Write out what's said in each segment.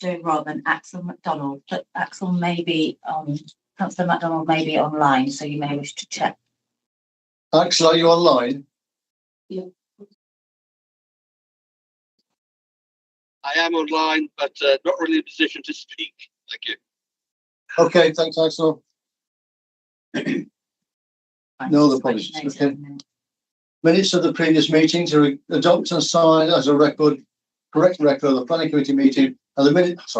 doing Rob and Axel MacDonald, but Axel may be Councillor MacDonald may be online, so you may wish to check. Axel, are you online? Yeah. I am online, but not really in a position to speak. Thank you. Okay, thanks, Axel. No, the policy. Okay. Minutes of the previous meeting to adopt and sign as a record, correct record of the planning committee meeting, and the minutes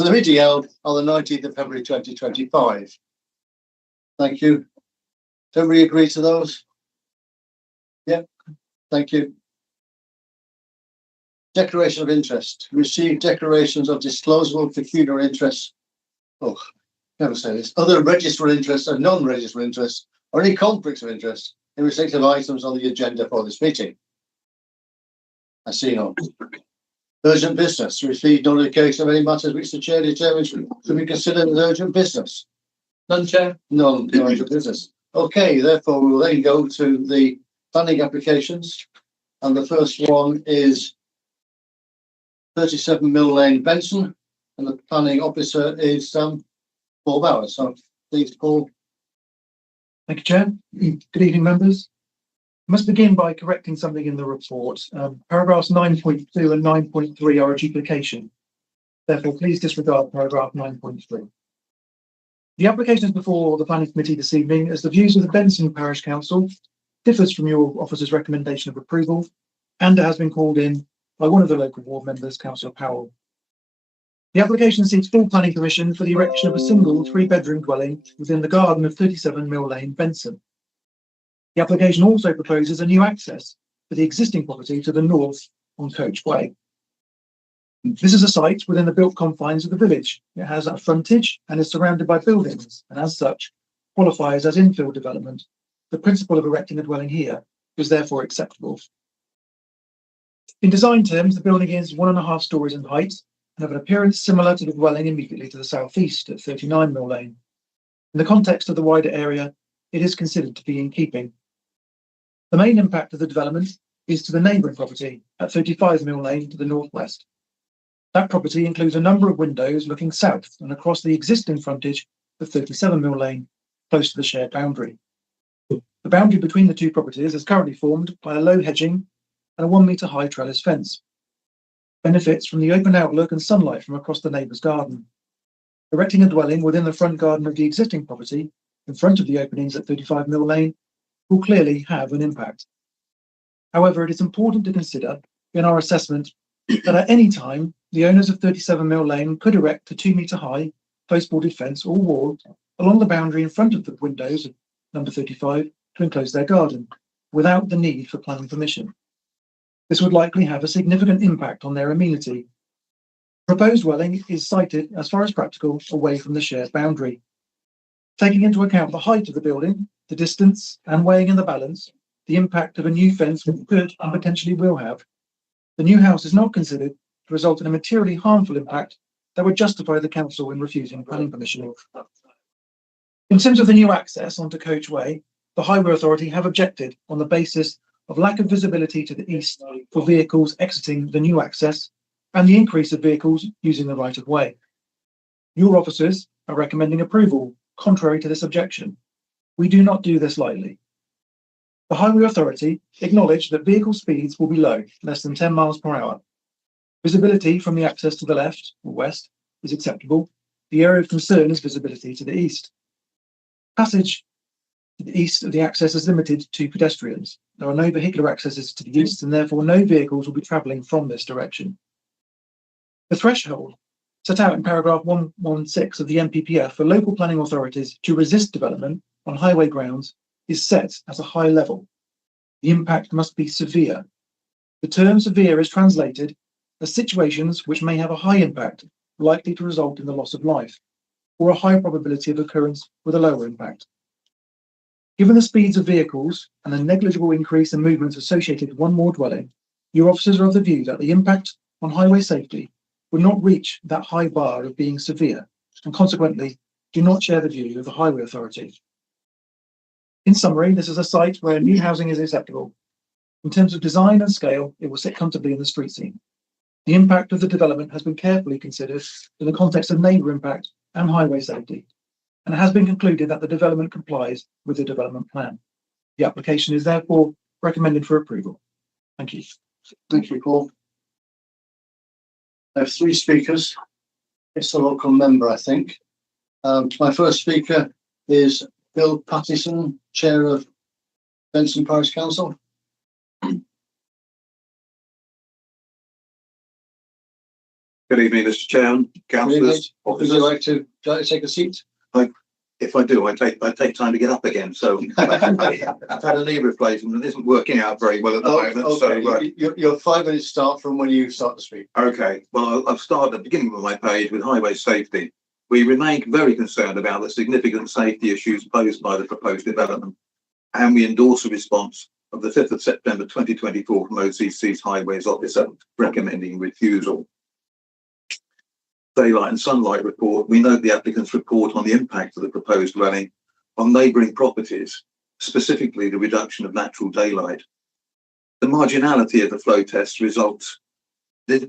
of the meeting held on the 19th of February 2025. Thank you. Don't we agree to those? Yep. Thank you. Declaration of interest. Receive declarations of disclosable pecuniary interest. Oh, never say this. Other registered interests and non-registered interests, or any conflicts of interest in respect of items on the agenda for this meeting. I see none. Urgent business. Receive notification of any matters which the chair determines to be considered as urgent business. None, Chair. None, no urgent business. Okay, therefore we will then go to the planning applications, and the first one is 37 Mill Lane, Benson, and the planning officer is Paul Bowers. So please, Paul. Thank you, Chair. Good evening, members. I must begin by correcting something in the report. Paragraphs 9.2 and 9.3 are a duplication. Therefore, please disregard paragraph 9.3. The application is before the Planning Committee this evening as the views of the Benson Parish Council differs from your officer's recommendation of approval, and it has been called in by one of the local ward members, Councillor Powell. The application seeks full planning permission for the erection of a single 3-bedroom dwelling within the garden of 37 Mill Lane, Benson. The application also proposes a new access for the existing property to the north on Coach Way. This is a site within the built confines of the village. It has a frontage and is surrounded by buildings, and as such qualifies as infill development. The principle of erecting a dwelling here is therefore acceptable. In design terms, the building is 1.5 stories in height and of an appearance similar to the dwelling immediately to the southeast at 39 Mill Lane. In the context of the wider area, it is considered to be in keeping. The main impact of the development is to the neighbouring property at 35 Mill Lane to the northwest. That property includes a number of windows looking south and across the existing frontage of 37 Mill Lane, close to the shared boundary. The boundary between the two properties is currently formed by a low hedging and a 1-metre high trellis fence. Benefits from the open outlook and sunlight from across the neighbour's garden. Erecting a dwelling within the front garden of the existing property, in front of the openings at 35 Mill Lane, will clearly have an impact. However, it is important to consider in our assessment that at any time, the owners of 37 Mill Lane could erect a 2-metre high post-boarded fence or wall along the boundary in front of the windows of number 35 to enclose their garden, without the need for planning permission. This would likely have a significant impact on their amenity. Proposed dwelling is sited as far as practical away from the shared boundary. Taking into account the height of the building, the distance, and weighing in the balance, the impact of a new fence could and potentially will have, the new house is not considered to result in a materially harmful impact that would justify the council in refusing planning permission. In terms of the new access onto Coach Way, the Highway Authority have objected on the basis of lack of visibility to the east for vehicles exiting the new access and the increase of vehicles using the right of way. Your officers are recommending approval, contrary to this objection. We do not do this lightly. The Highway Authority acknowledged that vehicle speeds will be low, less than 10 miles per hour. Visibility from the access to the left or west is acceptable. The area of concern is visibility to the east. Passage to the east of the access is limited to pedestrians. There are no vehicular accesses to the east, and therefore no vehicles will be travelling from this direction. The threshold set out in paragraph 116 of the NPPF for local planning authorities to resist development on highway grounds is set at a high level. The impact must be severe. The term severe is translated as situations which may have a high impact, likely to result in the loss of life, or a high probability of occurrence with a lower impact. Given the speeds of vehicles and a negligible increase in movements associated with one more dwelling, your officers are of the view that the impact on highway safety would not reach that high bar of being severe, and consequently do not share the view of the Highway Authority. In summary, this is a site where new housing is acceptable. In terms of design and scale, it will sit comfortably in the street scene. The impact of the development has been carefully considered in the context of neighbour impact and highway safety, and it has been concluded that the development complies with the development plan. The application is therefore recommended for approval. Thank you. Thank you, Paul. I have three speakers. It's a local member, I think. My first speaker is Bill Pattison, Chair of Benson Parish Council. Good evening, Mr. Chairman, councillors, Would you officers. like to take a seat? If I do, I take time to get up again. So I've had a knee replacement and it isn't working out very well at the moment. Okay. So Your 5 minutes start from when you start to speak. okay. Well, I've started at the beginning of my page with highway safety. We remain very concerned about the significant safety issues posed by the proposed development, and we endorse the response of the 5th of September 2024 from OCC's Highways Officer recommending refusal. Daylight and sunlight report, we note the applicant's report on the impact of the proposed dwelling on neighbouring properties, specifically the reduction of natural daylight. The marginality of the flow test results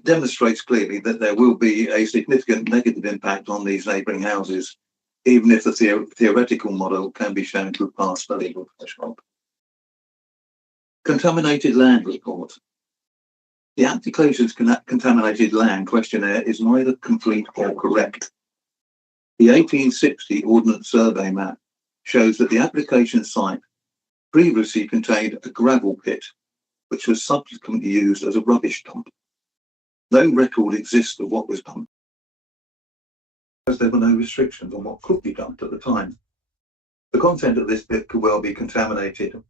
demonstrates clearly that there will be a significant negative impact on these neighbouring houses, even if the theoretical model can be shown to have passed the legal threshold. Contaminated land report. The application's contaminated land questionnaire is neither complete or correct. The 1860 Ordnance Survey map shows that the application site previously contained a gravel pit, which was subsequently used as a rubbish dump. No record exists of what was dumped, as there were no restrictions on what could be dumped at the time. The content of this pit could well be contaminated.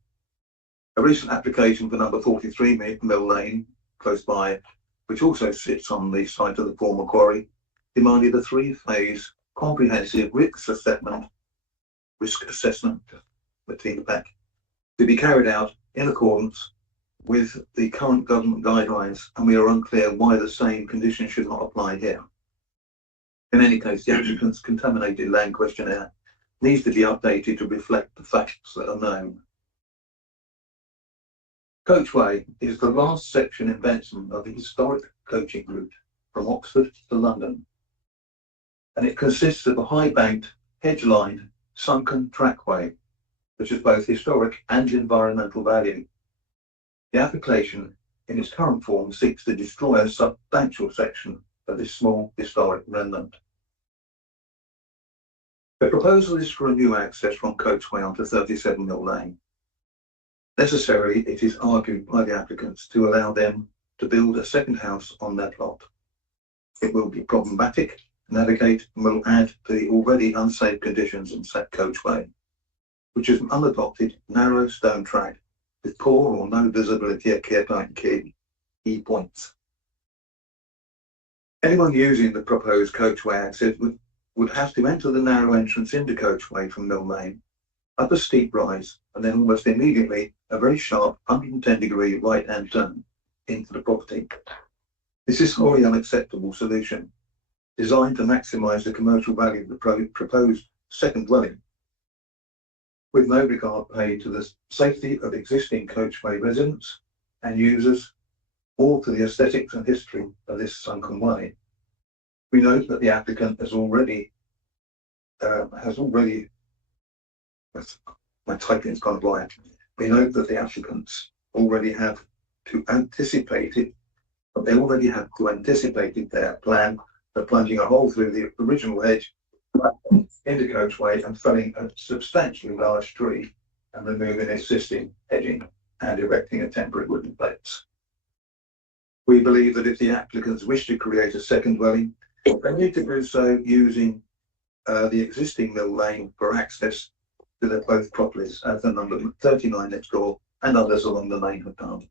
A recent application for number 43 Mill Lane, close by, which also sits on the site of the former quarry, demanded a 3-phase comprehensive risk assessment to be carried out in accordance with the current government guidelines, and we are unclear why the same conditions should not apply here. In any case, the applicant's contaminated land questionnaire needs to be updated to reflect the facts that are known. Coachway is the last section in Benson of the historic coaching route from Oxford to London, and it consists of a high-banked, hedge-lined, sunken trackway, which has both historic and environmental value. The application, in its current form, seeks to destroy a substantial section of this small historic remnant. The proposal is for a new access from Coachway onto 37 Mill Lane. Necessarily, it is argued by the applicants to allow them to build a second house on their plot. It will be problematic to navigate and will add to the already unsafe conditions on said Coachway, which is an unadopted, narrow stone track with poor or no visibility at key points. Anyone using the proposed Coachway access would have to enter the narrow entrance into Coachway from Mill Lane, up a steep rise, and then almost immediately a very sharp 110-degree right-hand turn into the property. This is a wholly unacceptable solution, designed to maximise the commercial value of the proposed second dwelling, with no regard paid to the safety of existing Coachway residents and users, or to the aesthetics and history of this sunken way. We note that the applicant has already my typing's gone blind. We note that the applicants already have to anticipate it, but they already have to anticipate their plan for plunging a hole through the original hedge into Coachway and felling a substantially large tree and removing existing hedging and erecting a temporary wooden fence. We believe that if the applicants wish to create a second dwelling, they need to do so using the existing Mill Lane for access to their both properties, as the number 39 next door and others along the lane have done.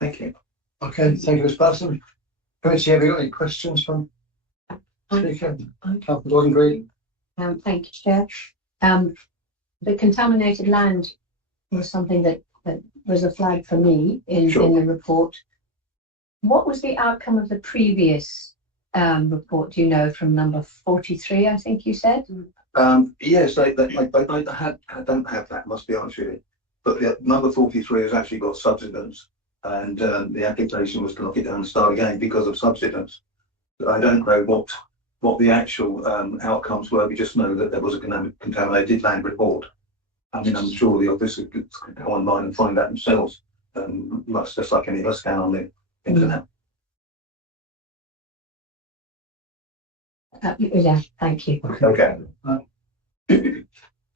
Thank you. Okay, thank you, Ms. Patterson. Committee, have you got any questions from speaker? Councillor Gordon Green. Thank you, Chair. The contaminated land was something that was a flag for me in the report. What was the outcome of the previous report, do you know, from number 43, I think you said? Yes, I don't have that, must be honest with you. But the number 43 has actually got subsidence, and the application was to knock it down and start again because of subsidence. I don't know what the actual outcomes were. We just know that there was a contaminated land report. I mean, I'm sure the officer could go online and find that themselves, just like any of us can on the internet. Yeah, thank you. Okay.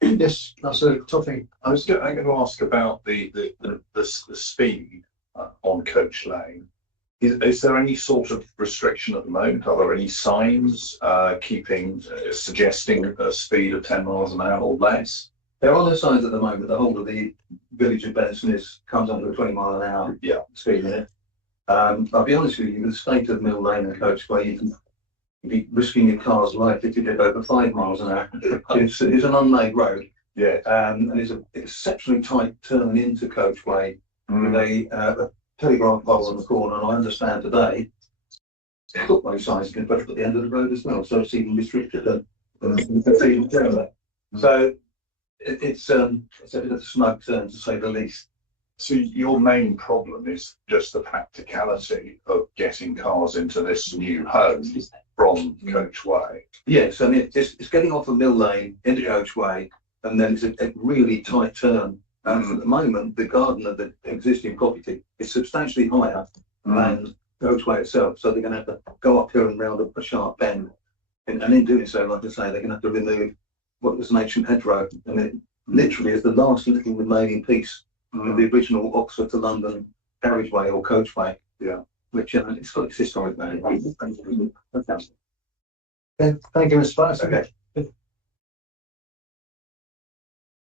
Yes, that's a toughie. I'm going to ask about the speed on Coach Lane. Is there any sort of restriction at the moment? Are there any signs suggesting a speed of 10 miles an hour or less? There are no signs at the moment. The whole of the village of Benson comes under a 20 mile an hour speed limit. I'll be honest with you, the state of Mill Lane and Coachway, you can be risking your car's life if you did over 5 miles an hour. It's an unmade road. Yeah. And it's an exceptionally tight turn into Coachway with a telegraph pole on the corner. And I understand today, footway signs can put at the end of the road as well. So it's even restricted So it's a bit of a snug turn, to say the least. So your main problem is just the practicality of getting cars into this new home from Coachway. Yes, I mean it's getting off of Mill Lane into Coachway, and then it's a really tight turn. And at the moment, the garden of the existing property is substantially higher than Coachway itself. So they're going to have to go up here and round up a sharp bend, and in doing so, like I say, they're going to have to remove what was an ancient hedgerow. I mean, it literally is the last little remaining piece of the original Oxford to London carriageway or coachway. Yeah. Which it's got its historic value. Thank you, Ms. Spicer. Okay.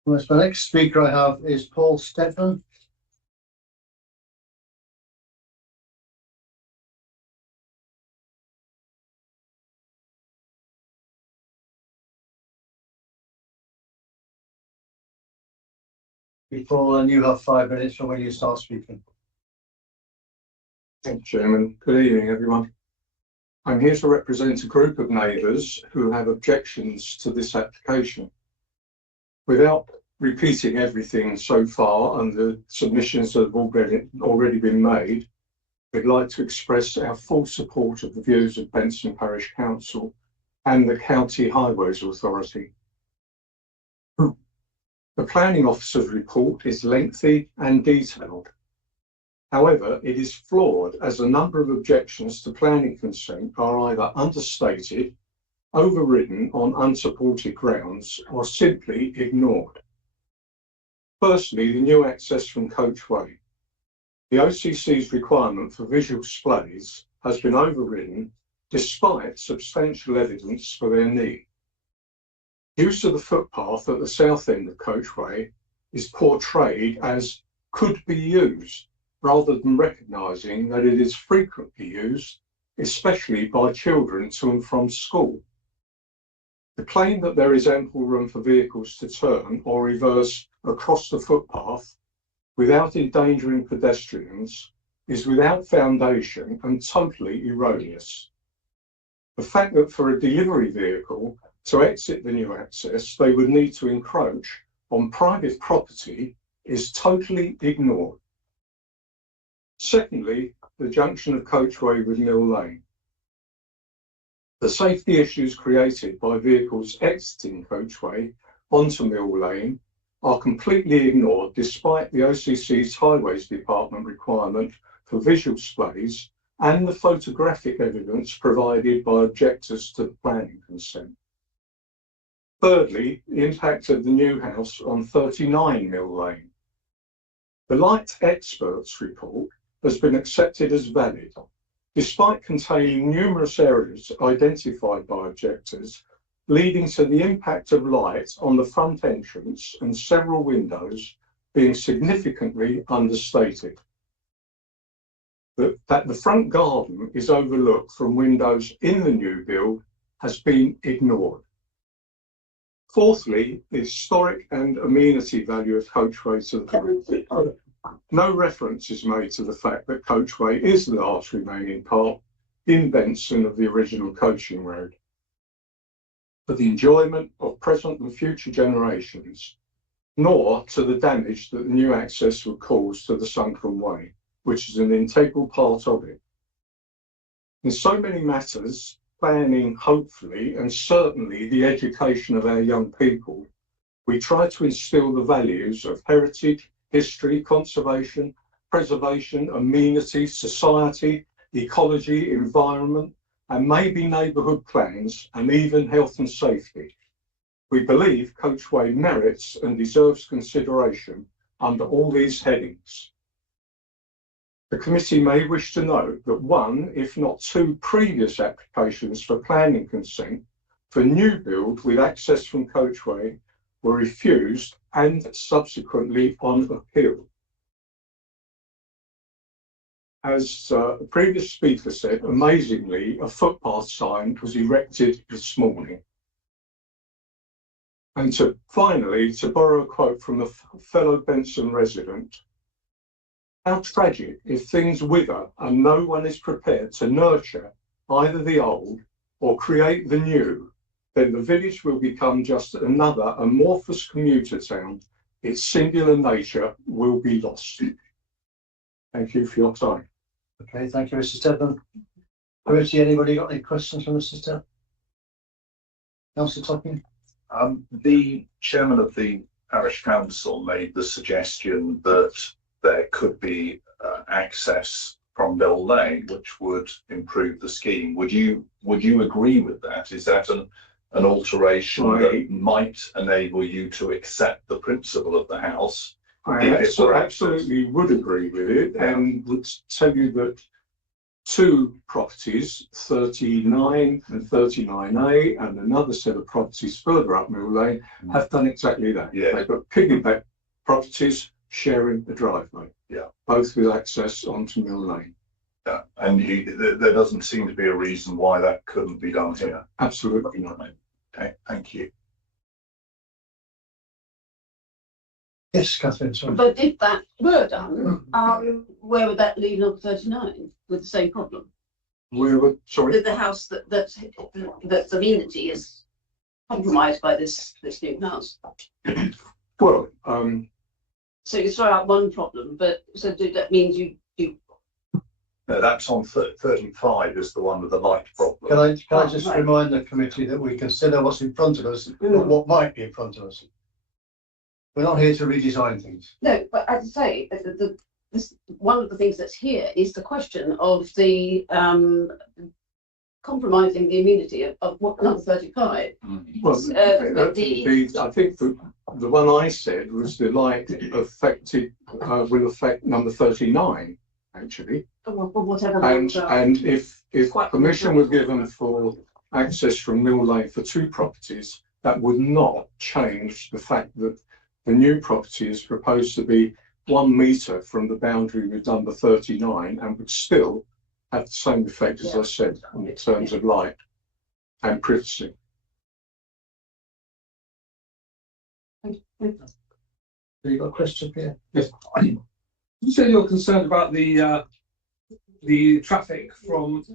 Well, the next speaker I have is Paul Stedman. Paul, and you have 5 minutes from when you start speaking. Thank you, Chairman. Good evening, everyone. I'm here to represent a group of neighbours who have objections to this application. Without repeating everything so far and the submissions that have already been made, we'd like to express our full support of the views of Benson Parish Council and the County Highways Authority. The Planning Officer's report is lengthy and detailed. However, it is flawed as a number of objections to planning consent are either understated, overridden on unsupported grounds, or simply ignored. Firstly, the new access from Coachway. The OCC's requirement for visual displays has been overridden despite substantial evidence for their need. Use of the footpath at the south end of Coachway is portrayed as could be used, rather than recognising that it is frequently used, especially by children to and from school. The claim that there is ample room for vehicles to turn or reverse across the footpath without endangering pedestrians is without foundation and totally erroneous. The fact that for a delivery vehicle to exit the new access, they would need to encroach on private property is totally ignored. Secondly, the junction of Coachway with Mill Lane. The safety issues created by vehicles exiting Coachway onto Mill Lane are completely ignored despite the OCC's Highways Department requirement for visual displays and the photographic evidence provided by objectors to the planning consent. Thirdly, the impact of the new house on 39 Mill Lane. The Light Experts report has been accepted as valid, despite containing numerous errors identified by objectors, leading to the impact of light on the front entrance and several windows being significantly understated. That the front garden is overlooked from windows in the new build has been ignored. Fourthly, the historic and amenity value of Coachway to the no reference is made to the fact that Coachway is the last remaining part in Benson of the original coaching road, for the enjoyment of present and future generations, nor to the damage that the new access would cause to the sunken way, which is an integral part of it. In so many matters, planning, hopefully, and certainly the education of our young people, we try to instill the values of heritage, history, conservation, preservation, amenity, society, ecology, environment, and maybe neighbourhood plans, and even health and safety. We believe Coachway merits and deserves consideration under all these headings. The committee may wish to note that one, if not two, previous applications for planning consent for new build with access from Coachway were refused and subsequently on appeal. As the previous speaker said, amazingly, a footpath sign was erected this morning. And finally, to borrow a quote from a fellow Benson resident, how tragic if things wither and no one is prepared to nurture either the old or create the new, then the village will become just another amorphous commuter town. Its singular nature will be lost. Thank you for your time. Okay, thank you, Mr. Stedman. Committee, anybody got any questions from Mr. Stedman? Councillor Topping? The chairman of the parish council made the suggestion that there could be access from Mill Lane, which would improve the scheme. Would you agree with that? Is that an alteration that might enable you to accept the principle of the house? I absolutely would agree with it, and would tell you that two properties, 39 and 39A, and another set of properties further up Mill Lane, have done exactly that. Yeah. They've got piggyback properties sharing the driveway. Yeah. Both with access onto Mill Lane. Yeah. And there doesn't seem to be a reason why that couldn't be done here. Absolutely not. Okay, thank you. Yes, Catherine, sorry. But if that were done, where would that leave number 39 with the same problem? Where would, sorry? The house that's amenity is compromised by this new house. Well, So you throw out one problem, but so that means you No, that's on 35 is the one with the light problem. Can I just remind the committee that we consider what's in front of us, not what might be in front of us. We're not here to redesign things. no, but as I say, this one of the things that's here is the question of the compromising the immunity of what number 35. well, the- I think the one I said was the light affected will affect number 39 actually, Or whatever. and if Quite permission was given for access from Mill Lane for two properties, that would not change the fact that the new property is proposed to be 1 metre from the boundary with number 39 and would still have the same effect as I said in terms of light and privacy. Have you got a question here? Yes. You said you're concerned about the traffic from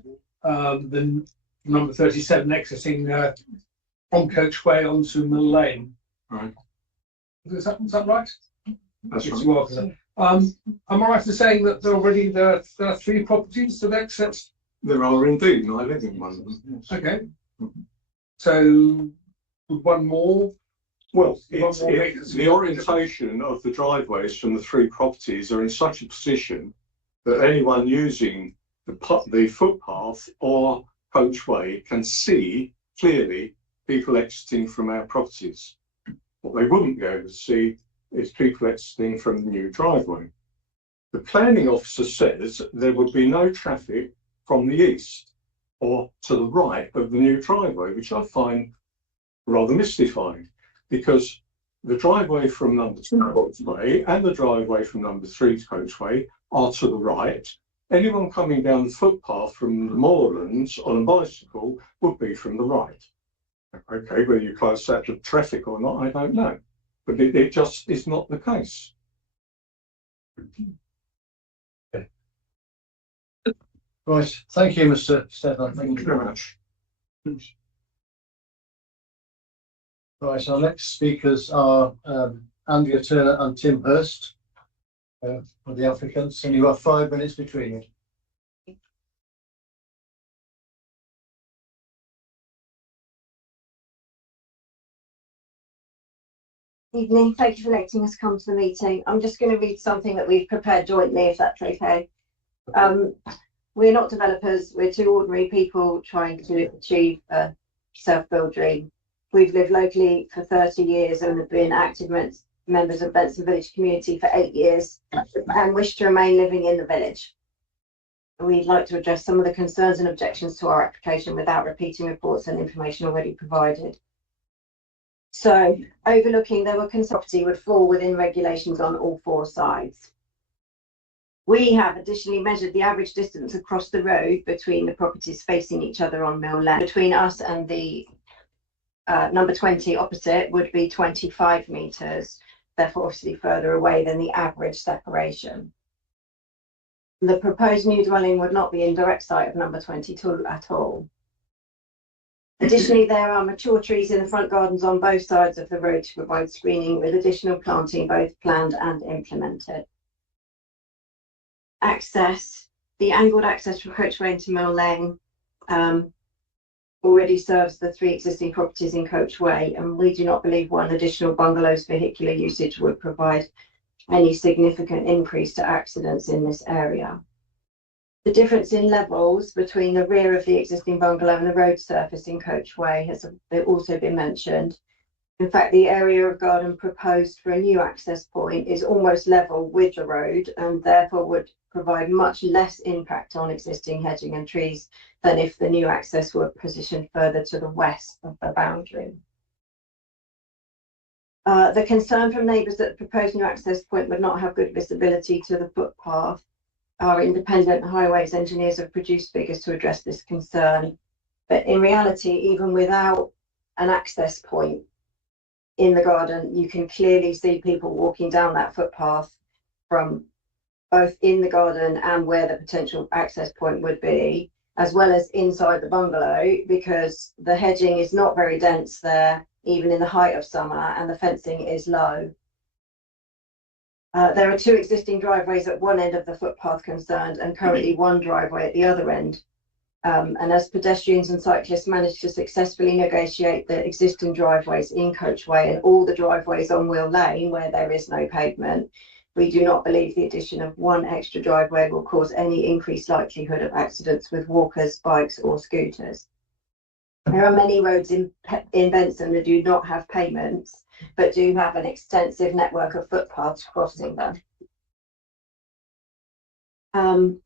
the number 37 exiting from Coachway onto Mill Lane. Right. Is that right? That's Yes, right. you are concerned. Am I right in saying that already there are 3 properties that exit? There are indeed, and I live in one of them. Yes. Okay. So would one more? Well, One more vacancy. the orientation of the driveways from the 3 properties are in such a position that anyone using the footpath or coachway can see clearly people exiting from our properties. What they wouldn't be able to see is people exiting from the new driveway. The planning officer says there would be no traffic from the east or to the right of the new driveway, which I find rather mystifying, because the driveway from number 2 coachway and the driveway from number 3 coachway are to the right. Anyone coming down the footpath from the moorlands on a bicycle would be from the right. Okay, whether you close that to traffic or not, I don't know, but it just is not the case. Okay. Right, thank you, Mr. Stedman. Thank you very much. Right, our next speakers are Andrea Turner and Tim Hurst. for the applicants, and you have 5 minutes between you. Evening, thank you for letting us come to the meeting. I'm just going to read something that we've prepared jointly, if that's okay. We're not developers, we're two ordinary people trying to achieve a self-built dream. We've lived locally for 30 years and have been active members of Benson Village community for 8 years and wish to remain living in the village. We'd like to address some of the concerns and objections to our application without repeating reports and information already provided. So, overlooking there were property would fall within regulations on all 4 sides. We have additionally measured the average distance across the road between the properties facing each other on Mill Lane. Between us and the number 20 opposite would be 25 metres, therefore obviously further away than the average separation. The proposed new dwelling would not be in direct sight of number 22 at all. Additionally, there are mature trees in the front gardens on both sides of the road to provide screening, with additional planting both planned and implemented. Access, the angled access from Coachway into Mill Lane already serves the 3 existing properties in Coachway, and we do not believe one additional bungalow's vehicular usage would provide any significant increase to accidents in this area. The difference in levels between the rear of the existing bungalow and the road surface in Coachway has also been mentioned. In fact, the area of garden proposed for a new access point is almost level with the road and therefore would provide much less impact on existing hedging and trees than if the new access were positioned further to the west of the boundary. The concern from neighbours that the proposed new access point would not have good visibility to the footpath. Our independent highways engineers have produced figures to address this concern, but in reality, even without an access point in the garden, you can clearly see people walking down that footpath from both in the garden and where the potential access point would be, as well as inside the bungalow, because the hedging is not very dense there, even in the height of summer, and the fencing is low. There are 2 existing driveways at one end of the footpath concerned and currently 1 driveway at the other end. And as pedestrians and cyclists manage to successfully negotiate the existing driveways in Coachway and all the driveways on Mill Lane where there is no pavement, we do not believe the addition of 1 extra driveway will cause any increased likelihood of accidents with walkers, bikes or scooters. There are many roads in Benson that do not have pavements, but do have an extensive network of footpaths crossing them.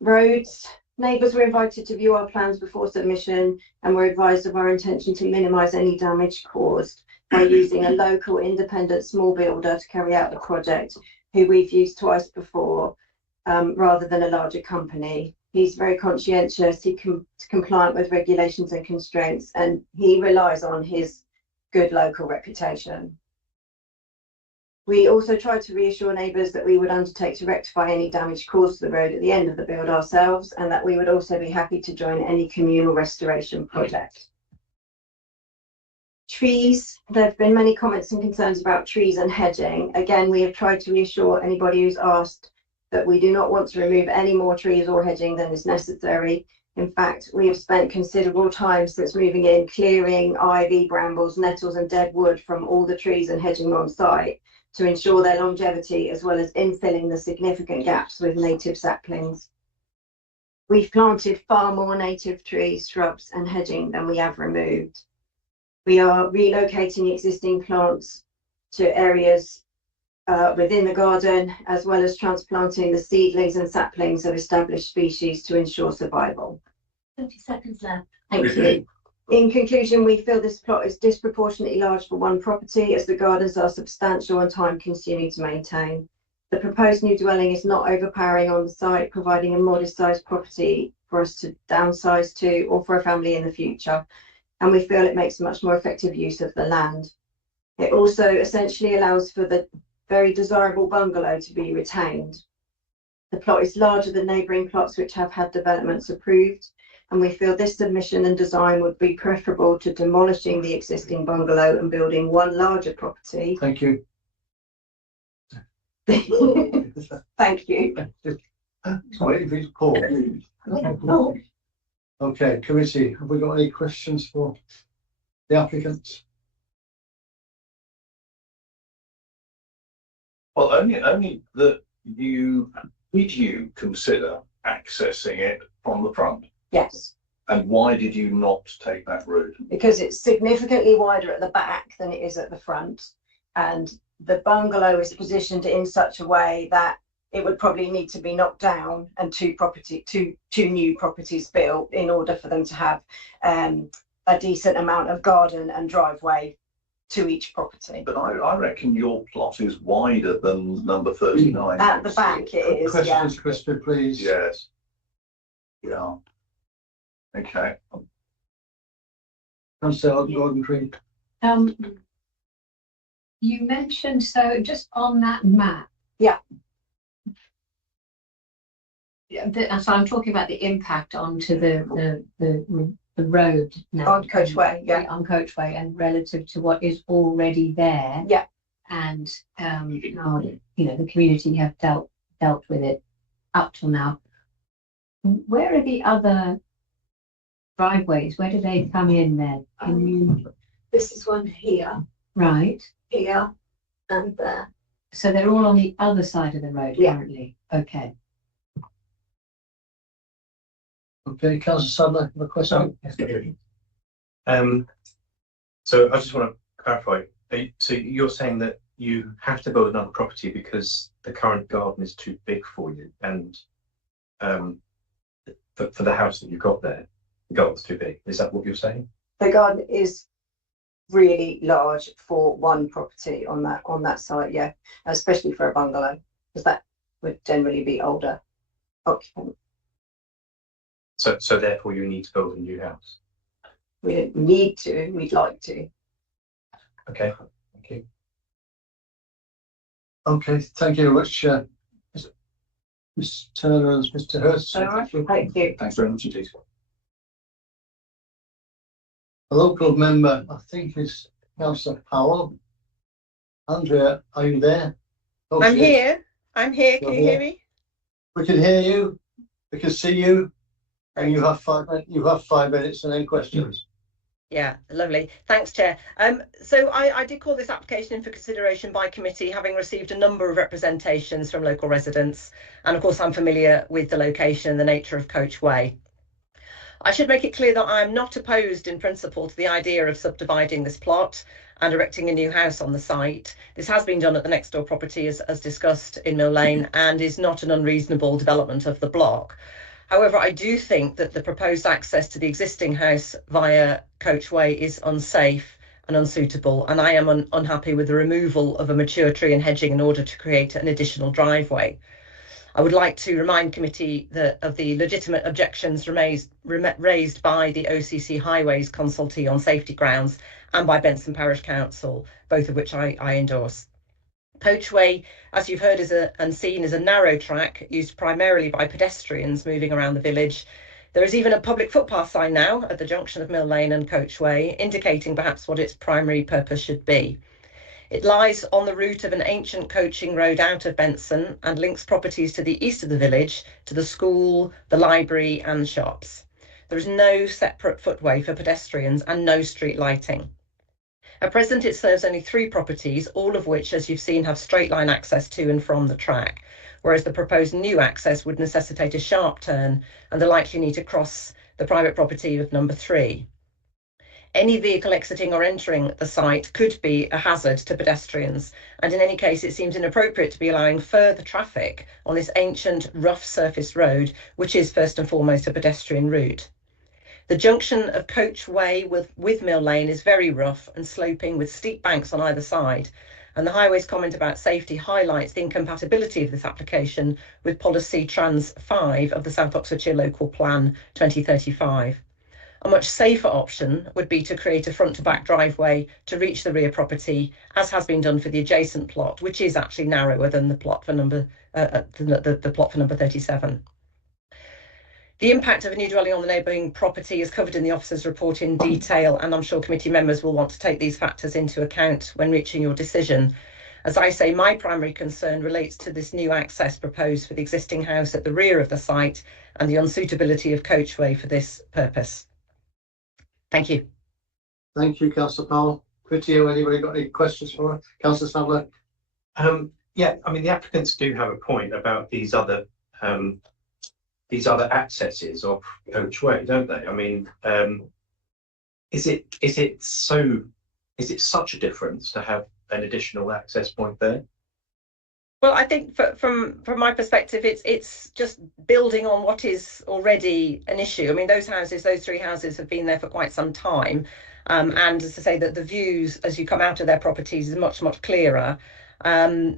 Roads. Neighbours were invited to view our plans before submission and were advised of our intention to minimise any damage caused by using a local independent small builder to carry out the project, who we've used twice before, rather than a larger company. He's very conscientious, he's compliant with regulations and constraints, and he relies on his good local reputation. We also tried to reassure neighbours that we would undertake to rectify any damage caused to the road at the end of the build ourselves, and that we would also be happy to join any communal restoration project. Trees, there have been many comments and concerns about trees and hedging. Again, we have tried to reassure anybody who's asked that we do not want to remove any more trees or hedging than is necessary. In fact, we have spent considerable time since moving in clearing ivy, brambles, nettles and dead wood from all the trees and hedging on site to ensure their longevity, as well as infilling the significant gaps with native saplings. We've planted far more native trees, shrubs and hedging than we have removed. We are relocating existing plants to areas within the garden, as well as transplanting the seedlings and saplings of established species to ensure survival. 30 seconds left. Thank you. In conclusion, we feel this plot is disproportionately large for one property, as the gardens are substantial and time-consuming to maintain. The proposed new dwelling is not overpowering on the site, providing a modest-sized property for us to downsize to or for a family in the future, and we feel it makes a much more effective use of the land. It also essentially allows for the very desirable bungalow to be retained. The plot is larger than neighbouring plots which have had developments approved, and we feel this submission and design would be preferable to demolishing the existing bungalow and building one larger property. Thank you. Thank you. Just waiting for you to call. Okay, committee, have we got any questions for the applicants? Well, only that did you consider accessing it from the front? Yes, And why did you not take that route? because it's significantly wider at the back than it is at the front. And the bungalow is positioned in such a way that it would probably need to be knocked down and two new properties built in order for them to have a decent amount of garden and driveway to each property. But I reckon your plot is wider than number 39. At the back it is, yeah. Questions, Crispin, please. Yes. Yeah. Okay. Councillor Gordon Green. You mentioned, so just on that map. Yeah. So I'm talking about the impact onto the road now. On Coachway, yeah. On Coachway and relative to what is already there. Yeah. And how, the community have dealt with it up till now. Where are the other driveways? Where do they come in then? This is one here, Right. here, and there. So they're all on the other side of the road currently. Okay. Okay, Councillor Sadler, have a question? So I just want to clarify. So you're saying that you have to build another property because the current garden is too big for you, and for the house that you've got there, the garden's too big. Is that what you're saying? The garden is really large for one property on that site, yeah, especially for a bungalow, because that would generally be older occupant. So therefore you need to build a new house. We don't need to, we'd like to. Okay, thank you. Okay, thank you very much, Ms Turner and Mr Hurst. All right, thank you. Thanks very much indeed. A local member, I think, is Councillor Powell. Andrea, are you there? Oh, I'm she is. here. I'm here. Can You're you hear here. me? We can hear you, we can see you, and you have 5 minutes and then questions. Yeah, lovely. Thanks, Chair. So I did call this application in for consideration by committee, having received a number of representations from local residents. And of course, I'm familiar with the location and the nature of Coachway. I should make it clear that I am not opposed in principle to the idea of subdividing this plot and erecting a new house on the site. This has been done at the next door property as discussed in Mill Lane and is not an unreasonable development of the block. However, I do think that the proposed access to the existing house via Coachway is unsafe and unsuitable, and I am unhappy with the removal of a mature tree and hedging in order to create an additional driveway. I would like to remind committee of the legitimate objections raised by the OCC Highways consultee on safety grounds and by Benson Parish Council, both of which I endorse. Coachway, as you've heard, and seen, is a narrow track used primarily by pedestrians moving around the village. There is even a public footpath sign now at the junction of Mill Lane and Coachway, indicating perhaps what its primary purpose should be. It lies on the route of an ancient coaching road out of Benson and links properties to the east of the village to the school, the library and shops. There is no separate footway for pedestrians and no street lighting. At present, it serves only 3 properties, all of which, as you've seen, have straight line access to and from the track, whereas the proposed new access would necessitate a sharp turn and the likely need to cross the private property of number 3. Any vehicle exiting or entering the site could be a hazard to pedestrians, and in any case it seems inappropriate to be allowing further traffic on this ancient rough surface road, which is first and foremost a pedestrian route. The junction of Coachway with Mill Lane is very rough and sloping with steep banks on either side, and the Highways comment about safety highlights the incompatibility of this application with Policy Trans 5 of the South Oxfordshire Local Plan 2035. A much safer option would be to create a front to back driveway to reach the rear property, as has been done for the adjacent plot, which is actually narrower than the plot for number 37. The impact of a new dwelling on the neighbouring property is covered in the officer's report in detail, and I'm sure committee members will want to take these factors into account when reaching your decision. As I say, my primary concern relates to this new access proposed for the existing house at the rear of the site and the unsuitability of coachway for this purpose. Thank you. Thank you, Councillor Powell. Video, anybody got any questions for her? Councillor Sadler? Yeah, I mean, the applicants do have a point about these other accesses of coachway, don't they? I mean, is it such a difference to have an additional access point there? Well, I think from my perspective, it's just building on what is already an issue. I mean, those 3 houses have been there for quite some time. And as I say, that the views as you come out of their properties is much, much clearer. Yeah,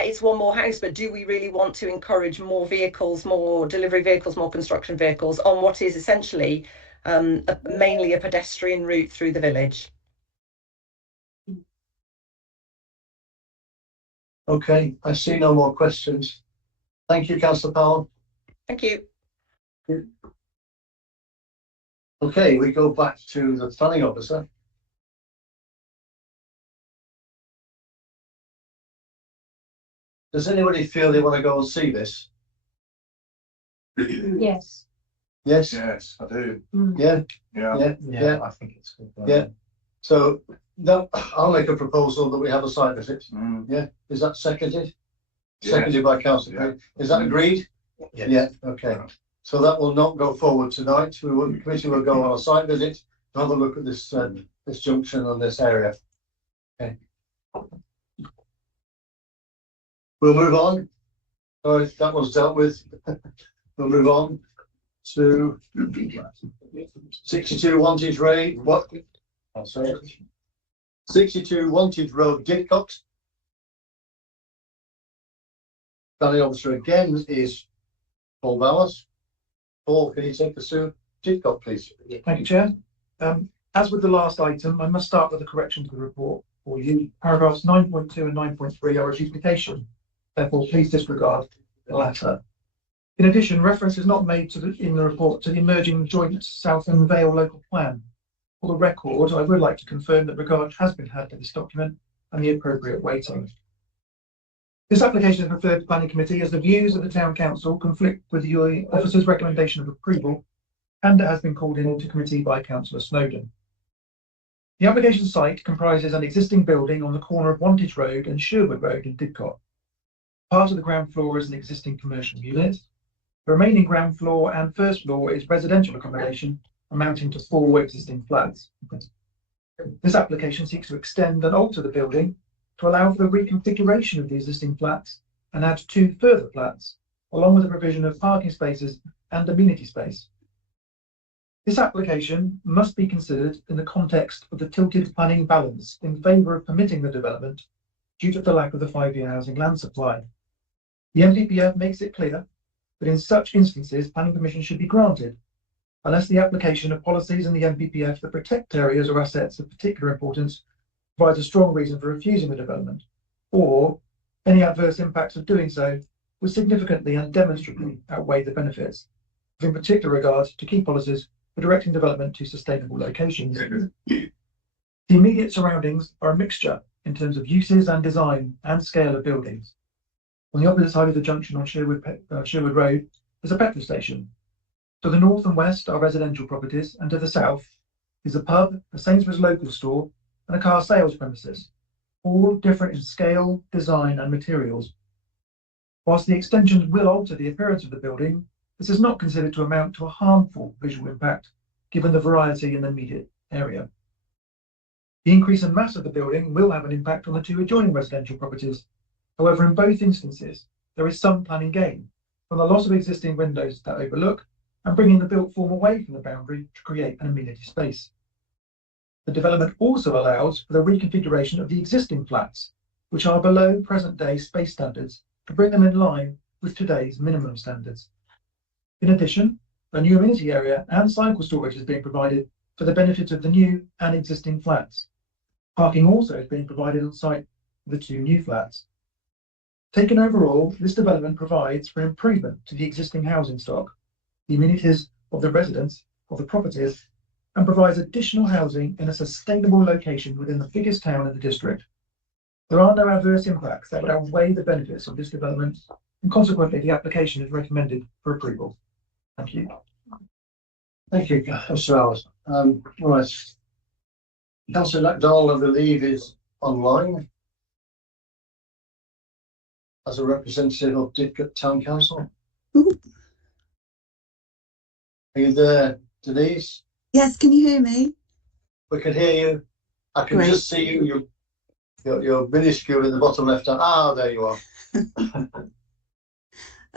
it's one more house, but do we really want to encourage more vehicles, more delivery vehicles, more construction vehicles on what is essentially mainly a pedestrian route through the village? Okay, I see no more questions. Thank you, Councillor Powell. Thank you. Okay, we go back to the planning officer. Does anybody feel they want to go and see this? Yes. Yes? Yes, I do. Yeah? Yeah. Yeah. I think it's good. Yeah. So that, I'll make a proposal that we have a site visit. Yeah, is that seconded? Yes. Seconded by Councillor Green. Is that agreed? Yes. Yeah, okay. So that will not go forward tonight. The committee will go on a site visit to have a look at this this junction and this area. Okay. We'll move on. Sorry, that was dealt with. We'll move on to 62 Wantage Road. What? Oh, sorry. 62 Wantage Road, Didcot. Planning officer again is Paul Bowers. Paul, can you take us through Didcot, please? Thank you, Chair. As with the last item, I must start with a correction to the report for you. Paragraphs 9.2 and 9.3 are a duplication. Therefore, please disregard the latter. In addition, reference is not made in the report to the emerging joint Southern Vale local plan. For the record, I would like to confirm that regard has been had to this document and the appropriate weighting. This application is referred to Planning Committee as the views of the Town Council conflict with the officer's recommendation of approval, and it has been called into committee by Councillor Snowden. The application site comprises an existing building on the corner of Wantage Road and Sherwood Road in Didcot. Part of the ground floor is an existing commercial unit. The remaining ground floor and first floor is residential accommodation amounting to 4 existing flats. This application seeks to extend and alter the building to allow for the reconfiguration of the existing flats and add 2 further flats, along with the provision of parking spaces and amenity space. This application must be considered in the context of the tilted planning balance in favour of permitting the development due to the lack of the 5-year housing land supply. The NPPF makes it clear that in such instances planning permission should be granted, unless the application of policies in the NPPF that protect areas or assets of particular importance provides a strong reason for refusing the development, or any adverse impacts of doing so would significantly and demonstrably outweigh the benefits, with in particular regard to key policies for directing development to sustainable locations. The immediate surroundings are a mixture in terms of uses and design and scale of buildings. On the opposite side of the junction on Sherwood Road is a petrol station. To the north and west are residential properties, and to the south is a pub, a Sainsbury's local store, and a car sales premises, all different in scale, design, and materials. Whilst the extensions will alter the appearance of the building, this is not considered to amount to a harmful visual impact, given the variety in the immediate area. The increase in mass of the building will have an impact on the 2 adjoining residential properties. However, in both instances, there is some planning gain from the loss of existing windows that overlook and bringing the built form away from the boundary to create an amenity space. The development also allows for the reconfiguration of the existing flats, which are below present-day space standards, to bring them in line with today's minimum standards. In addition, a new amenity area and cycle storage is being provided for the benefit of the new and existing flats. Parking also is being provided on site for the 2 new flats. Taken overall, this development provides for improvement to the existing housing stock, the amenities of the residents of the properties, and provides additional housing in a sustainable location within the biggest town in the district. There are no adverse impacts that would outweigh the benefits of this development, and consequently the application is recommended for approval. Thank you. Thank you, Councillor Howard. Right. Councillor MacDonald, I believe, is online as a representative of Didcot Town Council. Ooh. Are you there, Denise? Yes, can you hear me? We can hear you. I can Great. just see you. You're minuscule in the bottom left hand. Ah, there you are.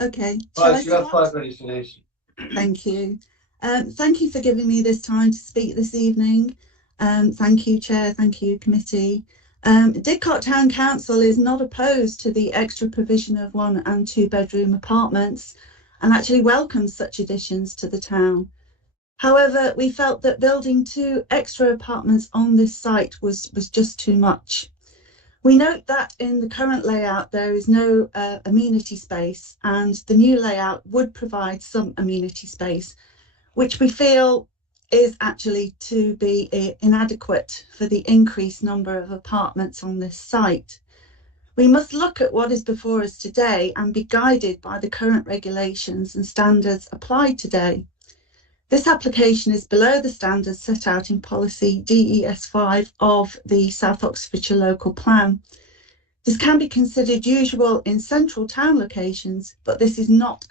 Okay. Shall I Right, you have start? 5 minutes, Denise. Thank you. Thank you for giving me this time to speak this evening. Thank you, Chair. Thank you, Committee. Didcot Town Council is not opposed to the extra provision of 1 and 2 bedroom apartments and actually welcomes such additions to the town. However, we felt that building 2 extra apartments on this site was just too much. We note that in the current layout there is no amenity space, and the new layout would provide some amenity space, which we feel is actually to be inadequate for the increased number of apartments on this site. We must look at what is before us today and be guided by the current regulations and standards applied today. This application is below the standards set out in policy DES5 of the South Oxfordshire local plan. This can be considered usual in central town locations, but this is not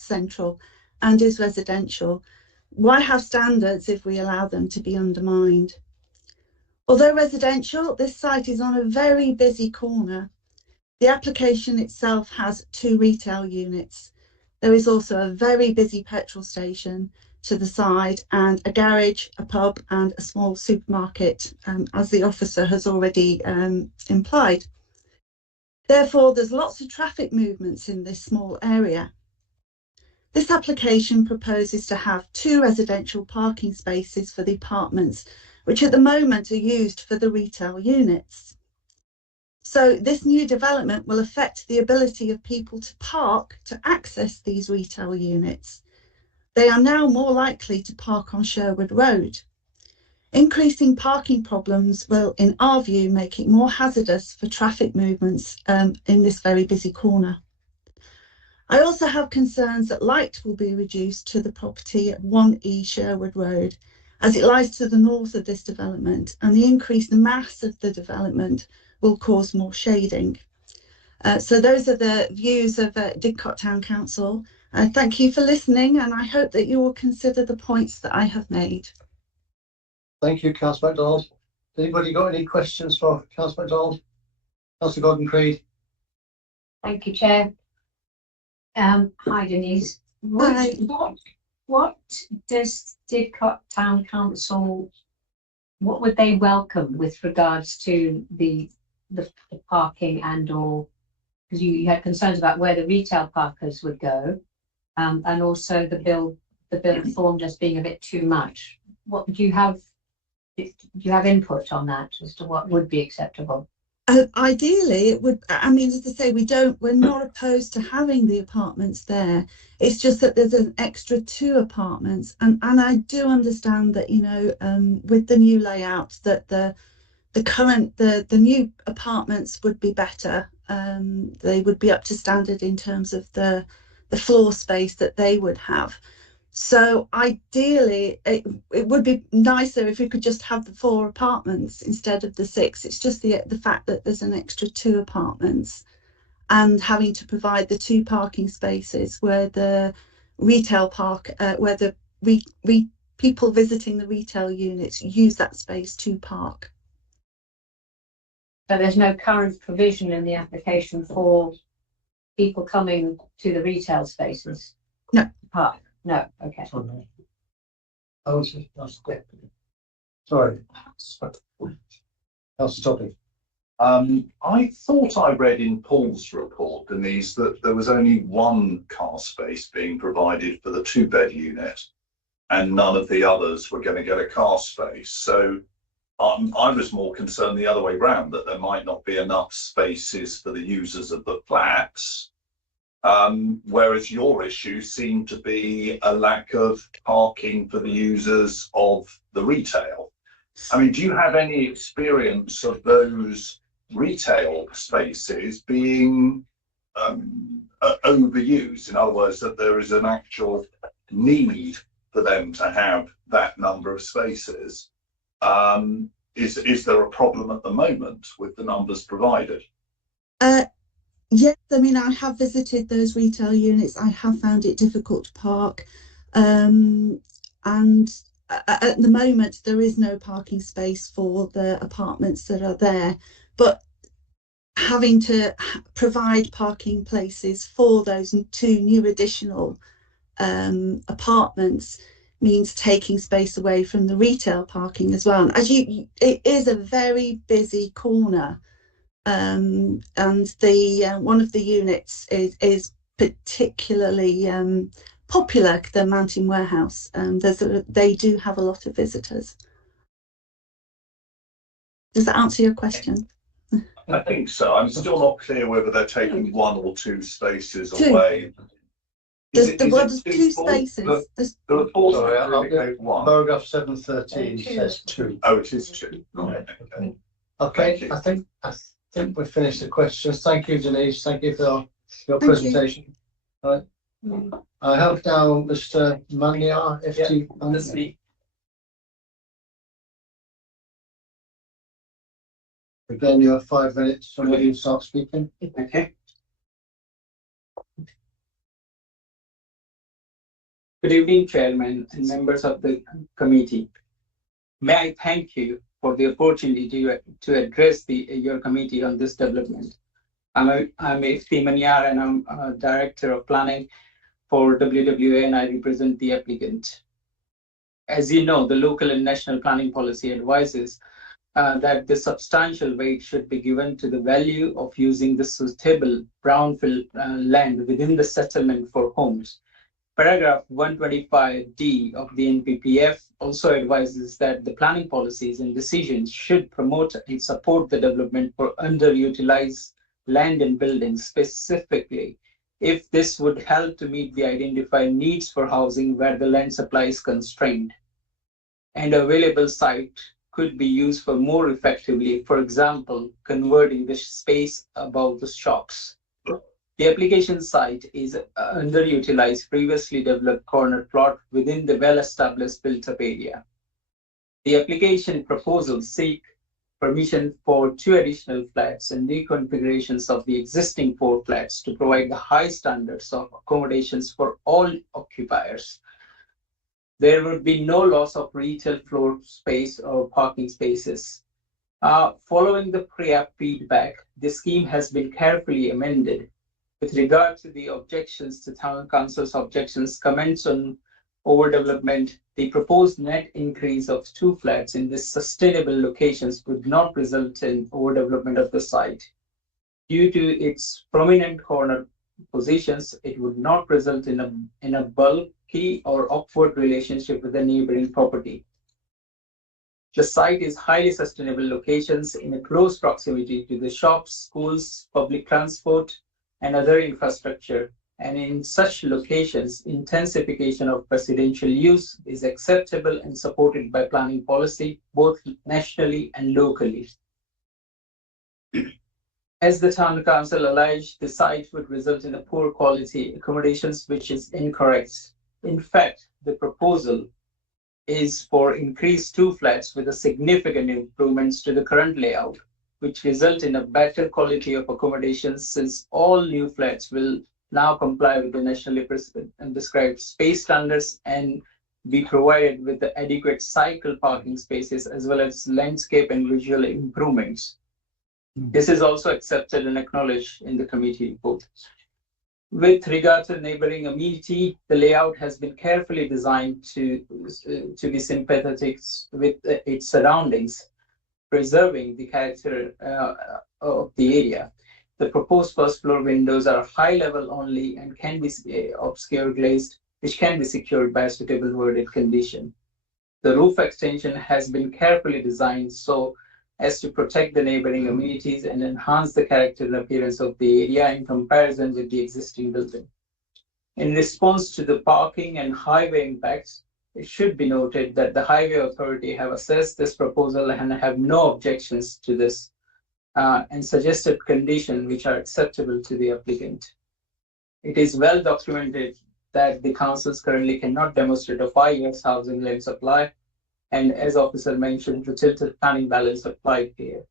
central and is residential. Why have standards if we allow them to be undermined? Although residential, this site is on a very busy corner. The application itself has 2 retail units. There is also a very busy petrol station to the side and a garage, a pub and a small supermarket, as the officer has already implied. Therefore, there's lots of traffic movements in this small area. This application proposes to have 2 residential parking spaces for the apartments, which at the moment are used for the retail units. So this new development will affect the ability of people to park to access these retail units. They are now more likely to park on Sherwood Road. Increasing parking problems will, in our view, make it more hazardous for traffic movements in this very busy corner. I also have concerns that light will be reduced to the property at 1E Sherwood Road, as it lies to the north of this development, and the increased mass of the development will cause more shading. So those are the views of Didcot Town Council. Thank you for listening, and I hope that you will consider the points that I have made. Thank you, Councillor MacDonald. Anybody got any questions for Councillor MacDonald? Councillor Gordon-Creed? Thank you, Chair. Hi, Denise. Hi. What does Didcot Town Council, what would they welcome with regards to the parking and or, because you had concerns about where the retail parkers would go, and also the bill form just being a bit too much. What do you have input on that as to what would be acceptable? Ideally, it would. I mean, as I say, we're not opposed to having the apartments there. It's just that there's an extra 2 apartments, and I do understand that, you know, with the new layout, that the new apartments would be better. They would be up to standard in terms of the floor space that they would have. So ideally, it would be nicer if we could just have the 4 apartments instead of the 6. It's just the fact that there's an extra 2 apartments and having to provide the 2 parking spaces where the retail where the people visiting the retail units use that space to park. So there's no current provision in the application for people coming to the retail spaces? No. Park? No, okay. Sorry. Councillor Topping. I thought I read in Paul's report, Denise, that there was only 1 car space being provided for the 2-bed unit, and none of the others were going to get a car space. So I was more concerned the other way round, that there might not be enough spaces for the users of the flats. Whereas your issue seemed to be a lack of parking for the users of the retail. I mean, do you have any experience of those retail spaces being overused. In other words, that there is an actual need for them to have that number of spaces. Is there a problem at the moment with the numbers provided? Yes, I mean, I have visited those retail units. I have found it difficult to park. And at the moment, there is no parking space for the apartments that are there. But having to provide parking places for those two new additional apartments means taking space away from the retail parking as well. As it is a very busy corner. And the one of the units is particularly popular, the Mountain Warehouse. They do have a lot of visitors. Does that answer your question? I think so. I'm still not clear whether they're taking one or two spaces away. There's two spaces. The report Sorry, indicate one. Paragraph 713 says 2. Oh, it is 2. Right. Okay, I think we've finished the questions. Thank you, Denise. Thank you for your presentation. Right. I have now Mr. Manyar, FT. That's me. Again, you have 5 minutes from when you start speaking. Okay. Good evening, Chairman and members of the committee. May I thank you for the opportunity to address your committee on this development. I'm FT Manyar and I'm Director of Planning for WWA and I represent the applicant. As you know, the local and national planning policy advises that the substantial weight should be given to the value of using the suitable brownfield land within the settlement for homes. Paragraph 125D of the NPPF also advises that the planning policies and decisions should promote and support the development for underutilized land and buildings, specifically if this would help to meet the identified needs for housing where the land supply is constrained and available site could be used for more effectively, for example, converting the space above the shops. The application site is underutilized previously developed corner plot within the well-established built-up area. The application proposals seek permission for 2 additional flats and reconfigurations of the existing 4 flats to provide the high standards of accommodations for all occupiers. There would be no loss of retail floor space or parking spaces. Following the pre-app feedback, the scheme has been carefully amended. With regard to the objections to Town Council's objections, comments on overdevelopment, the proposed net increase of 2 flats in these sustainable locations would not result in overdevelopment of the site. Due to its prominent corner positions, it would not result in a bulky or awkward relationship with the neighboring property. The site is highly sustainable locations in a close proximity to the shops, schools, public transport, and other infrastructure, and in such locations, intensification of residential use is acceptable and supported by planning policy, both nationally and locally. As the Town Council alleged, the site would result in a poor quality accommodations, which is incorrect. In fact, the proposal is for increased 2 flats with a significant improvements to the current layout, which result in a better quality of accommodations since all new flats will now comply with the nationally prescribed space standards and be provided with the adequate cycle parking spaces as well as landscape and visual improvements. This is also accepted and acknowledged in the committee report. With regard to neighboring amenity, the layout has been carefully designed to be sympathetic with its surroundings, preserving the character of the area. The proposed first floor windows are high level only and can be obscure glazed, which can be secured by a suitable worded condition. The roof extension has been carefully designed so as to protect the neighboring amenities and enhance the character and appearance of the area in comparison with the existing building. In response to the parking and highway impacts, it should be noted that the Highway Authority have assessed this proposal and have no objections to this. and suggested conditions which are acceptable to the applicant. It is well documented that the councils currently cannot demonstrate a 5 years housing land supply, and as officer mentioned, the tilted planning balance applied here.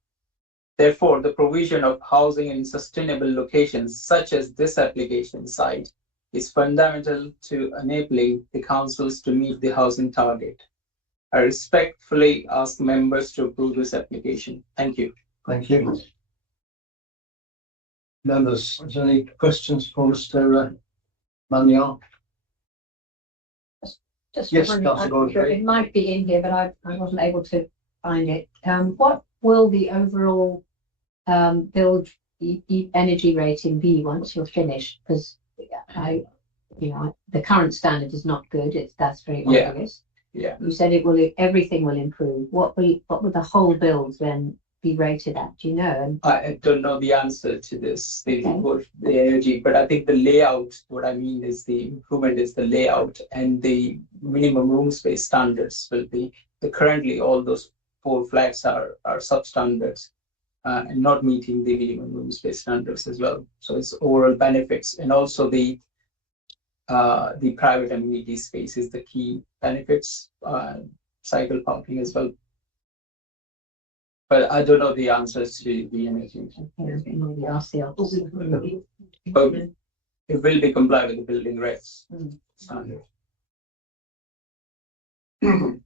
Therefore, the provision of housing in sustainable locations such as this application site is fundamental to enabling the councils to meet the housing target. I respectfully ask members to approve this application. Thank you. Thank you. Members, is there any questions for Mr. Mannion? Just Yes, wondering, Councillor Gordon. it might be in here, but I wasn't able to find it. What will the overall build energy rating be once you're finished? Because the current standard is not good. That's very obvious. Yeah. You said everything will improve. What will the whole build then be rated at? Do you know? And I don't know the answer to this, the energy, but I think the layout, what I mean is the improvement is the layout, and the minimum room space standards will be, currently all those 4 flats are substandards and not meeting the minimum room space standards as well. So it's overall benefits, and also the private amenity space is the key benefits, cycle parking as well. But I don't know the answers to the energy. maybe ask the others. But it will be compliant with the building regs standard. Any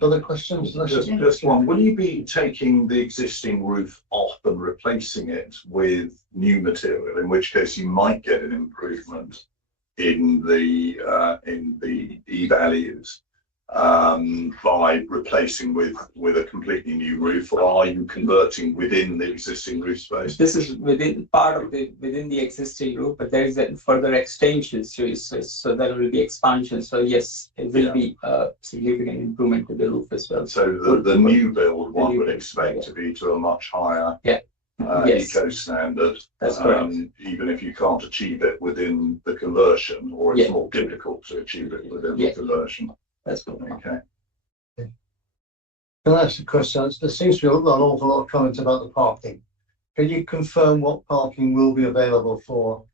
further questions? Just one. Will you be taking the existing roof off and replacing it with new material? In which case, you might get an improvement in the E values by replacing with a completely new roof, or are you converting within the existing roof space? This is within the existing roof, but there is a further extensions to it, so there will be expansion. So yes, it will be a significant improvement to the roof as well. So the new build one would expect to be to a much higher eco standard. That's correct. Even if you can't achieve it within the conversion, or it's more difficult to achieve it within the conversion. That's good. Okay. Can I ask a question? There seems to be an awful lot of comments about the parking. Can you confirm what parking will be available for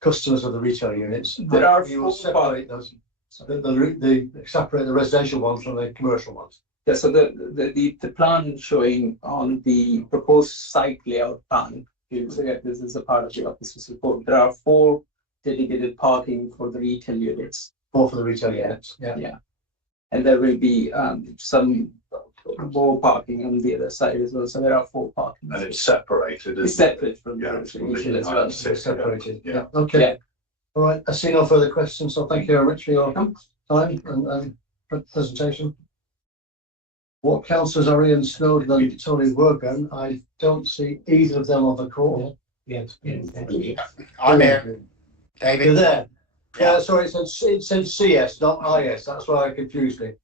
customers of the retail units? There are you will separate those, separate the residential ones from the commercial ones. Yeah, so the plan showing on the proposed site layout plan, you see that this is a part of the officer's report. There are 4 dedicated parking for the retail units. 4 for the retail units. Yeah. And there will be some more parking on the other side as well. So there are 4 parking. And it's separated. It's separate from the initial as well. Separated. Yeah. Okay. Yeah. All right. I see no further questions. So thank you very much for your time and presentation. What councillors are Ian Snowden and Tony Worgan? I don't see either of them on the call. Yes. I'm here. David. You're there. Yeah, sorry, it said CS, not IS. That's why I confused me.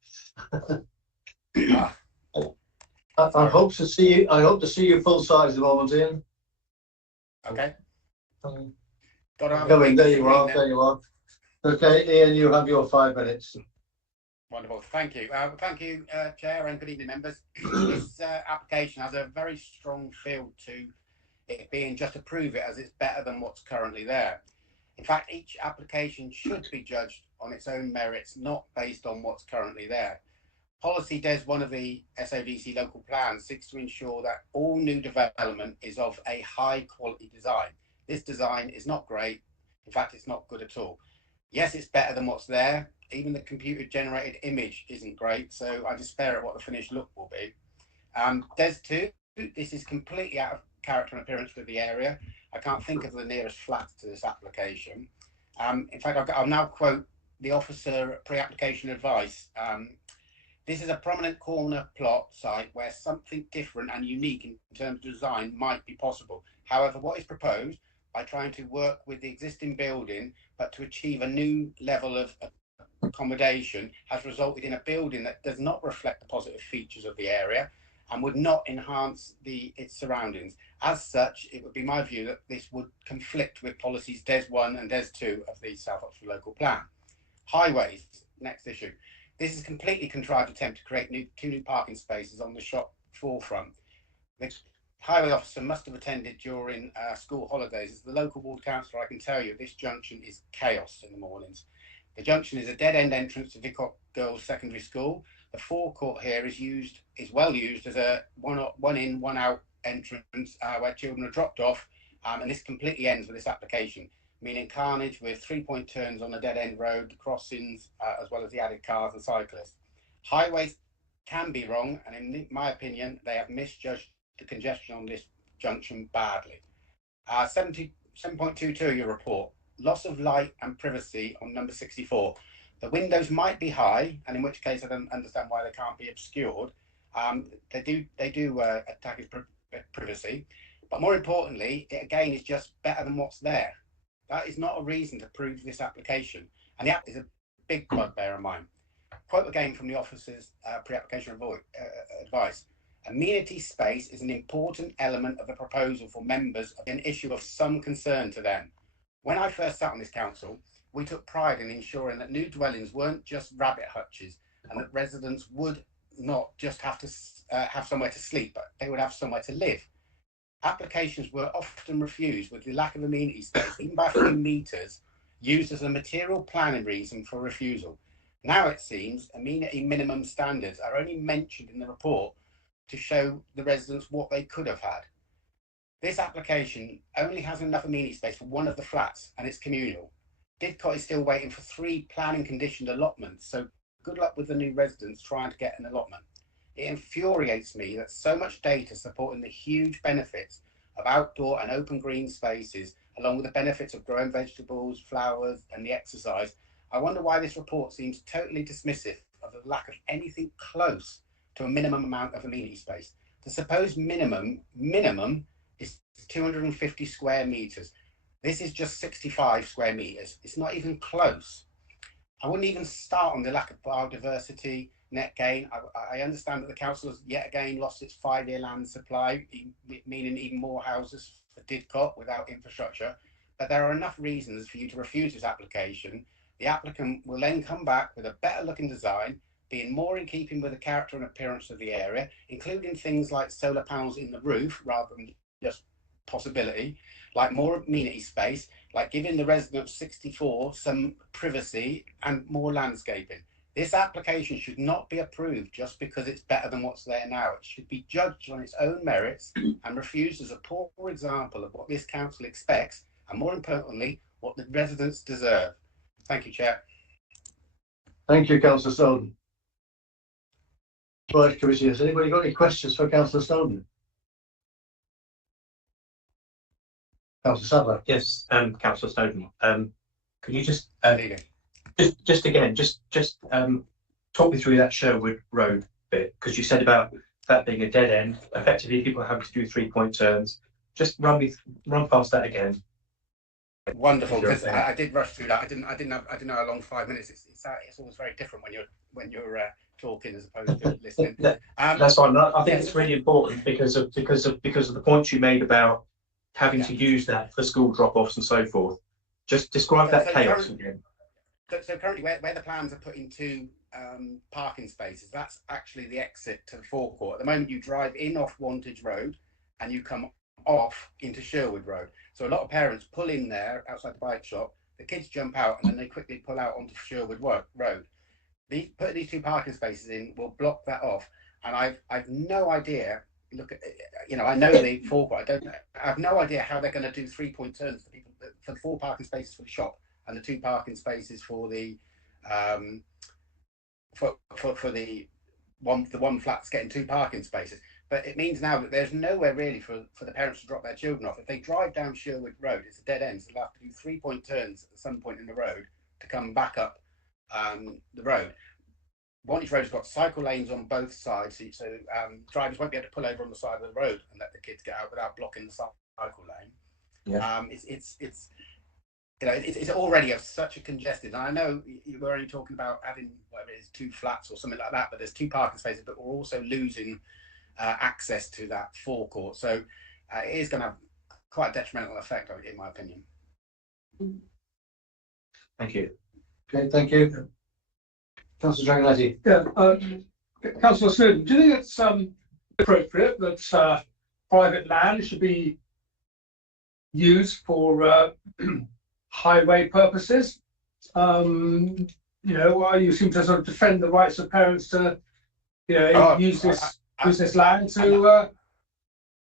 I hope to see you. I hope to see you full size at the moment, Ian. Okay. There you are. There you are. Okay, Ian, you have your 5 minutes. Wonderful. Thank you. Thank you, Chair, and good evening, members. This application has a very strong feel to it being just to prove it as it's better than what's currently there. In fact, each application should be judged on its own merits, not based on what's currently there. Policy Des 1 of the SODC local plan seeks to ensure that all new development is of a high quality design. This design is not great. In fact, it's not good at all. Yes, it's better than what's there. Even the computer generated image isn't great, so I despair at what the finished look will be. Des 2, this is completely out of character and appearance with the area. I can't think of the nearest flat to this application. In fact, I'll now quote the officer pre-application advice. This is a prominent corner plot site where something different and unique in terms of design might be possible. However, what is proposed by trying to work with the existing building, but to achieve a new level of accommodation, has resulted in a building that does not reflect the positive features of the area and would not enhance its surroundings. As such, it would be my view that this would conflict with policies Des 1 and Des 2 of the South Oxford local plan. Highways, next issue. This is a completely contrived attempt to create 2 new parking spaces on the shop forefront. The highway officer must have attended during school holidays. As the local ward councillor, I can tell you this junction is chaos in the mornings. The junction is a dead-end entrance to Didcot Girls Secondary School. The forecourt here is well used as a one in, one out entrance where children are dropped off, and this completely ends with this application, meaning carnage with 3-point turns on a dead-end road, crossings, as well as the added cars and cyclists. Highways can be wrong, and in my opinion, they have misjudged the congestion on this junction badly. 7.22 your report. Loss of light and privacy on number 64. The windows might be high, and in which case I don't understand why they can't be obscured. They do attack his privacy, but more importantly, it again is just better than what's there. That is not a reason to approve this application, and the app is a big bugbear of mine. Quote again from the officer's pre-application advice. Amenity space is an important element of the proposal for members of an issue of some concern to them. When I first sat on this council, we took pride in ensuring that new dwellings weren't just rabbit hutches, and that residents would not just have to have somewhere to sleep, but they would have somewhere to live. Applications were often refused with the lack of amenity space, even by a few metres, used as a material planning reason for refusal. Now it seems amenity minimum standards are only mentioned in the report to show the residents what they could have had. This application only has enough amenity space for one of the flats, and it's communal. Didcot is still waiting for 3 planning conditioned allotments, so good luck with the new residents trying to get an allotment. It infuriates me that so much data supporting the huge benefits of outdoor and open green spaces, along with the benefits of growing vegetables, flowers, and the exercise. I wonder why this report seems totally dismissive of the lack of anything close to a minimum amount of amenity space. The supposed minimum is 250 square metres. This is just 65 square metres. It's not even close. I wouldn't even start on the lack of biodiversity, net gain. I understand that the council has yet again lost its 5-year land supply, meaning even more houses for Didcot without infrastructure. But there are enough reasons for you to refuse this application. The applicant will then come back with a better looking design, being more in keeping with the character and appearance of the area, including things like solar panels in the roof rather than just possibility, like more amenity space, like giving the residents 64 some privacy and more landscaping. This application should not be approved just because it's better than what's there now. It should be judged on its own merits and refused as a poor example of what this council expects, and more importantly, what the residents deserve. Thank you, Chair. Thank you, Councillor Snowden. Right, Committee, has anybody got any questions for Councillor Snowden? Councillor Sadler. Yes, Councillor Snowden. Could you just again talk me through that Sherwood Road bit, because you said about that being a dead end, effectively people having to do 3-point turns. Just run past that again. Wonderful, because I did rush through that. I didn't know how long 5 minutes. It's always very different when you're talking as opposed to listening. That's fine. I think it's really important because of the points you made about having to use that for school drop-offs and so forth. Just describe that chaos again. So currently, where the plans are putting 2 parking spaces, that's actually the exit to the forecourt. At the moment, you drive in off Wantage Road and you come off into Sherwood Road. So a lot of parents pull in there outside the bike shop, the kids jump out, and then they quickly pull out onto Sherwood Road. Putting these 2 parking spaces in will block that off, and I've no idea. Look at, I know the forecourt. I have no idea how they're going to do 3-point turns for people for the 4 parking spaces for the shop and the 2 parking spaces for the for the one flat's getting 2 parking spaces. But it means now that there's nowhere really for the parents to drop their children off. If they drive down Sherwood Road, it's a dead end, so they'll have to do 3-point turns at some point in the road to come back up the road. Wantage Road's got cycle lanes on both sides, so drivers won't be able to pull over on the side of the road and let the kids get out without blocking the cycle lane. Yeah. It's already such a congested, and I know we're only talking about having whatever it is 2 flats or something like that, but there's 2 parking spaces, but we're also losing access to that forecourt, so it is going to have quite a detrimental effect, in my opinion. Thank you. Okay, thank you. Councillor Dragonetti. Yeah, Councillor Snowden, do you think it's appropriate that private land should be used for highway purposes. You seem to sort of defend the rights of parents to, use this land to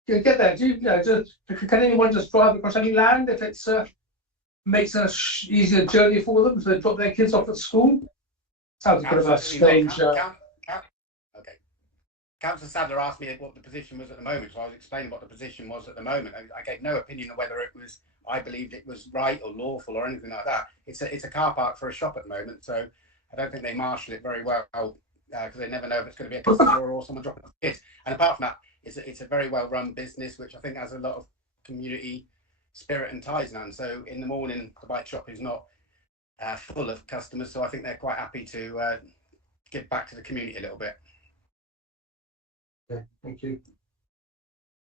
get there. Can anyone just drive across any land if it's makes an easier journey for them to drop their kids off at school? Sounds a bit of a strange. Okay. Councillor Sadler asked me what the position was at the moment, so I was explaining what the position was at the moment. I gave no opinion on whether it was, I believed it was right or lawful or anything like that. It's a car park for a shop at the moment, so I don't think they marshal it very well because they never know if it's going to be a customer or someone dropping off kids. And apart from that, it's a very well run business, which I think has a lot of community spirit and ties now. And so in the morning, the bike shop is not full of customers, so I think they're quite happy to give back to the community a little bit. Okay, thank you.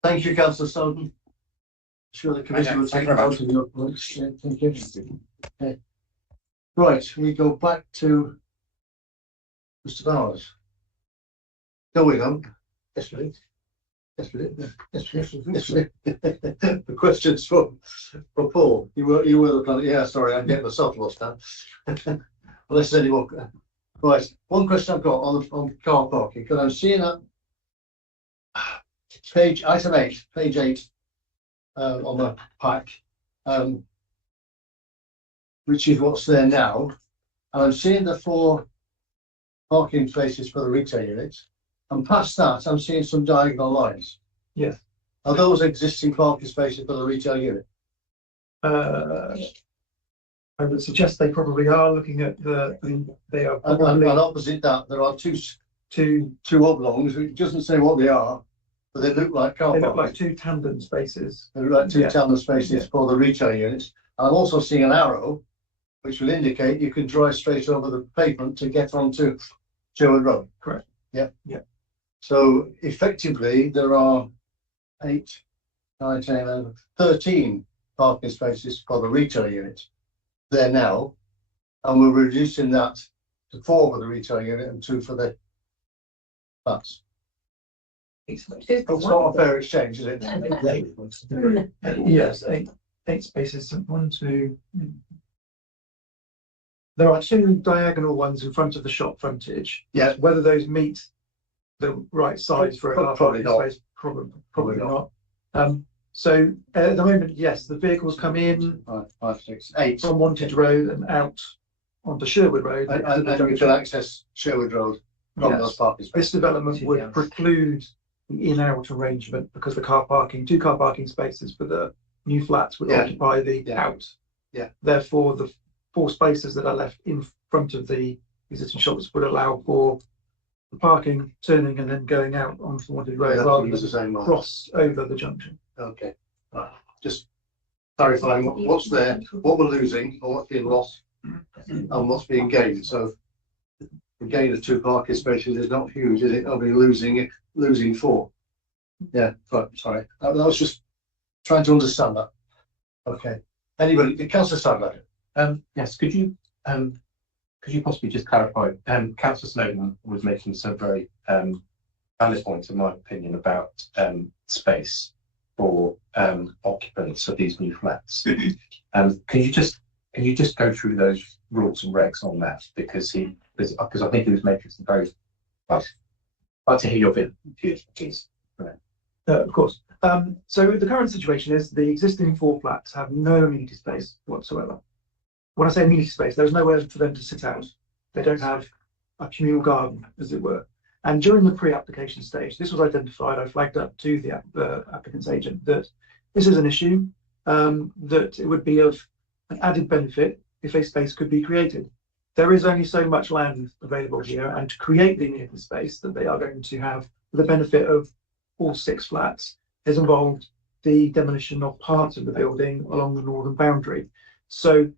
Thank you, Councillor Snowden. I'm sure the committee will take note of your points. Yeah, thank you. Okay. Right, we go back to Mr. Bowers. No, we don't. Yes, we do. Yes, we do. Yes, we do. The questions from Paul. You were the planet. Yeah, sorry, I'm getting myself lost now. Unless there's any more. Right, one question I've got on car parking, because I'm seeing that item 8, page 8 on the pack, which is what's there now. And I'm seeing the 4 parking spaces for the retail units. And past that, I'm seeing some diagonal lines. Yes. Are those existing parking spaces for the retail unit? I would suggest they probably are. Looking at they are probably. And opposite that, there are two oblongs. It doesn't say what they are, but they look like car parks. They look like 2 tandem spaces. They look like 2 tandem spaces for the retail units. And I'm also seeing an arrow, which will indicate you can drive straight over the pavement to get onto Sherwood Road. Correct. Yeah. Yeah. So effectively, there are 8, 9, 10, 11, 13 parking spaces for the retail unit there now, and we're reducing that to 4 for the retail unit and 2 for the flats. It's not a fair exchange, is it? Yes, 8 spaces. 1, 2. There are 2 diagonal ones in front of the shop frontage. Yeah. Whether those meet the right size for a car Probably parking not. space, probably not. So at the moment, yes, the vehicles come in 5, 6, 8 from Wantage Road and out onto Sherwood Road. and you can access Sherwood Road from those parking spaces. This development would preclude the in-out arrangement because the 2 car parking spaces for the new flats would occupy the out. Yeah. Therefore, the 4 spaces that are left in front of the existing shops would allow for the parking, turning, and then going out onto Wantage Road rather than cross over the junction. Okay. Just clarifying what's there, what we're losing, or what's being lost, and what's being gained. So the gain of 2 parking spaces is not huge, is it? I'll be losing 4. Yeah, right, sorry. I was just trying to understand that. Okay. Anybody, Councillor Sadler? Yes, could you possibly just clarify? Councillor Snowden was making some very valid points, in my opinion, about space for occupants of these new flats. Can you just go through those rules and regs on that? Because I think he was making some very well. I'd like to hear your view, please. Of course. So the current situation is the existing 4 flats have no amenity space whatsoever. When I say amenity space, there's nowhere for them to sit out. They don't have a communal garden, as it were. And during the pre-application stage, this was identified. I flagged up to the applicant's agent that this is an issue, that it would be of an added benefit if a space could be created. There is only so much land available here, and to create the amenity space that they are going to have for the benefit of all 6 flats has involved the demolition of parts of the building along the northern boundary. So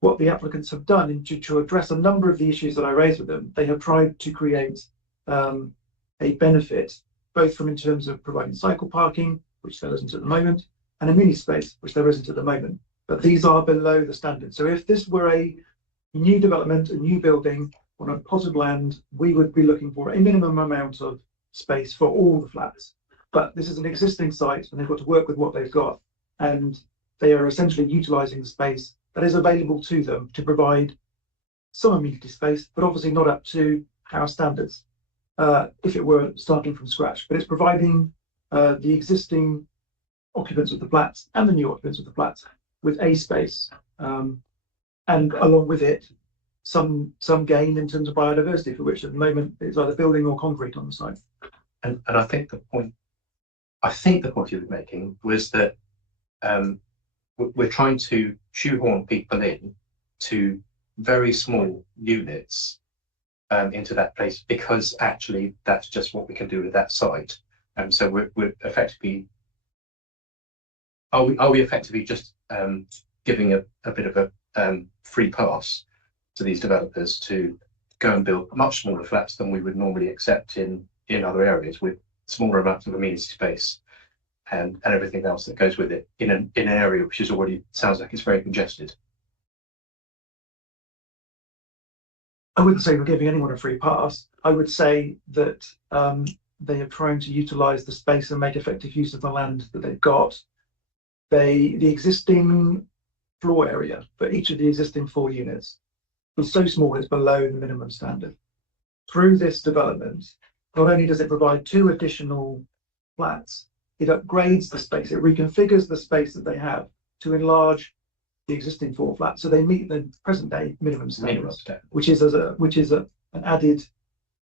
what the applicants have done to address a number of the issues that I raised with them, they have tried to create a benefit, both from in terms of providing cycle parking, which there isn't at the moment, and a mini space, which there isn't at the moment. But these are below the standard. So if this were a new development, a new building on a plot of land, we would be looking for a minimum amount of space for all the flats. But this is an existing site and they've got to work with what they've got. And they are essentially utilising the space that is available to them to provide some amenity space, but obviously not up to our standards if it were starting from scratch. But it's providing the existing occupants of the flats and the new occupants of the flats with a space, and along with it, some gain in terms of biodiversity, for which at the moment it's either building or concrete on the site. And I think the point you were making was that we're trying to shoehorn people in to very small units into that place, because actually that's just what we can do with that site. And so we're effectively, are we effectively just giving a bit of a free pass to these developers to go and build much smaller flats than we would normally accept in other areas, with smaller amounts of amenity space and everything else that goes with it in an area which is already, sounds like it's very congested? I wouldn't say we're giving anyone a free pass. I would say that they are trying to utilise the space and make effective use of the land that they've got. The existing floor area for each of the existing 4 units is so small it's below the minimum standard. Through this development, not only does it provide 2 additional flats, it upgrades the space, it reconfigures the space that they have to enlarge the existing 4 flats, so they meet the present day minimum standards, which is an added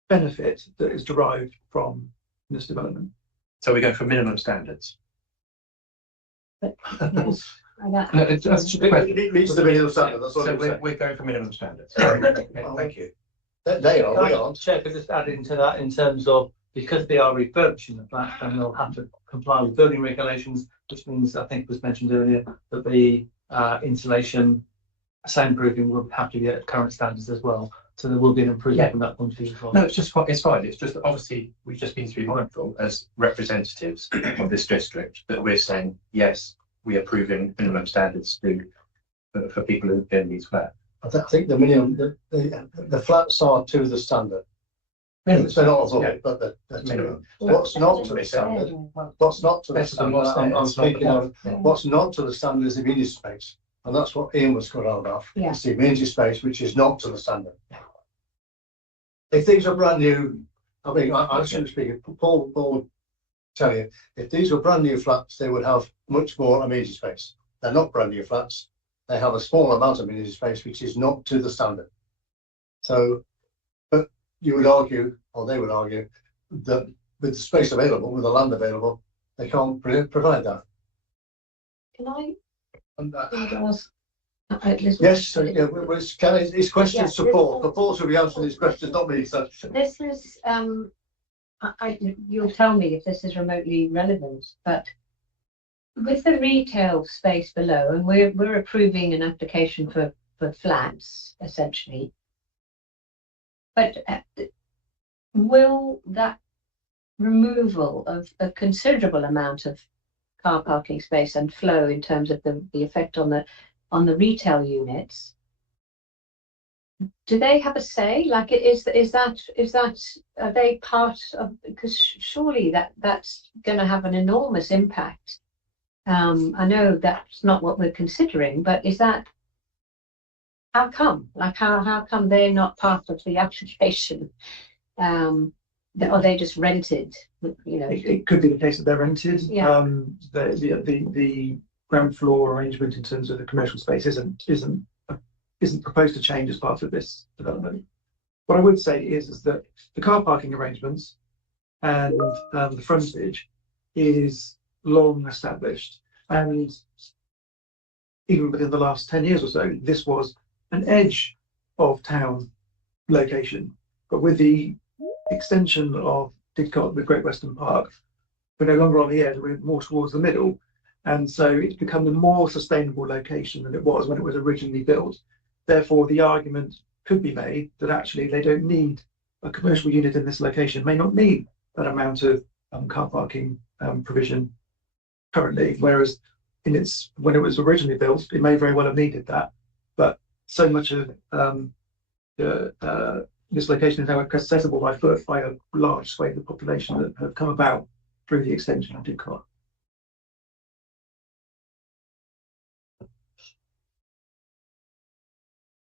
benefit that is derived from this development. So we go for minimum standards. But, It meets the minimum standard. That's what So I'm we're going for minimum standards. Okay, thank you. They are. We aren't. Chair, could just add into that in terms of, because they are refurbishing the flat, then they'll have to comply with building regulations, which means, I think was mentioned earlier, that the insulation, soundproofing will have to be at current standards as well. So there will be an improvement from that point of view as well. No, it's fine. It's just that obviously we just need to be mindful as representatives of this district that we're saying, yes, we are approving minimum standards for people who live in these flats. I think the minimum, the flats are to the standard. They're not above it, but they're minimum. What's not to the standard? What's not to the standard? I'm speaking of what's not to the standard is the amenity space, and that's what Ian was going on about. Yeah. It's the amenity space which is not to the standard. If these are brand new, I mean, I shouldn't speak. Paul would tell you, if these were brand new flats, they would have much more amenity space. They're not brand new flats. They have a small amount of amenity space which is not to the standard. So, but you would argue, or they would argue, that with the space available, with the land available, they can't provide that. Can I And ask? yes, so, yeah, it's question support. The Paul should be answering these questions, not me. So this is you'll tell me if this is remotely relevant, but with the retail space below, and we're approving an application for flats essentially, but will that removal of a considerable amount of car parking space and flow in terms of the effect on the retail units, do they have a say? Like, is that are they part of, because surely that's going to have an enormous impact. I know that's not what we're considering, but is that, how come? Like, how come they're not part of the application? Are they just rented? You know, it could be the case that they're rented. Yeah. The ground floor arrangement in terms of the commercial space isn't proposed to change as part of this development. What I would say is that the car parking arrangements and the frontage is long established, and even within the last 10 years or so, this was an edge of town location. But with the extension of Didcot with Great Western Park, we're no longer on the edge, we're more towards the middle. And so it's become a more sustainable location than it was when it was originally built. Therefore, the argument could be made that actually they don't need a commercial unit in this location, may not need that amount of car parking provision currently, whereas when it was originally built, it may very well have needed that. But so much of the this location is now accessible by foot by a large swathe of the population that have come about through the extension of Didcot.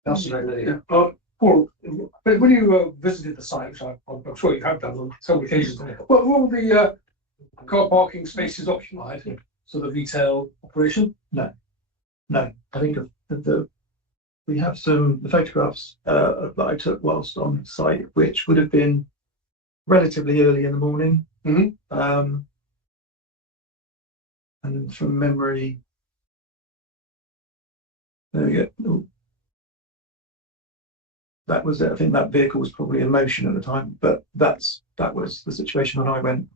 Yeah. Paul, but when you visited the site, which I'm sure you have done on several occasions, were all the car parking spaces occupied for the retail operation? No. I think we have the photographs that I took whilst on site, which would have been relatively early in the morning. And from memory, there we go. Oh. That was it. I think that vehicle was probably in motion at the time, but that was the situation when I went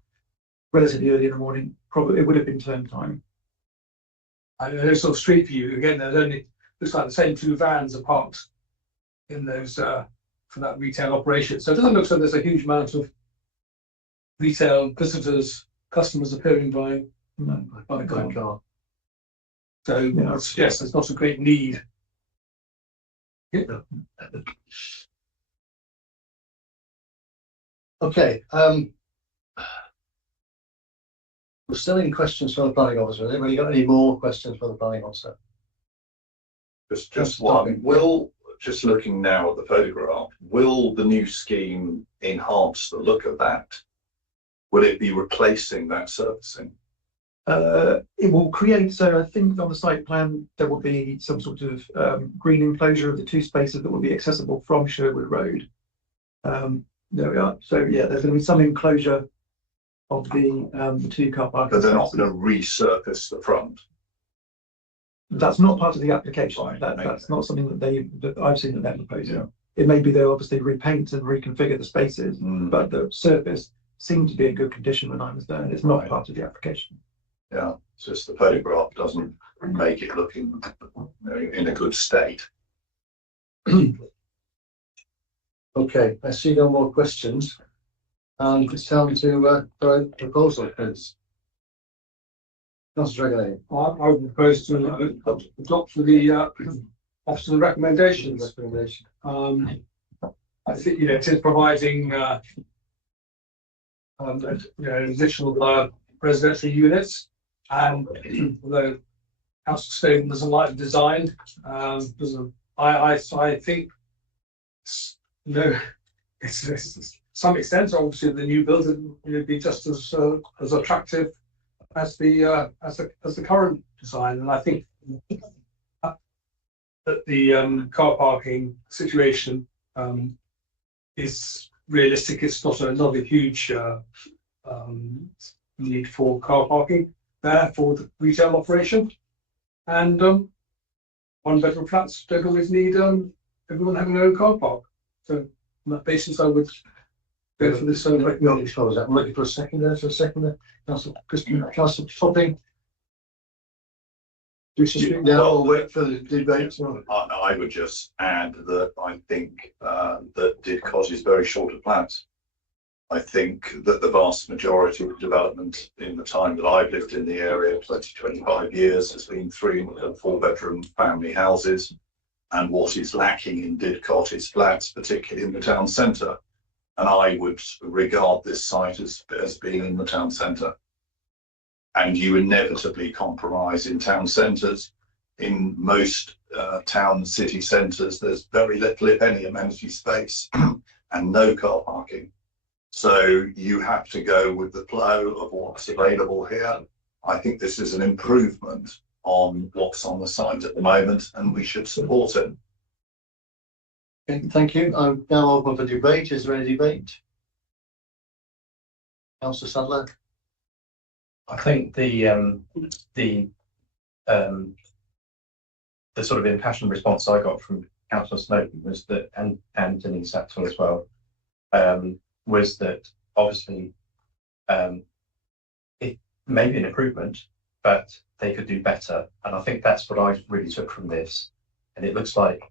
relatively early in the morning. Probably it would have been term time. I know sort of street view again. There's only looks like the same two vans are parked in those for that retail operation. So it doesn't look like there's a huge amount of retail visitors, customers appearing by car. So yeah, I suggest there's not a great need. Okay. We're still in questions for the planning officer. Has anybody got any more questions for the planning officer? Just one. Just looking now at the photograph, will the new scheme enhance the look of that? Will it be replacing that surfacing? It will create, so I think on the site plan there will be some sort of green enclosure of the two spaces that will be accessible from Sherwood Road. There we are. So yeah, there's going to be some enclosure of the two car parking. But they're not going to resurface the front. That's not part of the application. That's not something that I've seen that they're proposing. Yeah. It may be they'll obviously repaint and reconfigure the spaces, but the surface seemed to be in good condition when I was there, and it's not part of the application. Yeah, it's just the photograph doesn't make it look in a good state. Okay, I see no more questions. It's time to proposal, please. Councillor Regulator. I would propose to adopt the officer's recommendations. I think it is providing additional residential units, and although Council Stone doesn't like the design, I think it's to some extent obviously the new building will be just as attractive as the current design, and I think that the car parking situation is realistic. It's not another huge need for car parking there for the retail operation, and one bedroom flats don't always need everyone having their own car park. So on that basis, I would go for this. I'm looking for a seconder. Councillor Topping. Yeah, I'll wait for the debate. I would just add that I think that Didcot is very short of flats. I think that the vast majority of development in the time that I've lived in the area, 25 years, has been 3 and 4 bedroom family houses. And what is lacking in Didcot is flats, particularly in the town centre. And I would regard this site as being in the town centre. And you inevitably compromise in town centres. In most town city centres, there's very little, if any, amenity space and no car parking. So you have to go with the flow of what's available here. I think this is an improvement on what's on the site at the moment, and we should support it. Okay, thank you. I'm now open for debate. Is there any debate? Councillor Sadler. I think the sort of impassioned response I got from Councillor Snowden was that, and Denise Saxon as well, was that obviously it may be an improvement, but they could do better. And I think that's what I really took from this. And it looks like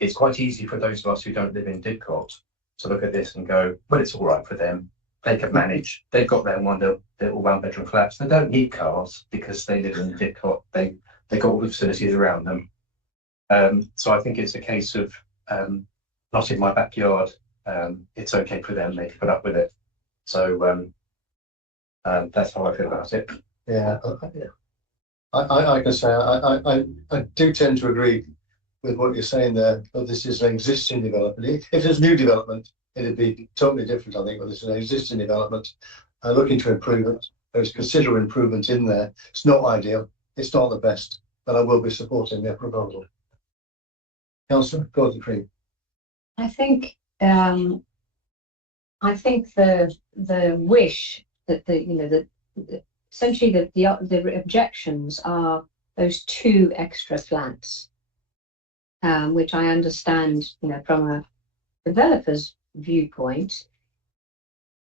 it's quite easy for those of us who don't live in Didcot to look at this and go, well, it's all right for them. They can manage. They've got their little one bedroom flats. They don't need cars because they live in Didcot. They got all the facilities around them. So I think it's a case of not in my backyard, it's okay for them, they can put up with it. So that's how I feel about it. Yeah, I can say I do tend to agree with what you're saying there, but this is an existing development. If there's new development, it'd be totally different, I think, but this is an existing development. Looking to improve it. There's considerable improvement in there. It's not ideal, it's not the best, but I will be supporting their proposal. Councillor Gordon Creed. I think the wish that essentially the objections are those 2 extra flats, which I understand, from a developer's viewpoint,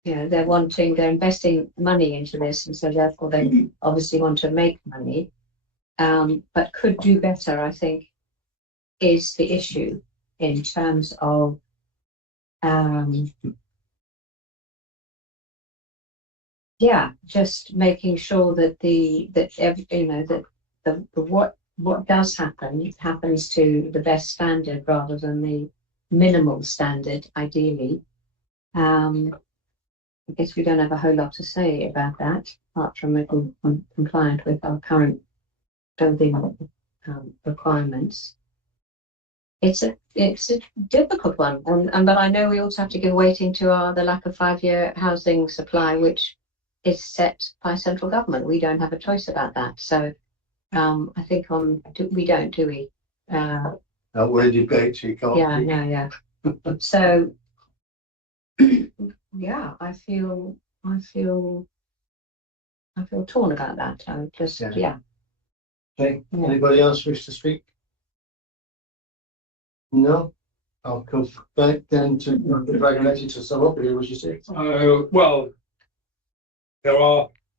they're investing money into this, and so therefore they obviously want to make money, but could do better, I think, is the issue in terms of just making sure that what does happen happens to the best standard rather than the minimal standard, ideally. I guess we don't have a whole lot to say about that, apart from making compliant with our current building requirements. It's a difficult one, but I know we also have to give weighting to the lack of 5-year housing supply, which is set by central government. We don't have a choice about that. So I think we don't, do we? We're debate, you can't. Yeah. So yeah, I feel torn about that. I just Okay. Anybody else wish to speak? No. I'll come back then to Dragonetti to sum up. What would you say? Well,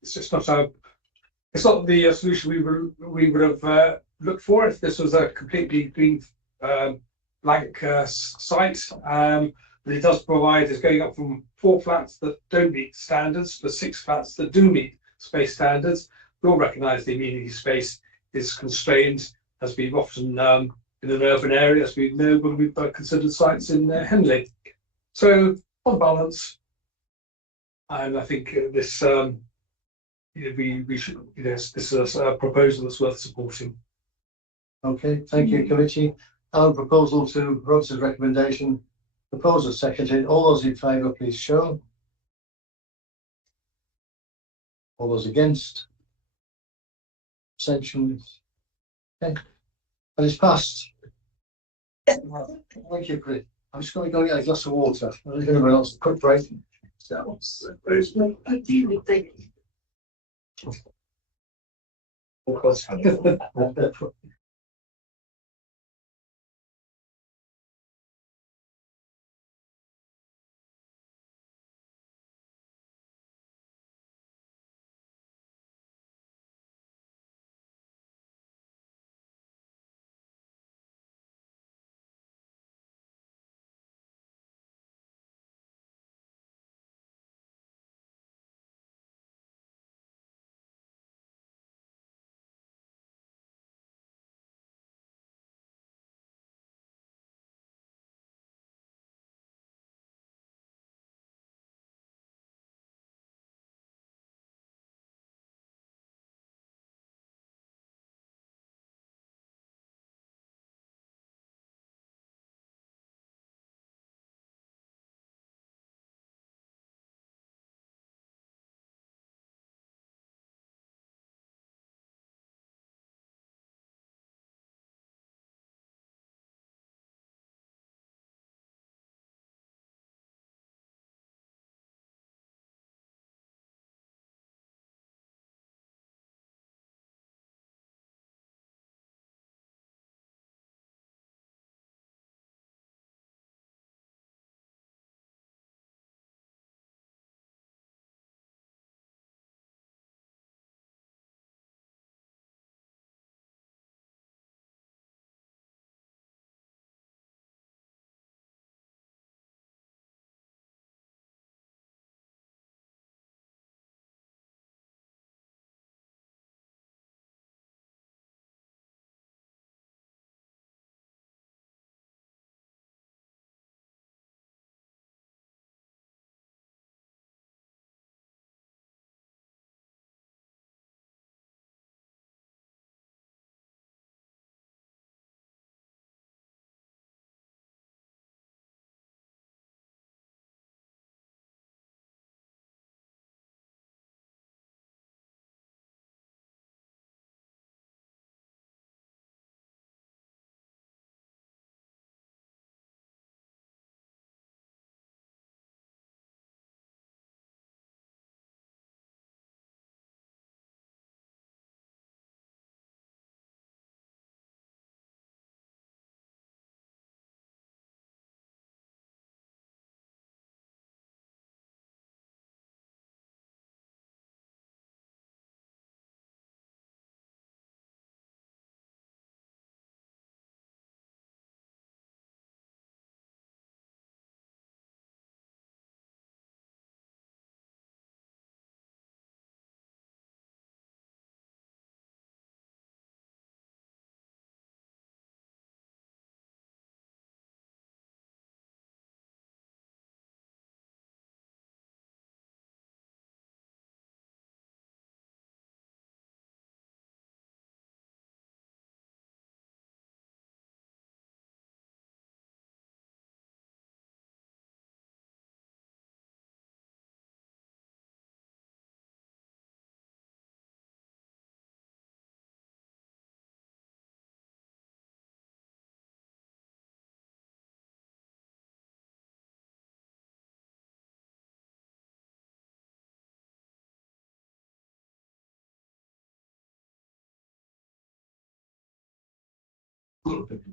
it's not the solution we would have looked for if this was a completely green blank site. But it does provide, it's going up from 4 flats that don't meet standards to 6 flats that do meet space standards. We all recognise the amenity space is constrained, as we've often in an urban area, as we know when we've considered sites in Henley. So on balance, and I think this we should, this is a proposal that's worth supporting. Okay, thank you, committee. Our proposal to Rose's recommendation. Proposer seconded. All those in favour, please show. All those against? Abstentions? Okay. And it's passed. Thank you, Chris. I'm just going to go get a glass of water. Anyone else? Quick break.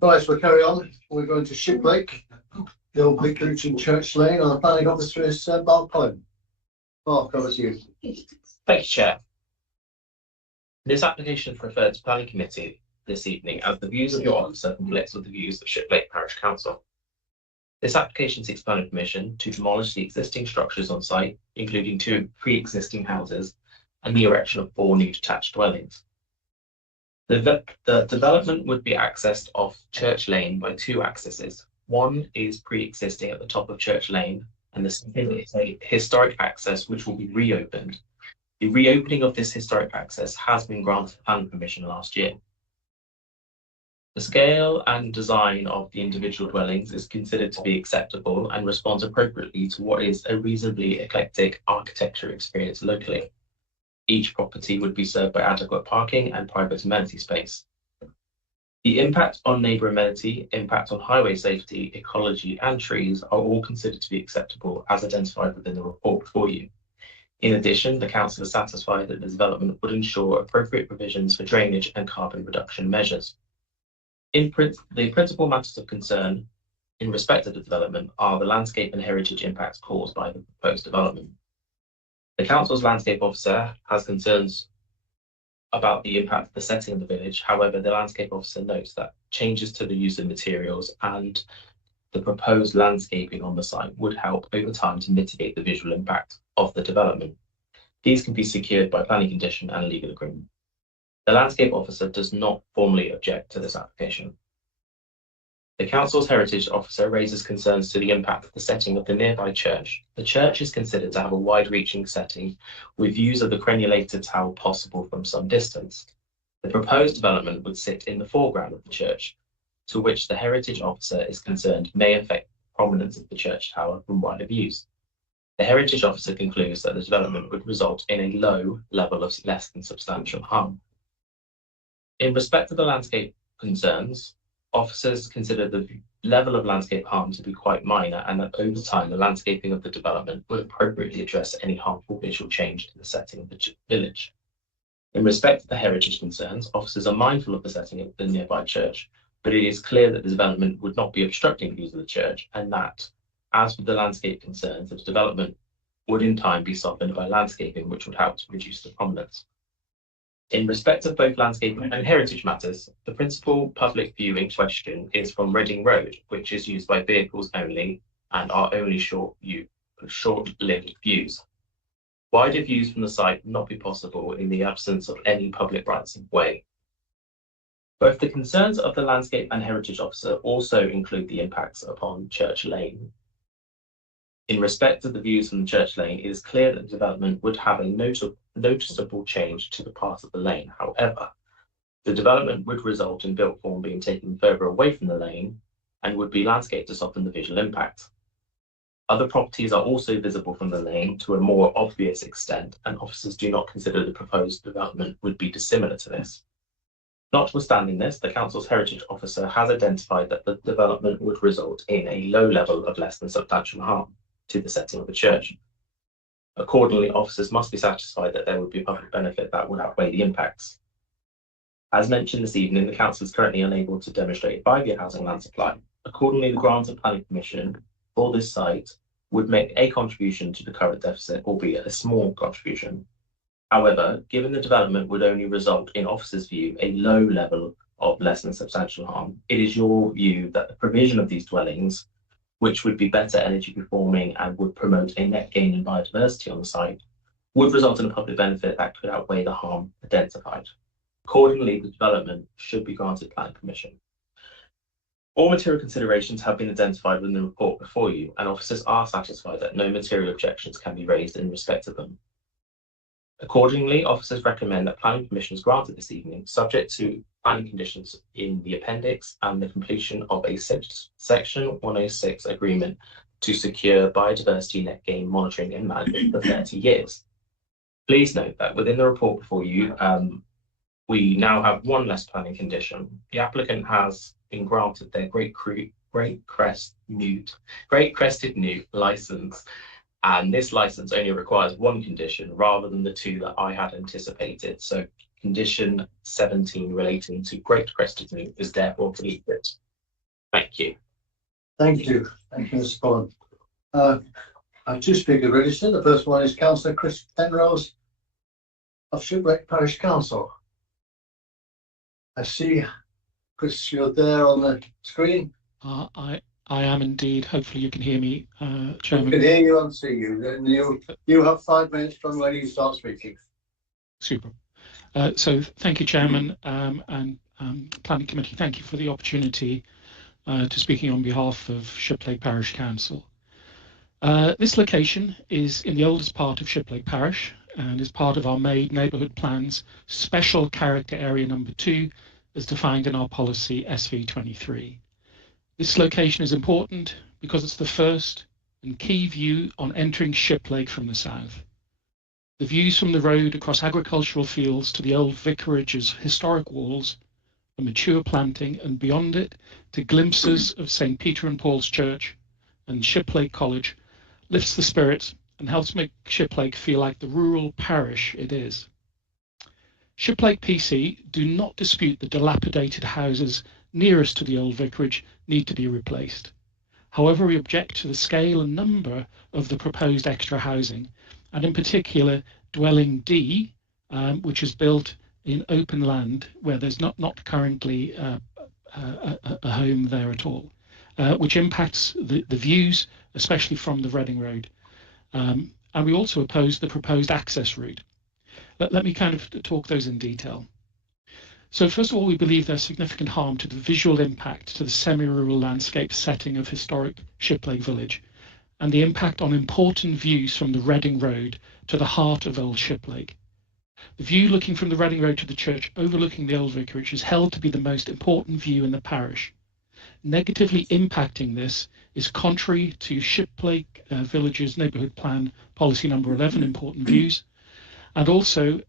Right, we'll carry on. We're going to Shiplake, the old Vicarage Church Lane, and the planning officer is Mark Cullen. Mark, over to you. Thank you, Chair. This application is referred to Planning Committee this evening as the views of your officer conflicts with the views of Shiplake Parish Council. This application seeks planning permission to demolish the existing structures on site, including 2 pre-existing houses and the erection of 4 new detached dwellings. The development would be accessed off Church Lane by 2 accesses. One is pre-existing at the top of Church Lane, and the second is a historic access which will be reopened. The reopening of this historic access has been granted planning permission last year. The scale and design of the individual dwellings is considered to be acceptable and responds appropriately to what is a reasonably eclectic architecture experience locally. Each property would be served by adequate parking and private amenity space. The impact on neighbour amenity, impact on highway safety, ecology and trees are all considered to be acceptable as identified within the report before you. In addition, the council is satisfied that the development would ensure appropriate provisions for drainage and carbon reduction measures. The principal matters of concern in respect of the development are the landscape and heritage impacts caused by the proposed development. The council's landscape officer has concerns about the impact of the setting of the village. However, the landscape officer notes that changes to the use of materials and the proposed landscaping on the site would help over time to mitigate the visual impact of the development. These can be secured by planning condition and legal agreement. The landscape officer does not formally object to this application. The council's heritage officer raises concerns to the impact of the setting of the nearby church. The church is considered to have a wide-reaching setting with views of the crenulated tower possible from some distance. The proposed development would sit in the foreground of the church, to which the heritage officer is concerned may affect the prominence of the church tower from wider views. The heritage officer concludes that the development would result in a low level of less than substantial harm. In respect to the landscape concerns, officers consider the level of landscape harm to be quite minor and that over time the landscaping of the development would appropriately address any harmful visual change to the setting of the village. In respect to the heritage concerns, officers are mindful of the setting of the nearby church, but it is clear that the development would not be obstructing views of the church and that, as with the landscape concerns, the development would in time be softened by landscaping which would help to reduce the prominence. In respect of both landscape and heritage matters, the principal public view in question is from Reading Road, which is used by vehicles only and are only short-lived views. Wider views from the site would not be possible in the absence of any public rights of way. Both the concerns of the landscape and heritage officer also include the impacts upon Church Lane. In respect of the views from Church Lane, it is clear that the development would have a noticeable change to the path of the lane. However, the development would result in built form being taken further away from the lane and would be landscaped to soften the visual impact. Other properties are also visible from the lane to a more obvious extent, and officers do not consider the proposed development would be dissimilar to this. Notwithstanding this, the council's heritage officer has identified that the development would result in a low level of less than substantial harm to the setting of the church. Accordingly, officers must be satisfied that there would be a public benefit that would outweigh the impacts. As mentioned this evening, the council is currently unable to demonstrate 5-year housing land supply. Accordingly, the grant of planning permission for this site would make a contribution to the current deficit, albeit a small contribution. However, given the development would only result in officers' view a low level of less than substantial harm, it is your view that the provision of these dwellings, which would be better energy performing and would promote a net gain in biodiversity on the site, would result in a public benefit that could outweigh the harm identified. Accordingly, the development should be granted planning permission. All material considerations have been identified within the report before you, and officers are satisfied that no material objections can be raised in respect of them. Accordingly, officers recommend that planning permission is granted this evening, subject to planning conditions in the appendix and the completion of a Section 106 agreement to secure biodiversity net gain monitoring and management for 30 years. Please note that within the report before you, we now have one less planning condition. The applicant has been granted their Great Crested Newt license And this license only requires one condition rather than the two that I had anticipated. So condition 17 relating to Great Crested Moot is therefore deleted. Thank you. Thank you. Thank you, Mr. Pollen. I have two speakers registered. The first one is Councillor Chris Penrose of Shipwreck Parish Council. I see, Chris, you're there on the screen. I am indeed. Hopefully you can hear me, Chairman. We can hear you and see you. Then you have 5 minutes from when you start speaking. Super. So thank you, Chairman, and Planning Committee. Thank you for the opportunity to speaking on behalf of Shiplake Parish Council. This location is in the oldest part of Shiplake Parish and is part of our MADE Neighbourhood Plan's Special Character Area Number 2 as defined in our policy SV23. This location is important because it's the first and key view on entering Shiplake from the south. The views from the road across agricultural fields to the old vicarage's historic walls, the mature planting, and beyond it to glimpses of St. Peter and Paul's Church and Shiplake College lifts the spirit and helps make Shiplake feel like the rural parish it is. Shiplake PC do not dispute the dilapidated houses nearest to the old vicarage need to be replaced. However, we object to the scale and number of the proposed extra housing, and in particular dwelling D, which is built in open land where there's not currently a home there at all, which impacts the views, especially from the Reading Road. And we also oppose the proposed access route. Let me kind of talk those in detail. So first of all, we believe there's significant harm to the visual impact to the semi-rural landscape setting of historic Shiplake Village and the impact on important views from the Reading Road to the heart of Old Shiplake. The view looking from the Reading Road to the church overlooking the old vicarage is held to be the most important view in the parish. Negatively impacting this is contrary to Shiplake Village's Neighbourhood Plan Policy Number 11, important views, and also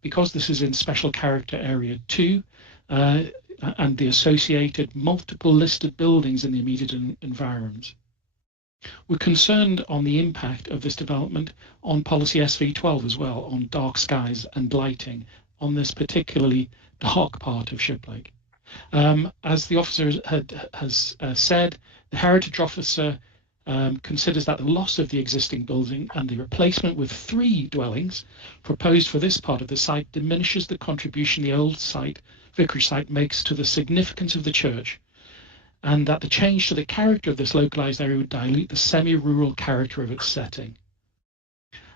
because this is in Special Character Area 2 and the associated multiple listed buildings in the immediate environs. We're concerned on the impact of this development on policy SV12 as well, on dark skies and lighting on this particularly dark part of Shiplake. As the officer has said, the Heritage Officer considers that the loss of the existing building and the replacement with 3 dwellings proposed for this part of the site diminishes the contribution the old site, vicarage site, makes to the significance of the church, and that the change to the character of this localised area would dilute the semi-rural character of its setting.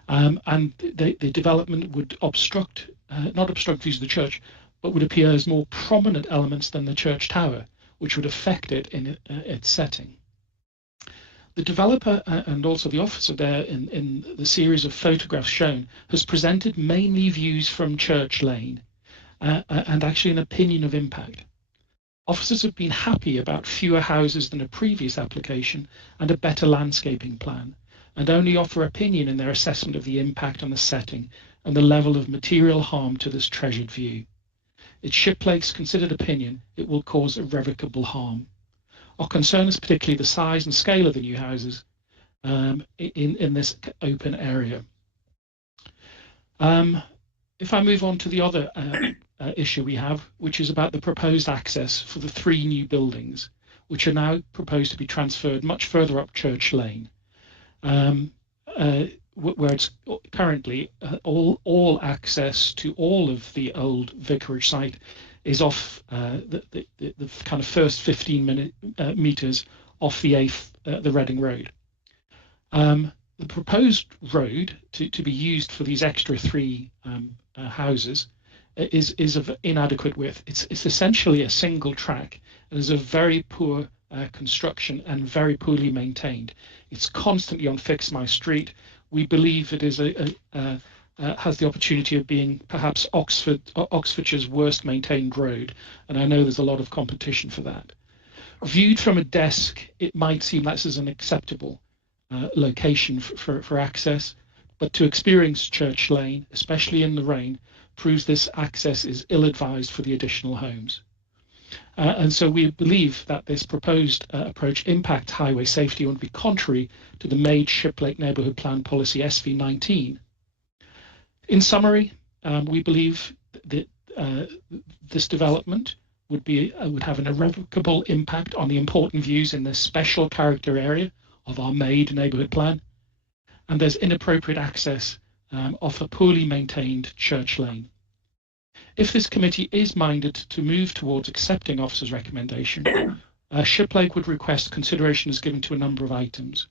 And the development would obstruct, not obstruct views of the church, but would appear as more prominent elements than the church tower, which would affect it in its setting. The developer and also the officer there in the series of photographs shown has presented mainly views from Church Lane and actually an opinion of impact. Officers have been happy about fewer houses than a previous application and a better landscaping plan, and only offer opinion in their assessment of the impact on the setting and the level of material harm to this treasured view. It's Shiplake's considered opinion it will cause irrevocable harm. Our concern is particularly the size and scale of the new houses in this open area. If I move on to the other issue we have, which is about the proposed access for the 3 new buildings, which are now proposed to be transferred much further up Church Lane, where it's currently all access to all of the old vicarage site is off the kind of first 15 metres off the Reading Road. The proposed road to be used for these extra 3 houses is of inadequate width. It's essentially a single track and is of very poor construction and very poorly maintained. It's constantly on Fix My Street. We believe it is has the opportunity of being perhaps Oxfordshire's worst maintained road, and I know there's a lot of competition for that. Viewed from a desk, it might seem like this is an acceptable location for access, but to experience Church Lane, especially in the rain, proves this access is ill-advised for the additional homes. And so we believe that this proposed approach impacts highway safety and would be contrary to the Made Shiplake Neighbourhood Plan Policy SV19. In summary, we believe that this development would have an irrevocable impact on the important views in this special character area of our Made Neighbourhood Plan, and there's inappropriate access off a poorly maintained church lane. If this committee is minded to move towards accepting officer's recommendation, Shiplake would request consideration is given to a number of items.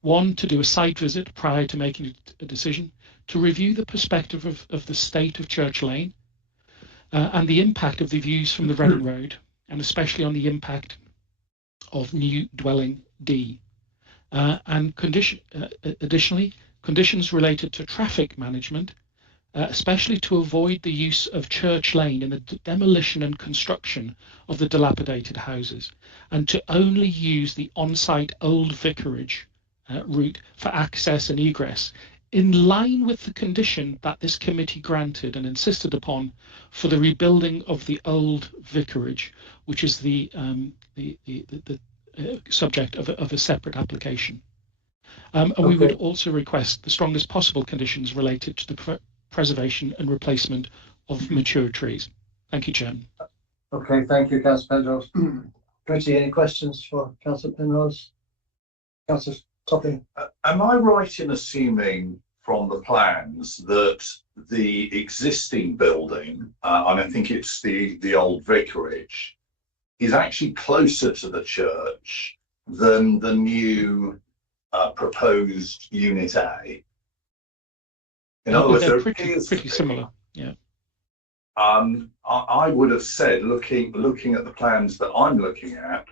One, to do a site visit prior to making a decision, to review the perspective of the state of Church Lane and the impact of the views from the Reading Road, and especially on the impact of new dwelling D. And additionally, conditions related to traffic management, especially to avoid the use of Church Lane in the demolition and construction of the dilapidated houses, and to only use the on-site old vicarage route for access and egress, in line with the condition that this committee granted and insisted upon for the rebuilding of the old vicarage, which is the subject of a separate application. And we would also request the strongest possible conditions related to the preservation and replacement of mature trees. Thank you, Chairman. Okay, thank you, Councillor Penrose. Committee, any questions for Councillor Penrose? Councillor Topping. Am I right in assuming from the plans that the existing building, and I think it's the old vicarage, is actually closer to the church than the new proposed Unit A? In other words, they're pretty similar. Yeah. I would have said, looking at the plans that I'm looking at,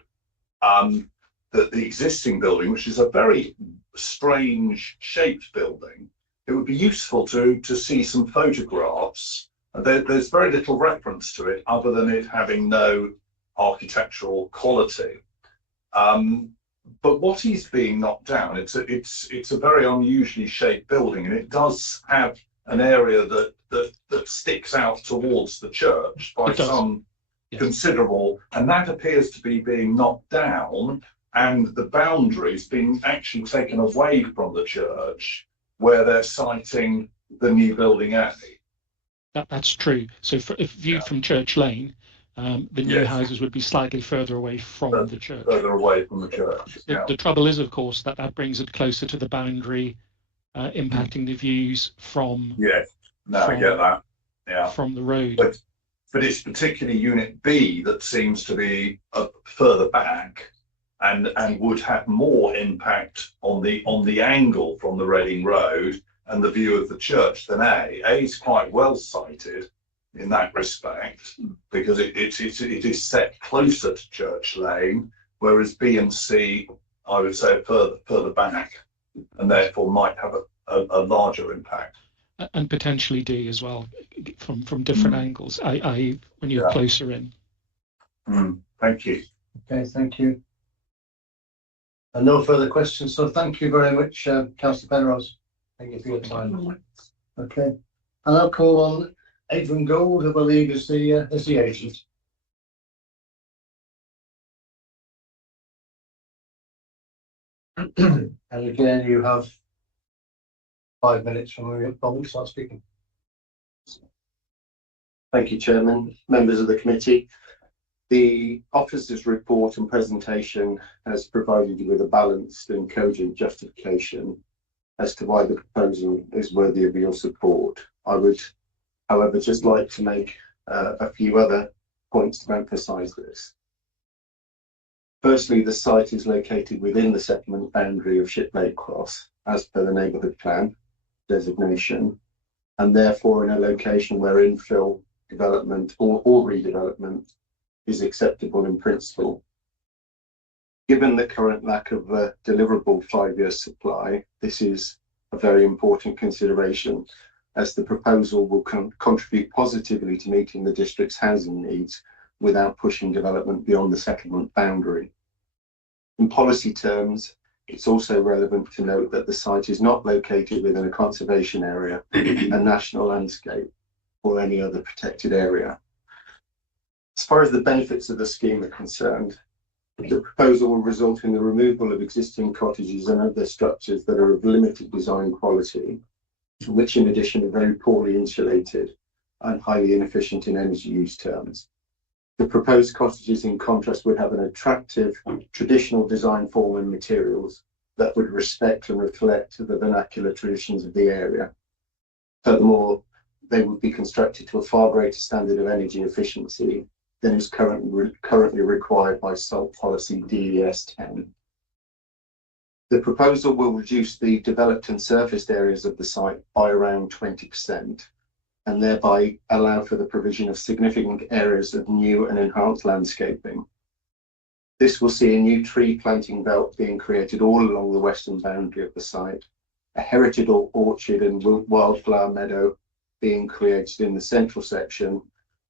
that the existing building, which is a very strange shaped building, it would be useful to see some photographs. There's very little reference to it other than it having no architectural quality. But what is being knocked down, it's a very unusually shaped building, and it does have an area that sticks out towards the church by some considerable, and that appears to be being knocked down, and the boundaries being actually taken away from the church where they're citing the new building A. That's true. So if viewed from Church Lane, the new houses would be slightly further away from the church. Further away from the church. The trouble is, of course, that brings it closer to the boundary, impacting the views from. Yes, no, I get that. Yeah. From the road. But it's particularly Unit B that seems to be further back, and would have more impact on the angle from the Reading Road and the view of the church than A. A is quite well sited in that respect, because it is set closer to Church Lane, whereas B and C, I would say, are further back, and therefore might have a larger impact. And potentially D as well, from different angles, i.e. when you're closer in. Thank you. Okay, thank you. And no further questions, so thank you very much, Councillor Penrose. Thank you for your time. Okay, and I'll call on Adrian Gold, who I believe is the agent. And again, you have 5 minutes from when we start speaking. Thank you, Chairman, members of the committee. The officer's report and presentation has provided you with a balanced and cogent justification as to why the proposal is worthy of your support. I would, however, just like to make a few other points to emphasise this. Firstly, the site is located within the settlement boundary of Shiplake Cross, as per the neighbourhood plan designation, and therefore in a location where infill development or redevelopment is acceptable in principle. Given the current lack of a deliverable 5-year supply, this is a very important consideration, as the proposal will contribute positively to meeting the district's housing needs without pushing development beyond the settlement boundary. In policy terms, it's also relevant to note that the site is not located within a conservation area, a national landscape, or any other protected area. As far as the benefits of the scheme are concerned, the proposal will result in the removal of existing cottages and other structures that are of limited design quality, which in addition are very poorly insulated and highly inefficient in energy use terms. The proposed cottages, in contrast, would have an attractive traditional design form and materials that would respect and reflect the vernacular traditions of the area. Furthermore, they would be constructed to a far greater standard of energy efficiency than is currently required by SALT policy DES 10. The proposal will reduce the developed and surfaced areas of the site by around 20%, and thereby allow for the provision of significant areas of new and enhanced landscaping. This will see a new tree planting belt being created all along the western boundary of the site, a heritage orchard and wildflower meadow being created in the central section,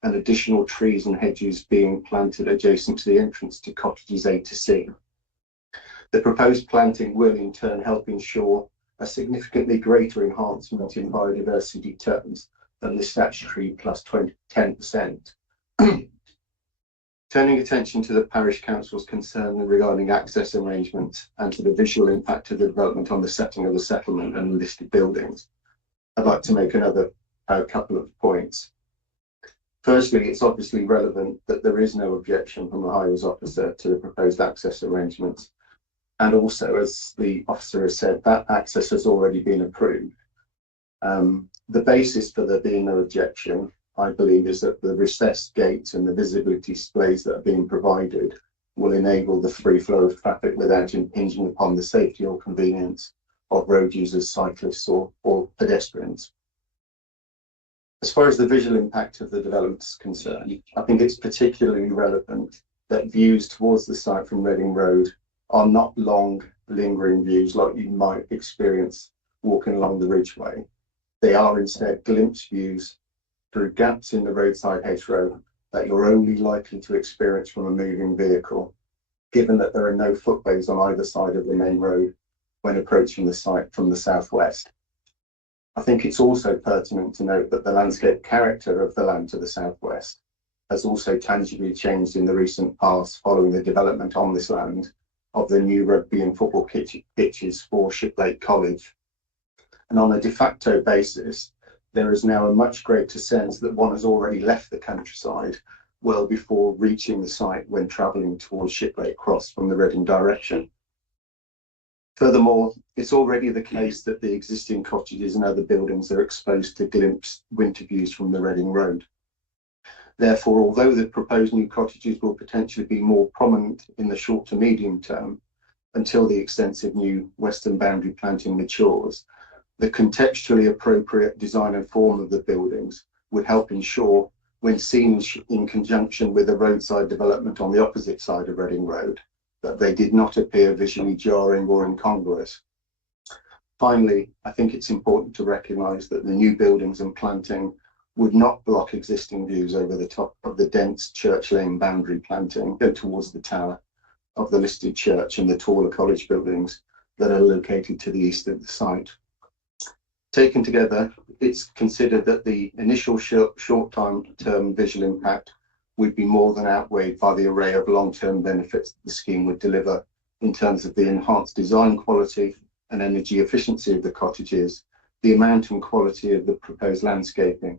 and additional trees and hedges being planted adjacent to the entrance to cottages A to C. The proposed planting will in turn help ensure a significantly greater enhancement in biodiversity terms than the statutory plus 10%. Turning attention to the parish council's concern regarding access arrangements and to the visual impact of the development on the setting of the settlement and listed buildings, I'd like to make another couple of points. Firstly, it's obviously relevant that there is no objection from the highways officer to the proposed access arrangements. And also, as the officer has said, that access has already been approved. The basis for there being no objection, I believe, is that the recessed gates and the visibility displays that are being provided will enable the free flow of traffic without impinging upon the safety or convenience of road users, cyclists or pedestrians. As far as the visual impact of the development is concerned, I think it's particularly relevant that views towards the site from Reading Road are not long, lingering views like you might experience walking along the Ridgeway. They are instead glimpse views through gaps in the roadside hedgerow that you're only likely to experience from a moving vehicle, given that there are no footways on either side of the main road when approaching the site from the southwest. I think it's also pertinent to note that the landscape character of the land to the southwest has also tangibly changed in the recent past following the development on this land of the new rugby and football pitches for Shiplake College. And on a de facto basis, there is now a much greater sense that one has already left the countryside well before reaching the site when travelling towards Shiplake Cross from the Reading direction. Furthermore, it's already the case that the existing cottages and other buildings are exposed to glimpse winter views from the Reading Road. Therefore, although the proposed new cottages will potentially be more prominent in the short to medium term until the extensive new western boundary planting matures, the contextually appropriate design and form of the buildings would help ensure, when seen in conjunction with a roadside development on the opposite side of Reading Road, that they did not appear visually jarring or incongruous. Finally, I think it's important to recognise that the new buildings and planting would not block existing views over the top of the dense Church Lane boundary planting towards the tower of the listed church and the taller college buildings that are located to the east of the site. Taken together, it's considered that the initial short-term visual impact would be more than outweighed by the array of long-term benefits that the scheme would deliver in terms of the enhanced design quality and energy efficiency of the cottages, the amount and quality of the proposed landscaping,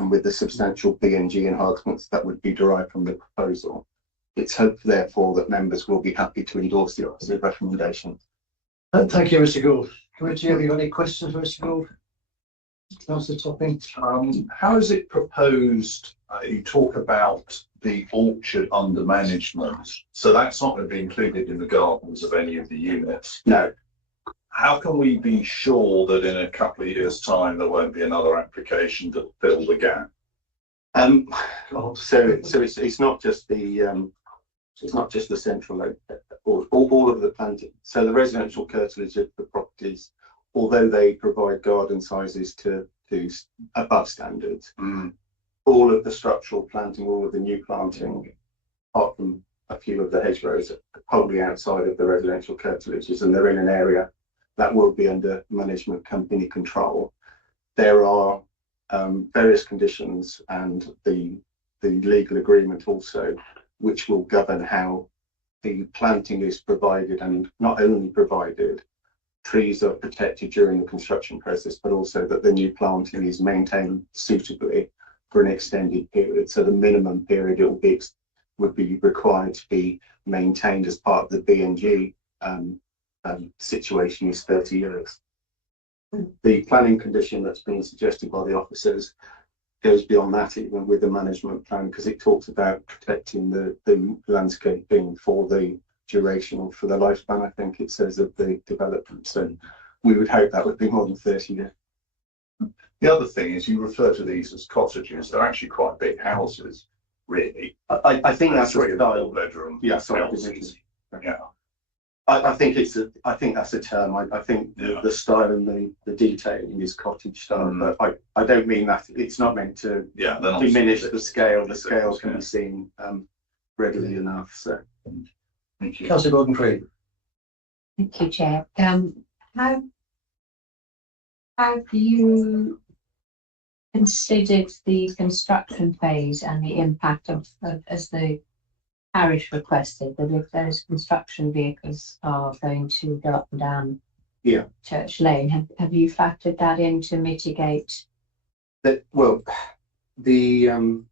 and with the substantial B&G enhancements that would be derived from the proposal. It's hoped, therefore, that members will be happy to endorse the officer's recommendation. Thank you, Mr. Gould. Committee, have you got any questions for Mr. Gould? Councillor Topping. How is it proposed? You talk about the orchard under management, so that's not going to be included in the gardens of any of the units. No. How can we be sure that in a couple of years' time there won't be another application to fill the gap? So it's not just the central all of the planting. So the residential curtilage of the properties, although they provide garden sizes to above standards, all of the structural planting, all of the new planting, apart from a few of the hedgerows, are probably outside of the residential curtilages, and they're in an area that will be under management company control. There are various conditions, and the legal agreement also, which will govern how the planting is provided, and not only provided, trees are protected during the construction process, but also that the new planting is maintained suitably for an extended period. So the minimum period would be required to be maintained as part of the B&G situation is 30 years. The planning condition that's been suggested by the officers goes beyond that, even with the management plan, because it talks about protecting the landscaping for the duration or for the lifespan, I think it says, of the development. So we would hope that would be more than 30 years. The other thing is you refer to these as cottages. They're actually quite big houses, really. I think that's a three and style. bedroom. Yeah, sorry. Yeah. I think that's a term. I think the style and the detailing is cottage style, but I don't mean that. It's not meant to diminish the scale. The scale can be seen readily enough. So, thank you. Councillor Gordon-Creed. Thank you, Chair. Have you considered the construction phase and the impact of as the parish requested, that if those construction vehicles are going to go up and down Church Lane, have you factored that in to mitigate? Well, the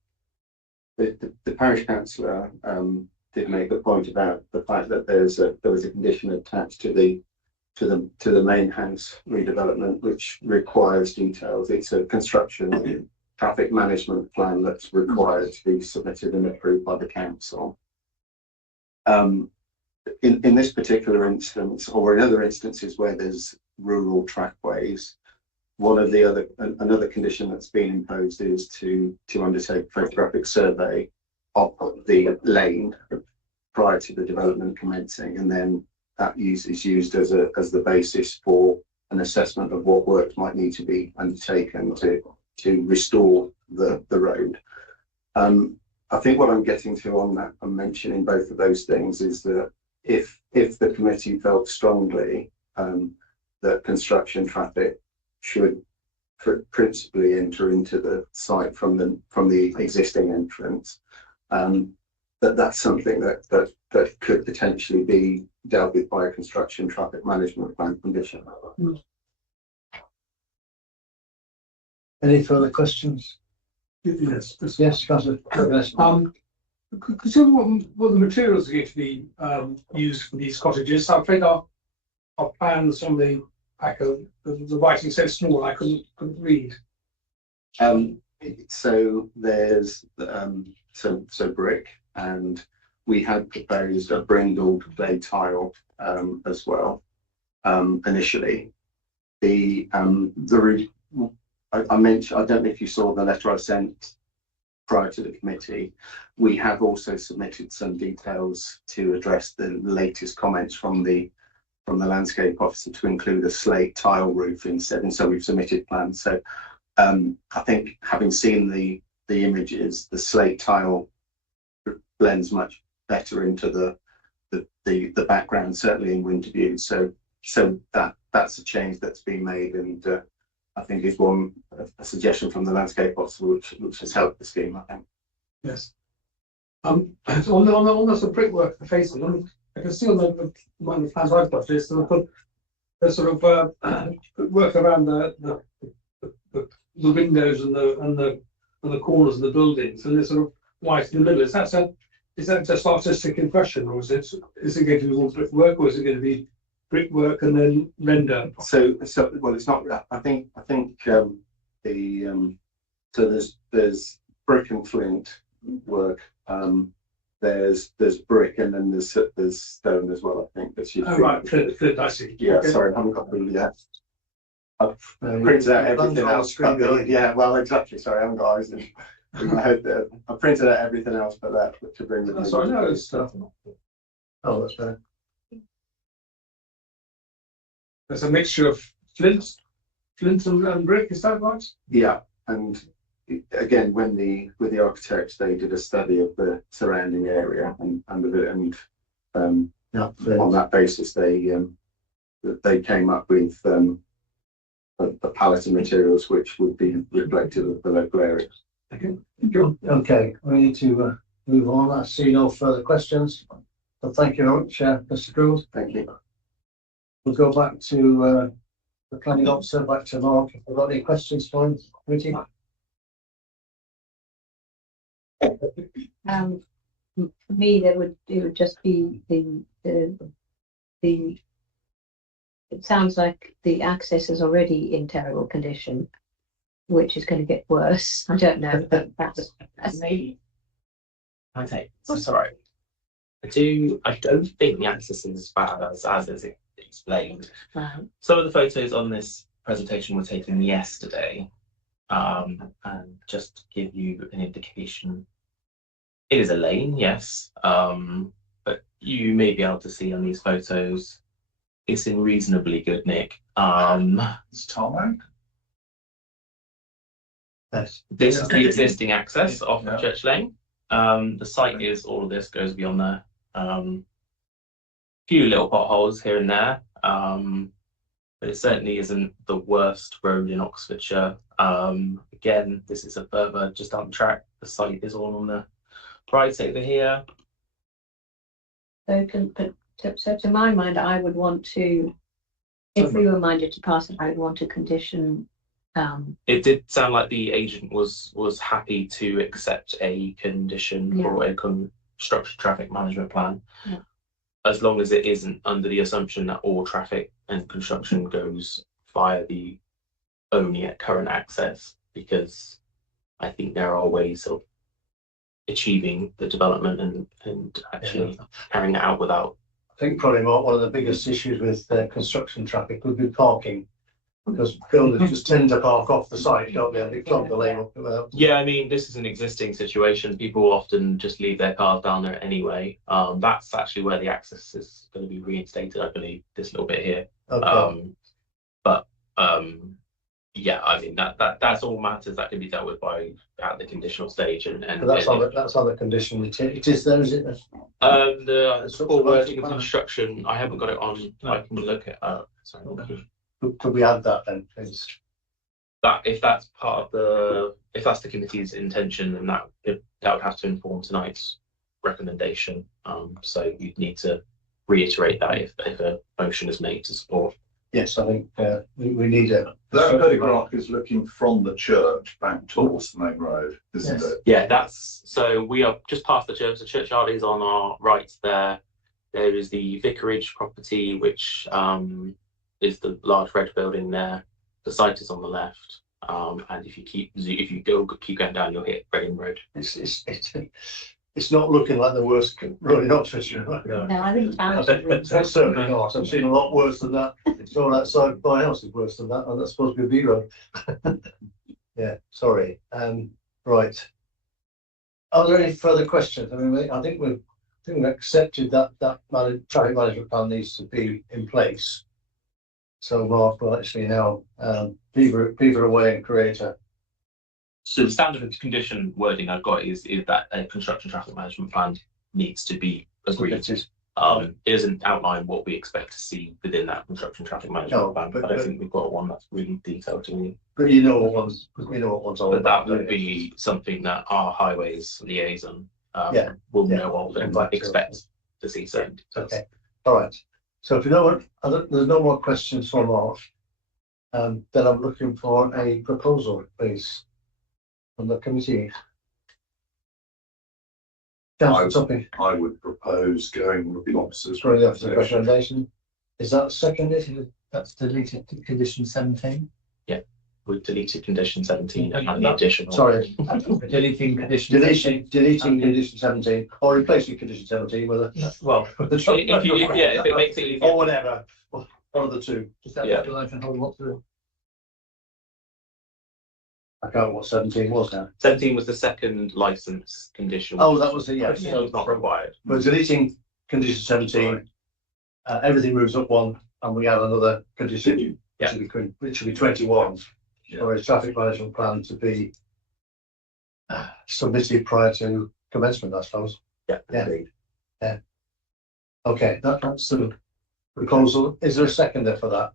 parish councillor did make a point about the fact that there was a condition attached to the main house redevelopment, which requires details. It's a construction traffic management plan that's required to be submitted and approved by the council. In this particular instance, or in other instances where there's rural trackways, another condition that's been imposed is to undertake photographic survey of the lane prior to the development commencing, and then that is used as the basis for an assessment of what work might need to be undertaken to restore the road. I think what I'm getting to on that, I'm mentioning both of those things, is that if the committee felt strongly that construction traffic should principally enter into the site from the existing entrance, that's something that could potentially be dealt with by a construction traffic management plan condition. Any further questions? Yes, Councillor. Considering what the materials are going to be used for these cottages, I think our plans on the back of the writing so small I couldn't read. So there's so brick, and we had proposed a brindled clay tile as well initially. The roof, I mentioned, I don't know if you saw the letter I sent prior to the committee. We have also submitted some details to address the latest comments from the landscape officer to include a slate tile roof instead, and so we've submitted plans. So I think, having seen the images, the slate tile blends much better into the background, certainly in winter view. So that's a change that's been made, and I think is a suggestion from the landscape officer which has helped the scheme, I think. Yes. On the sort of brickwork, the facing, I can see on one of the plans I've got is the sort of work around the windows and the corners of the buildings, and it's sort of white in the middle. Is that just artistic impression, or is it going to be all brickwork, or is it going to be brickwork and then render? So well, it's not. I think so there's brick and flint work. There's brick, and then there's stone as well, I think. That's oh, right, flint, I see. Yeah, okay. Sorry, I haven't got them yet. I've printed out everything else. Yeah, well, exactly. Sorry, I haven't got eyes in my head there. I printed out everything else but that to bring with me. Sorry, no, it's stuff. Oh, that's fair. There's a mixture of flint and brick. Is that right? Yeah, and again, with the architects, they did a study of the surrounding area, and on that basis, they came up with a palette of materials which would be reflective of the local area. Okay, we need to move on. I see no further questions. So thank you very much, Mr. Gould. Thank you. We'll go back to the planning officer, back to Mark. If we've got any questions for him, committee. For me, it would just be it sounds like the access is already in terrible condition, which is going to get worse. I don't know, but that's me. Okay, so sorry. I don't think the access is as bad as is explained. Right. Some of the photos on this presentation were taken yesterday. And just to give you an indication, it is a lane, yes. But you may be able to see on these photos, it's in reasonably good nick. It's tarmac. Yes. This is the existing access off of Church Lane. The site is all of this goes beyond there. Few little potholes here and there, but it certainly isn't the worst road in Oxfordshire. Again, this is a further just down the track. The site is all on the right over here. So to my mind, I would want to, if we were minded to pass it, I would want to condition. It did sound like the agent was happy to accept a condition for a construction traffic management plan, as long as it isn't under the assumption that all traffic and construction goes via the only current access, because I think there are ways of achieving the development and actually carrying it out without. I think probably one of the biggest issues with construction traffic would be parking, because builders just tend to park off the site, don't they? And they clog the lane up. Yeah, I mean, this is an existing situation. People often just leave their cars down there anyway. That's actually where the access is going to be reinstated, I believe, this little bit here. Okay. Yeah, I mean that's all matters that can be dealt with at the conditional stage, and But that's on the condition. It is there, is it? The full wording of construction, I haven't got it on. I can look at. Sorry. Could we add that then, please? That if that's the committee's intention, then that would have to inform tonight's recommendation. So you'd need to reiterate that if a motion is made to support. Yes, I think we need it. That photograph is looking from the church back towards the main road, isn't it? Yeah, so we are just past the church. The churchyard is on our right there. There is the vicarage property, which is the large red building there. The site is on the left. And if you keep going down, you'll hit Reading Road. It's not looking like the worst road in Oxfordshire. No, I think that's certainly not. I've seen a lot worse than that. So that side of my house is worse than that, and that's supposed to be a B road. Yeah, sorry. Right. Are there any further questions? I mean, I think we've accepted that traffic management plan needs to be in place. So Mark will actually now beaver away and create a. So the standard condition wording I've got is that a construction traffic management plan needs to be agreed. It doesn't outline what we expect to see within that construction traffic management plan, but I don't think we've got one that's really detailed to me. But you know what one's all but about. That would be something that our highways liaison will know of and expect to see certain details. Okay, all right. So if you know what, there's no more questions from Mark, then I'm looking for a proposal, please, from the committee. I would propose going with the officers' Going with the officers' recommendation. Is that seconded? That's deleted to condition 17. Yeah, we've deleted condition 17 and the additional. Sorry, deleting condition. Deleting condition 17 or replacing condition 17 with a well. If it makes it easier. Or whatever, one of the two. Is that what to? I can't remember what 17 was now. 17 was the second license condition. Oh, that was the yes. So it's not required. But deleting condition 17, everything moves up one, and we add another condition, which will be 21, for a traffic management plan to be submitted prior to commencement, I suppose. Yeah. Yeah. Okay, that's the proposal. Is there a seconder for that?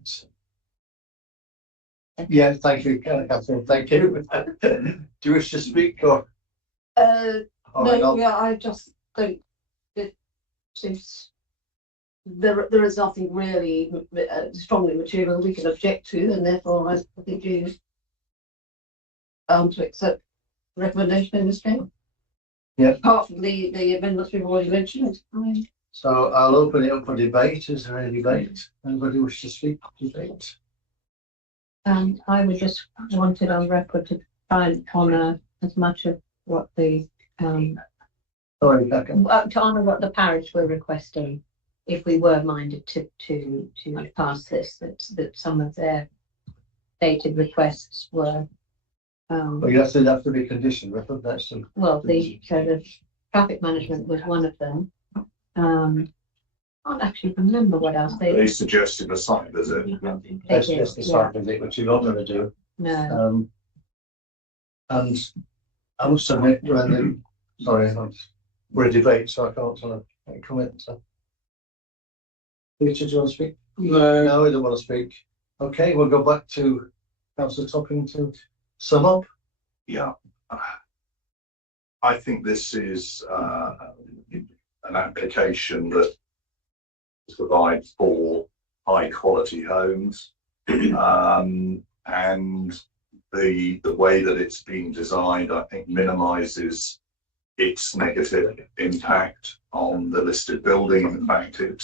Yeah, thank you, Catherine, thank you. Do you wish to speak or? All right, No, yeah, I just think it seems there is nothing really strongly material we can object to, and therefore I think you to accept the recommendation in this case. Yeah. Apart from the amendments we've already mentioned. So I'll open it up for debate. Is there any debate? Anybody wish to speak? Debate? I would just wanted on record to try and honour as much of what the Sorry, Becca. to honour what the parish were requesting, if we were minded to pass this, that some of their stated requests were. Well, you have to be conditioned. I thought that's some. Well, the traffic management was one of them. I can't actually remember what else They suggested a site visit. That's just the site visit, which you're not going to do. No. And I must admit, we're a debate, so I can't sort of comment. So. Richard, do you want to speak? No, I don't want to speak. Okay, we'll go back to Councillor Topping to sum up. Yeah, I think this is an application that provides for high quality homes, and the way that it's been designed, I think, minimises its negative impact on the listed building. In fact, it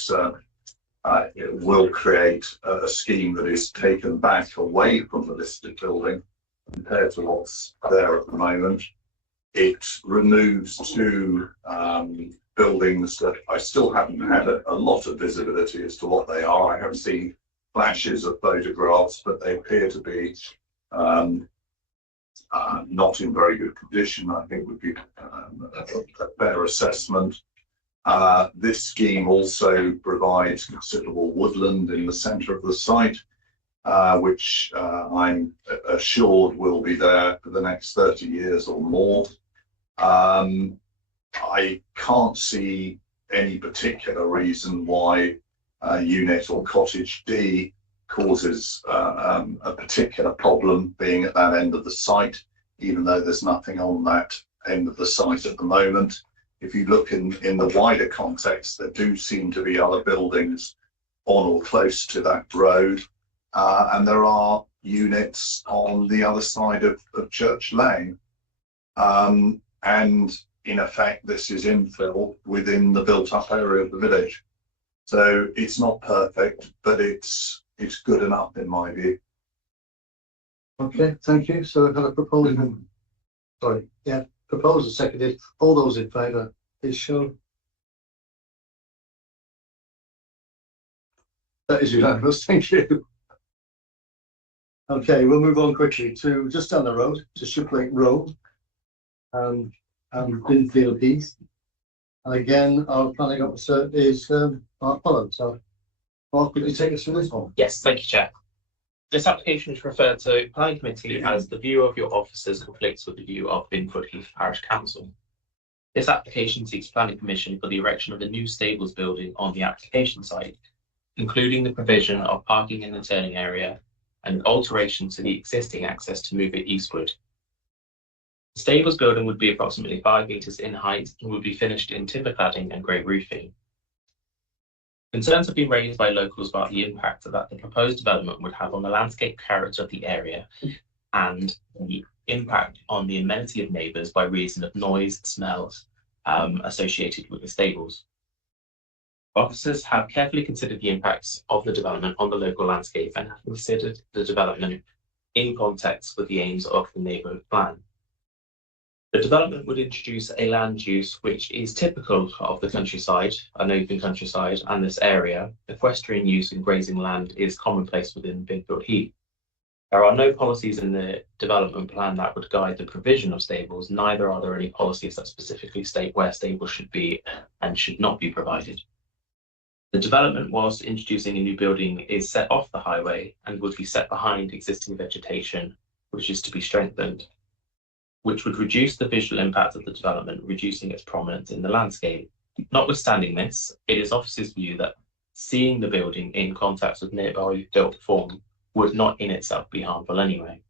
will create a scheme that is taken back away from the listed building compared to what's there at the moment. It removes two buildings that I still haven't had a lot of visibility as to what they are. I have seen flashes of photographs, but they appear to be not in very good condition. I think would be a better assessment. This scheme also provides considerable woodland in the centre of the site, which I'm assured will be there for the next 30 years or more. I can't see any particular reason why Unit or Cottage D causes a particular problem being at that end of the site, even though there's nothing on that end of the site at the moment. If you look in the wider context, there do seem to be other buildings on or close to that road, and there are units on the other side of Church Lane. And in effect, this is infill within the built-up area of the village. So it's not perfect, but it's good enough in my view. Okay, thank you. So I've had a proposal. Sorry, yeah, proposal seconded. All those in favour, please show. That is unanimous. Thank you. Okay, we'll move on quickly to just down the road to Shiplake Road. And Binfield Heath. And again, our planning officer is Mark Holland. So, Mark, could you take us through this one? Yes, thank you, Chair. This application is referred to Planning Committee as the view of your officers conflicts with the view of Binfield Heath Parish Council. This application seeks planning permission for the erection of a new stables building on the application site, including the provision of parking in the turning area and alteration to the existing access to move it eastward. The stables building would be approximately 5 metres in height and would be finished in timber cladding and grey roofing. Concerns have been raised by locals about the impact that the proposed development would have on the landscape character of the area and the impact on the amenity of neighbours by reason of noise, smells associated with the stables. Officers have carefully considered the impacts of the development on the local landscape and have considered the development in context with the aims of the neighbourhood plan. The development would introduce a land use which is typical of the countryside, an open countryside, and this area. Equestrian use and grazing land is commonplace within Binfield Heath. There are no policies in the development plan that would guide the provision of stables, neither are there any policies that specifically state where stables should be and should not be provided. The development, whilst introducing a new building, is set off the highway and would be set behind existing vegetation, which is to be strengthened, which would reduce the visual impact of the development, reducing its prominence in the landscape. Notwithstanding this, it is officers' view that seeing the building in contact with nearby built form would not in itself be harmful anyway.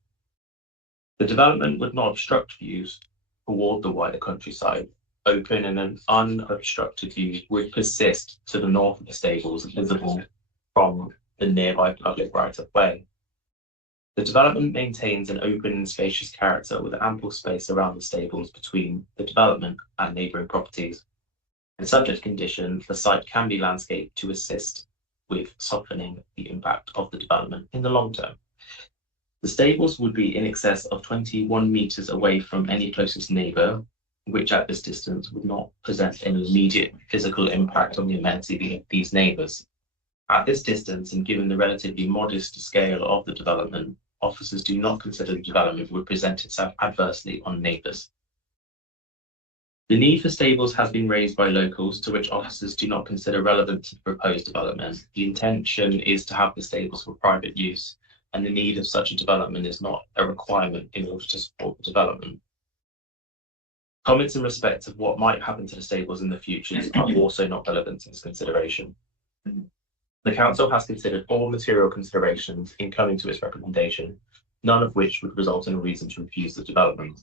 The development would not obstruct views toward the wider countryside. Open and unobstructed views would persist to the north of the stables, visible from the nearby public right-of-way. The development maintains an open and spacious character with ample space around the stables between the development and neighbouring properties. In subject condition, the site can be landscaped to assist with softening the impact of the development in the long term. The stables would be in excess of 21 metres away from any closest neighbour, which at this distance would not present any immediate physical impact on the amenity of these neighbours. At this distance, and given the relatively modest scale of the development, officers do not consider the development would present itself adversely on neighbours. The need for stables has been raised by locals, to which officers do not consider relevant to the proposed development. The intention is to have the stables for private use, and the need of such a development is not a requirement in order to support the development. Comments in respect of what might happen to the stables in the future are also not relevant to this consideration. The Council has considered all material considerations in coming to its recommendation, none of which would result in a reason to refuse the development.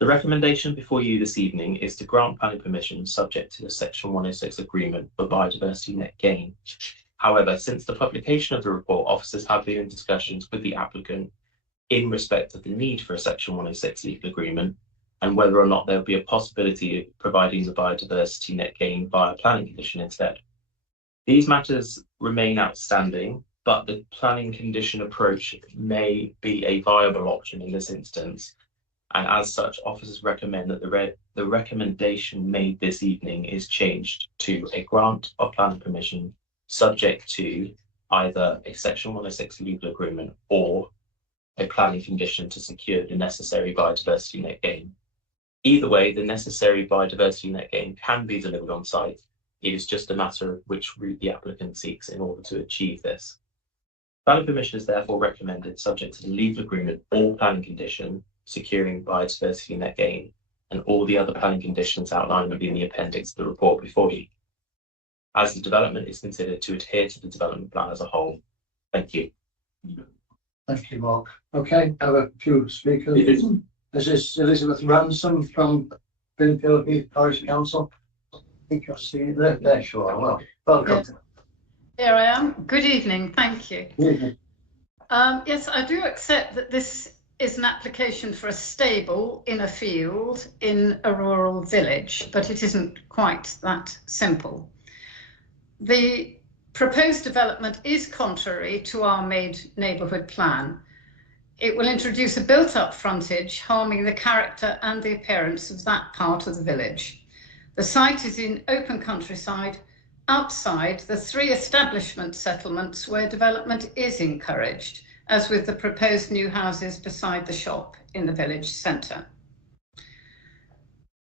The recommendation before you this evening is to grant planning permission subject to the Section 106 agreement for biodiversity net gain. However, since the publication of the report, officers have been in discussions with the applicant in respect of the need for a Section 106 legal agreement and whether or not there would be a possibility of providing the biodiversity net gain via planning condition instead. These matters remain outstanding, but the planning condition approach may be a viable option in this instance, and as such, officers recommend that the recommendation made this evening is changed to a grant of planning permission subject to either a Section 106 legal agreement or a planning condition to secure the necessary biodiversity net gain. Either way, the necessary biodiversity net gain can be delivered on site. It is just a matter of which route the applicant seeks in order to achieve this. Planning permission is therefore recommended subject to the legal agreement or planning condition securing biodiversity net gain and all the other planning conditions outlined within the appendix of the report before you, as the development is considered to adhere to the development plan as a whole. Thank you. Thank you, Mark. Okay, I have a few speakers. This is Elizabeth Ransom from Binfield Heath Parish Council. I think you'll see it there. There you are. Well, welcome. Yes. Here I am. Good evening. Thank you. Yes, I do accept that this is an application for a stable in a field in a rural village, but it isn't quite that simple. The proposed development is contrary to our made neighbourhood plan. It will introduce a built-up frontage, harming the character and the appearance of that part of the village. The site is in open countryside, outside the 3 establishment settlements where development is encouraged, as with the proposed new houses beside the shop in the village centre.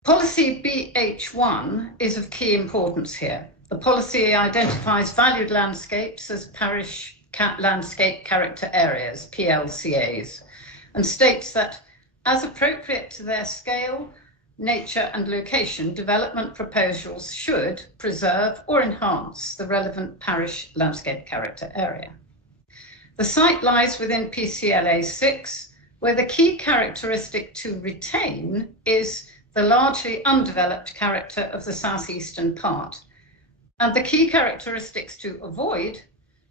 Policy BH1 is of key importance here. The policy identifies valued landscapes as parish landscape character areas, PLCAs, and states that, as appropriate to their scale, nature and location, development proposals should preserve or enhance the relevant parish landscape character area. The site lies within PCLA 6, where the key characteristic to retain is the largely undeveloped character of the southeastern part, and the key characteristics to avoid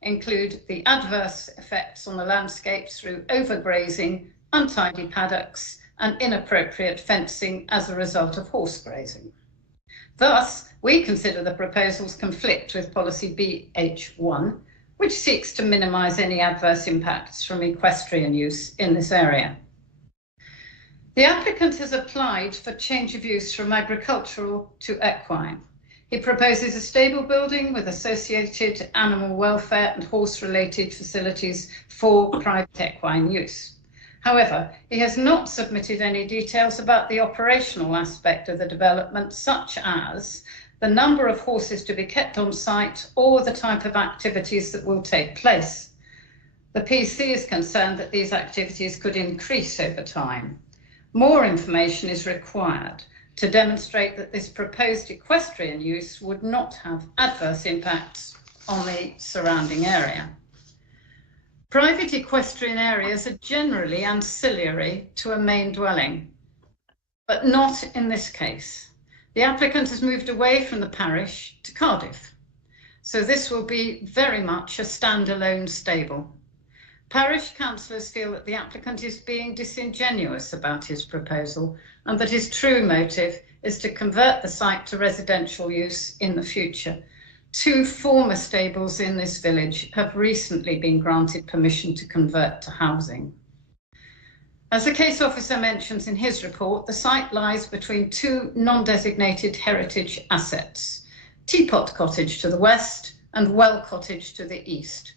include the adverse effects on the landscapes through overgrazing, untidy paddocks, and inappropriate fencing as a result of horse grazing. Thus, we consider the proposals conflict with policy BH1, which seeks to minimise any adverse impacts from equestrian use in this area. The applicant has applied for change of use from agricultural to equine. He proposes a stable building with associated animal welfare and horse-related facilities for private equine use. However, he has not submitted any details about the operational aspect of the development, such as the number of horses to be kept on site or the type of activities that will take place. The PC is concerned that these activities could increase over time. More information is required to demonstrate that this proposed equestrian use would not have adverse impacts on the surrounding area. Private equestrian areas are generally ancillary to a main dwelling, but not in this case. The applicant has moved away from the parish to Cardiff, so this will be very much a standalone stable. Parish councillors feel that the applicant is being disingenuous about his proposal and that his true motive is to convert the site to residential use in the future. 2 former stables in this village have recently been granted permission to convert to housing. As the case officer mentions in his report, the site lies between 2 non-designated heritage assets, Teapot Cottage to the west and Well Cottage to the east.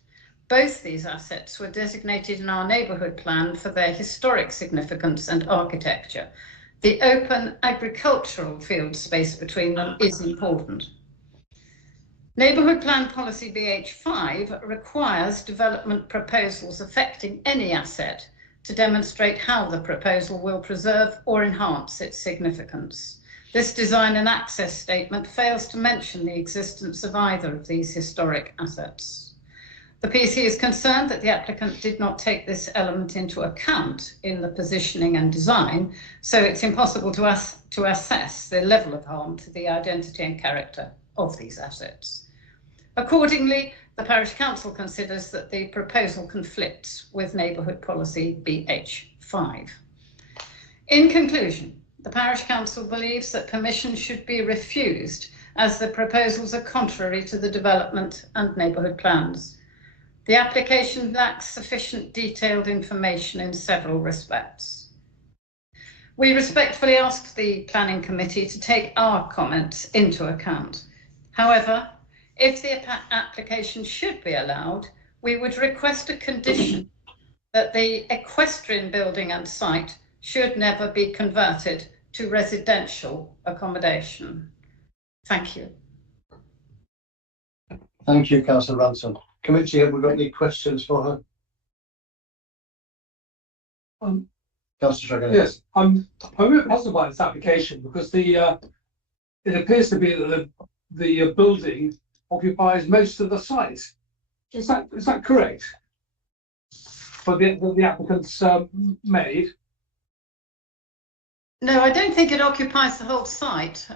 Both these assets were designated in our neighbourhood plan for their historic significance and architecture. The open agricultural field space between them is important. Neighbourhood Plan Policy BH5 requires development proposals affecting any asset to demonstrate how the proposal will preserve or enhance its significance. This design and access statement fails to mention the existence of either of these historic assets. The PC is concerned that the applicant did not take this element into account in the positioning and design, so it's impossible to assess the level of harm to the identity and character of these assets. Accordingly, the Parish Council considers that the proposal conflicts with Neighbourhood Policy BH5. In conclusion, the Parish Council believes that permission should be refused as the proposals are contrary to the development and neighbourhood plans. The application lacks sufficient detailed information in several respects. We respectfully ask the Planning Committee to take our comments into account. However, if the application should be allowed, we would request a condition that the equestrian building and site should never be converted to residential accommodation. Thank you. Thank you, Councillor Ransom. Committee, have we got any questions for her? Councillor Shagan. Yes, I'm very puzzled by this application because it appears to be that the building occupies most of the site. Is that correct? For the applicant's made? No, I don't think it occupies the whole site.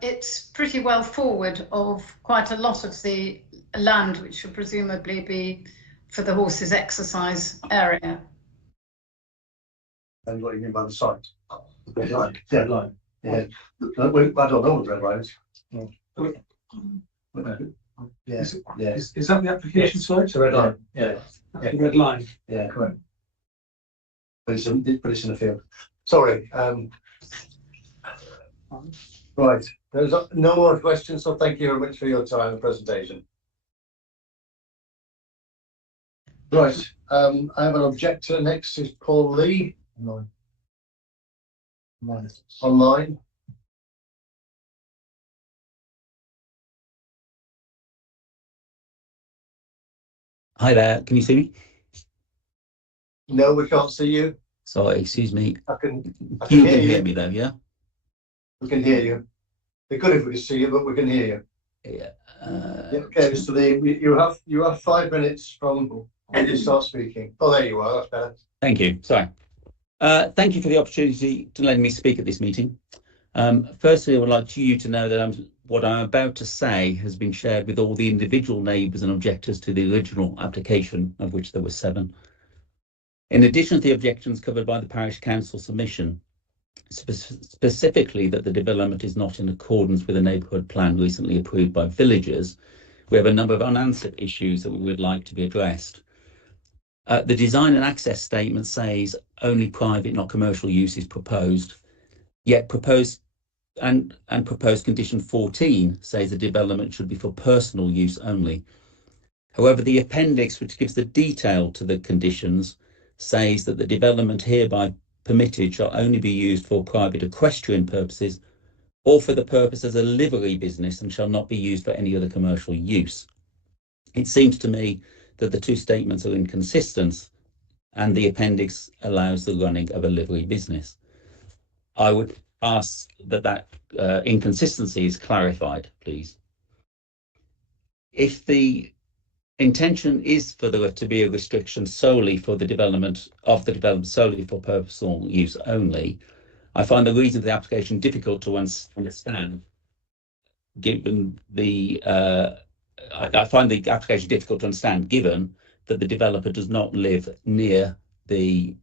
It's pretty well forward of quite a lot of the land, which should presumably be for the horses' exercise area. And what do you mean by the site? Red line. Red line. Yeah. I don't know what red line is. Yeah. Is that the application site? It's a red line. Yeah. The red line. Yeah, correct. But it's in the field. Sorry. Right. There's no more questions, so thank you very much for your time and presentation. Right. I have an objector next is Paul Lee. Online. Hi there, can you see me? No, we can't see you. Sorry, excuse me. I can You hear can you. hear me though, yeah? We can hear you. It'd be good if we could see you, but we can hear you. Yeah. Okay, so you have 5 minutes from when you start speaking. Oh, there you are. That's better. Thank you. Sorry. Thank you for the opportunity to let me speak at this meeting. Firstly, I would like you to know that what I'm about to say has been shared with all the individual neighbours and objectors to the original application, of which there were 7. In addition to the objections covered by the Parish Council submission, specifically that the development is not in accordance with a neighbourhood plan recently approved by villagers, we have a number of unanswered issues that we would like to be addressed. The design and access statement says only private, not commercial use is proposed, yet proposed condition 14 says the development should be for personal use only. However, the appendix, which gives the detail to the conditions, says that the development hereby permitted shall only be used for private equestrian purposes or for the purpose as a livery business and shall not be used for any other commercial use. It seems to me that the 2 statements are inconsistent and the appendix allows the running of a livery business. I would ask that inconsistency is clarified, please. If the Intention is for there to be a restriction solely for the development solely for personal use only. I find the reason for the application difficult to understand, given the I find the application difficult to understand, given that the developer does not live near the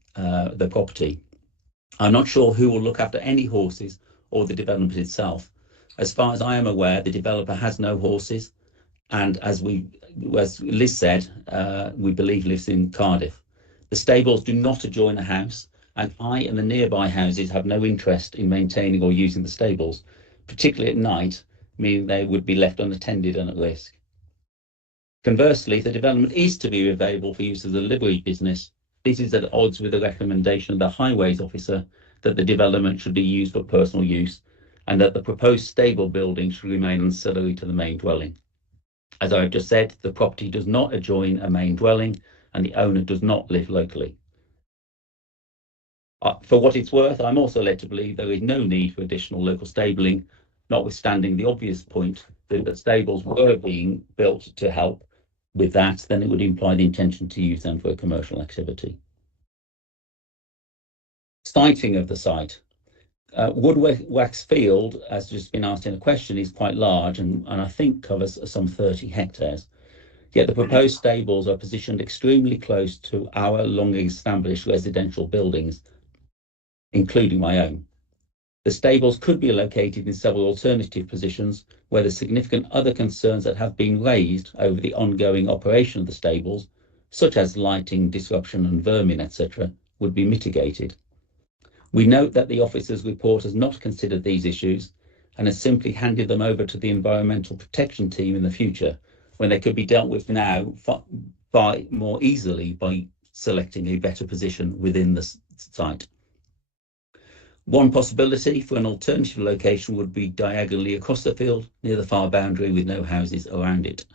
property. I'm not sure who will look after any horses or the development itself. As far as I am aware, the developer has no horses, and as Liz said, we believe lives in Cardiff. The stables do not adjoin the house, and I and the nearby houses have no interest in maintaining or using the stables, particularly at night, meaning they would be left unattended and at risk. Conversely, if the development is to be available for use as a livery business, this is at odds with the recommendation of the Highways Officer that the development should be used for personal use and that the proposed stable building should remain ancillary to the main dwelling. As I've just said, the property does not adjoin a main dwelling and the owner does not live locally. For what it's worth, I'm also led to believe there is no need for additional local stabling, notwithstanding the obvious point that the stables were being built to help with that, then it would imply the intention to use them for a commercial activity. Siting of the site. Woodwax Field, as just been asked in a question, is quite large and I think covers some 30 hectares. Yet the proposed stables are positioned extremely close to our long-established residential buildings, including my own. The stables could be located in several alternative positions where the significant other concerns that have been raised over the ongoing operation of the stables, such as lighting, disruption and vermin, etc., would be mitigated. We note that the officer's report has not considered these issues and has simply handed them over to the environmental protection team in the future, when they could be dealt with now more easily by selecting a better position within the site. One possibility for an alternative location would be diagonally across the field near the far boundary with no houses around it.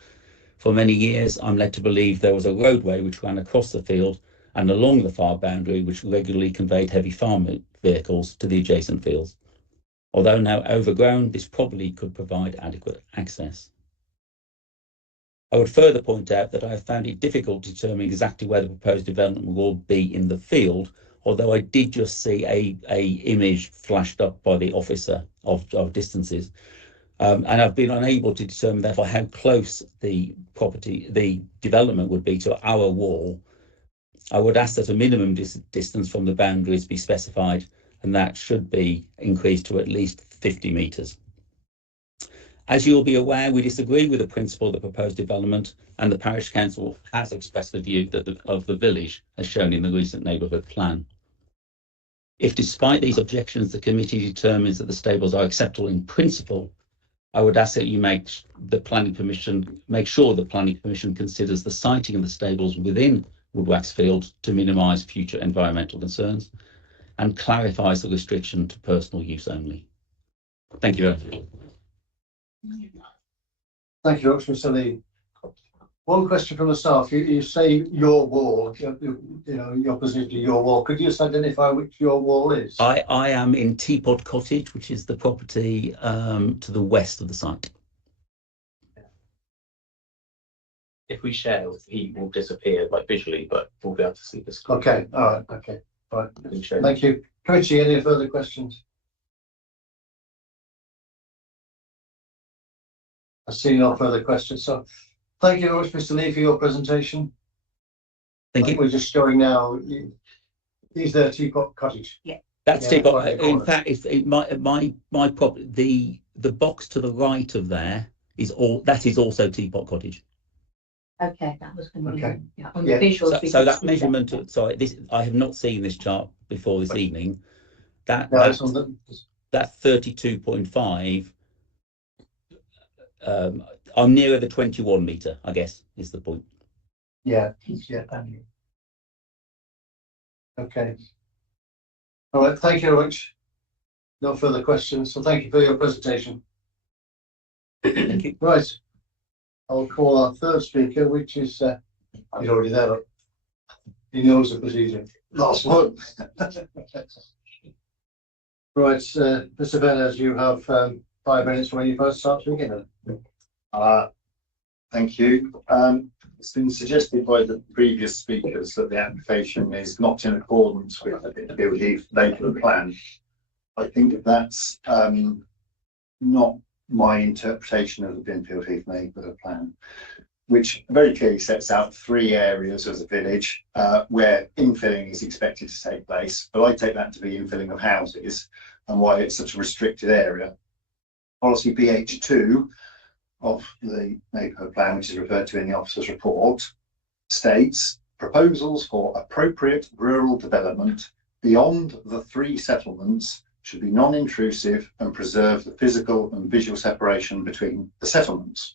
For many years, I'm led to believe there was a roadway which ran across the field and along the far boundary which regularly conveyed heavy farm vehicles to the adjacent fields. Although now overgrown, this probably could provide adequate access. I would further point out that I have found it difficult to determine exactly where the proposed development will be in the field, although I did just see a image flashed up by the officer of distances. And I've been unable to determine therefore how close the development would be to our wall. I would ask that a minimum distance from the boundaries be specified, and that should be increased to at least 50 metres. As you'll be aware, we disagree with the principle of the proposed development, and the parish council has expressed the view of the village as shown in the recent neighbourhood plan. If despite these objections the committee determines that the stables are acceptable in principle, I would ask that you make sure the planning permission considers the siting of the stables within Woodwax Field to minimise future environmental concerns and clarifies the restriction to personal use only. Thank you very much. Thank you, Mr. Lee. One question from the staff. You say your wall, your position to your wall. Could you just identify which your wall is? I am in Teapot Cottage, which is the property to the west of the site. If we share, he will disappear like visually, but we'll be able to see this. Okay, all right, okay, right. Thank you. Committee, any further questions? I see no further questions. So thank you very much, Mr. Lee, for your presentation. Thank you. We're just showing now. Is there Teapot Cottage? Yeah. That's Teapot. In fact, my property, the box to the right of there is also Teapot Cottage. Okay, that was going to be On the visuals. So that measurement. I have not seen this chart before this evening. That 32.5. I'm nearer the 21 metre, I guess, is the point. Yeah. Okay. All right, thank you very much. No further questions, so thank you for your presentation. Thank you. Right, I'll call our third speaker, which is, he's already there, look. He knows the procedure. Last one. Right, Mr. Bennett, you have 5 minutes when you first start speaking. Thank you. It's been suggested by the previous speakers that the application is not in accordance with the Binfield neighbourhood plan. I think that's not my interpretation of the Binfield Heath neighbourhood plan, which very clearly sets out 3 areas of the village where infilling is expected to take place. But I take that to be infilling of houses and why it's such a restricted area. Policy BH2 of the neighbourhood plan, which is referred to in the officer's report, states proposals for appropriate rural development beyond the 3 settlements should be non-intrusive and preserve the physical and visual separation between the settlements.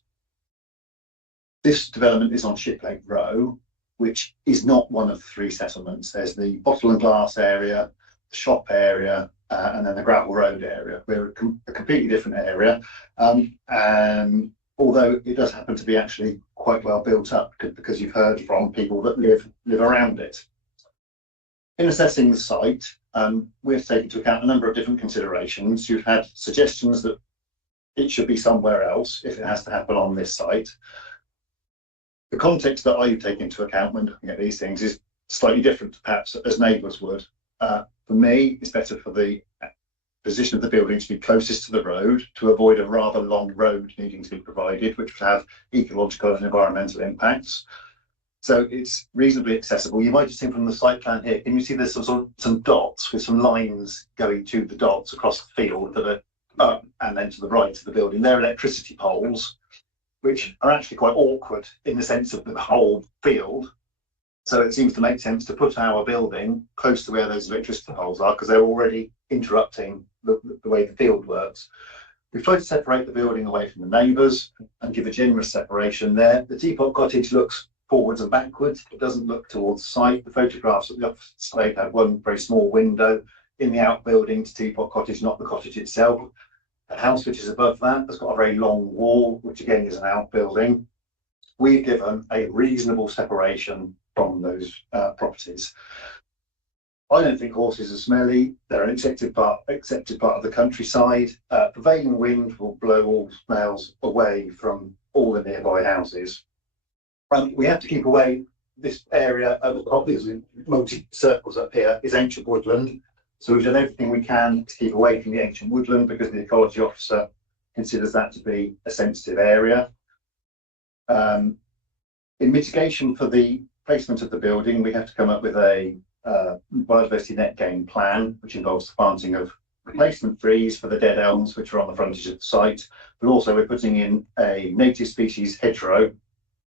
This development is on Shiplake Row, which is not one of the 3 settlements. There's the bottle and glass area, the shop area, and then the gravel road area. We're a completely different area, and although it does happen to be actually quite well built up, because you've heard from people that live around it. In assessing the site, we've taken into account a number of different considerations. You've had suggestions that it should be somewhere else if it has to happen on this site. The context that I take into account when looking at these things is slightly different, perhaps, as neighbours would. For me, it's better for the position of the building to be closest to the road to avoid a rather long road needing to be provided, which would have ecological and environmental impacts. So it's reasonably accessible. You might have seen from the site plan here, can you see there's some dots with some lines going to the dots across the field that are up and then to the right of the building. They're electricity poles, which are actually quite awkward in the sense of the whole field. So it seems to make sense to put our building close to where those electricity poles are, because they're already interrupting the way the field works. We've tried to separate the building away from the neighbours and give a generous separation there. The Teapot Cottage looks forwards and backwards. It doesn't look towards the site. The photographs at the office display had one very small window in the outbuilding to Teapot Cottage, not the cottage itself. The house which is above that has got a very long wall, which again is an outbuilding. We've given a reasonable separation from those properties. I don't think horses are smelly. They're an accepted part of the countryside. Prevailing wind will blow all smells away from all the nearby houses. We have to keep away this area at the top. There's multi circles up here is ancient woodland. So we've done everything we can to keep away from the ancient woodland because the ecology officer considers that to be a sensitive area. In mitigation for the placement of the building, we have to come up with a biodiversity net gain plan, which involves the planting of replacement trees for the dead elms which are on the frontage of the site, but also we're putting in a native species hedgerow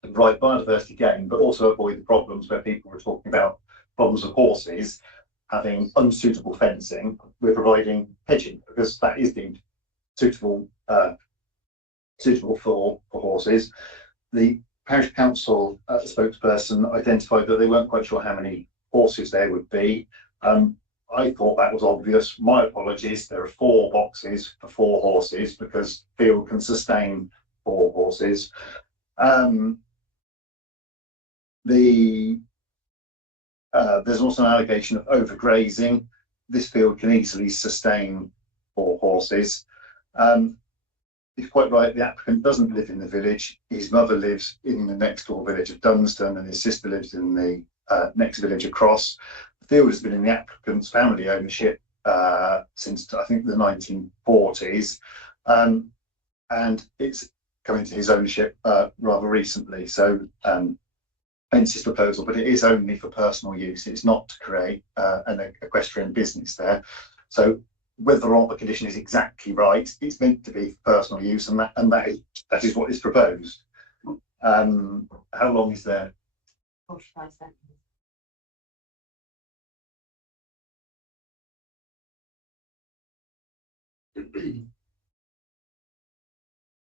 to provide biodiversity gain, but also avoid the problems where people were talking about problems of horses having unsuitable fencing. We're providing hedging because that is deemed suitable for horses. The parish council spokesperson identified that they weren't quite sure how many horses there would be. I thought that was obvious. My apologies. There are 4 boxes for 4 horses because field can sustain 4 horses. There's also an allegation of overgrazing. This field can easily sustain 4 horses. He's quite right, the applicant doesn't live in the village. His mother lives in the next door village of Dunston and his sister lives in the next village across. The field has been in the applicant's family ownership since I think the 1940s, and it's come into his ownership rather recently. So hence his proposal, but it is only for personal use. It's not to create an equestrian business there. So whether or not the condition is exactly right, it's meant to be for personal use, and that is what is proposed. How long is there? 45 seconds.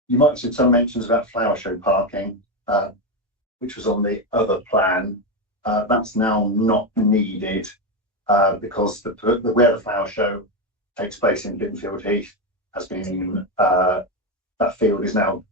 You might have seen some mentions about flower show parking, which was on the other plan. That's now not needed because where the flower show takes place in Binfield Heath has been that field is now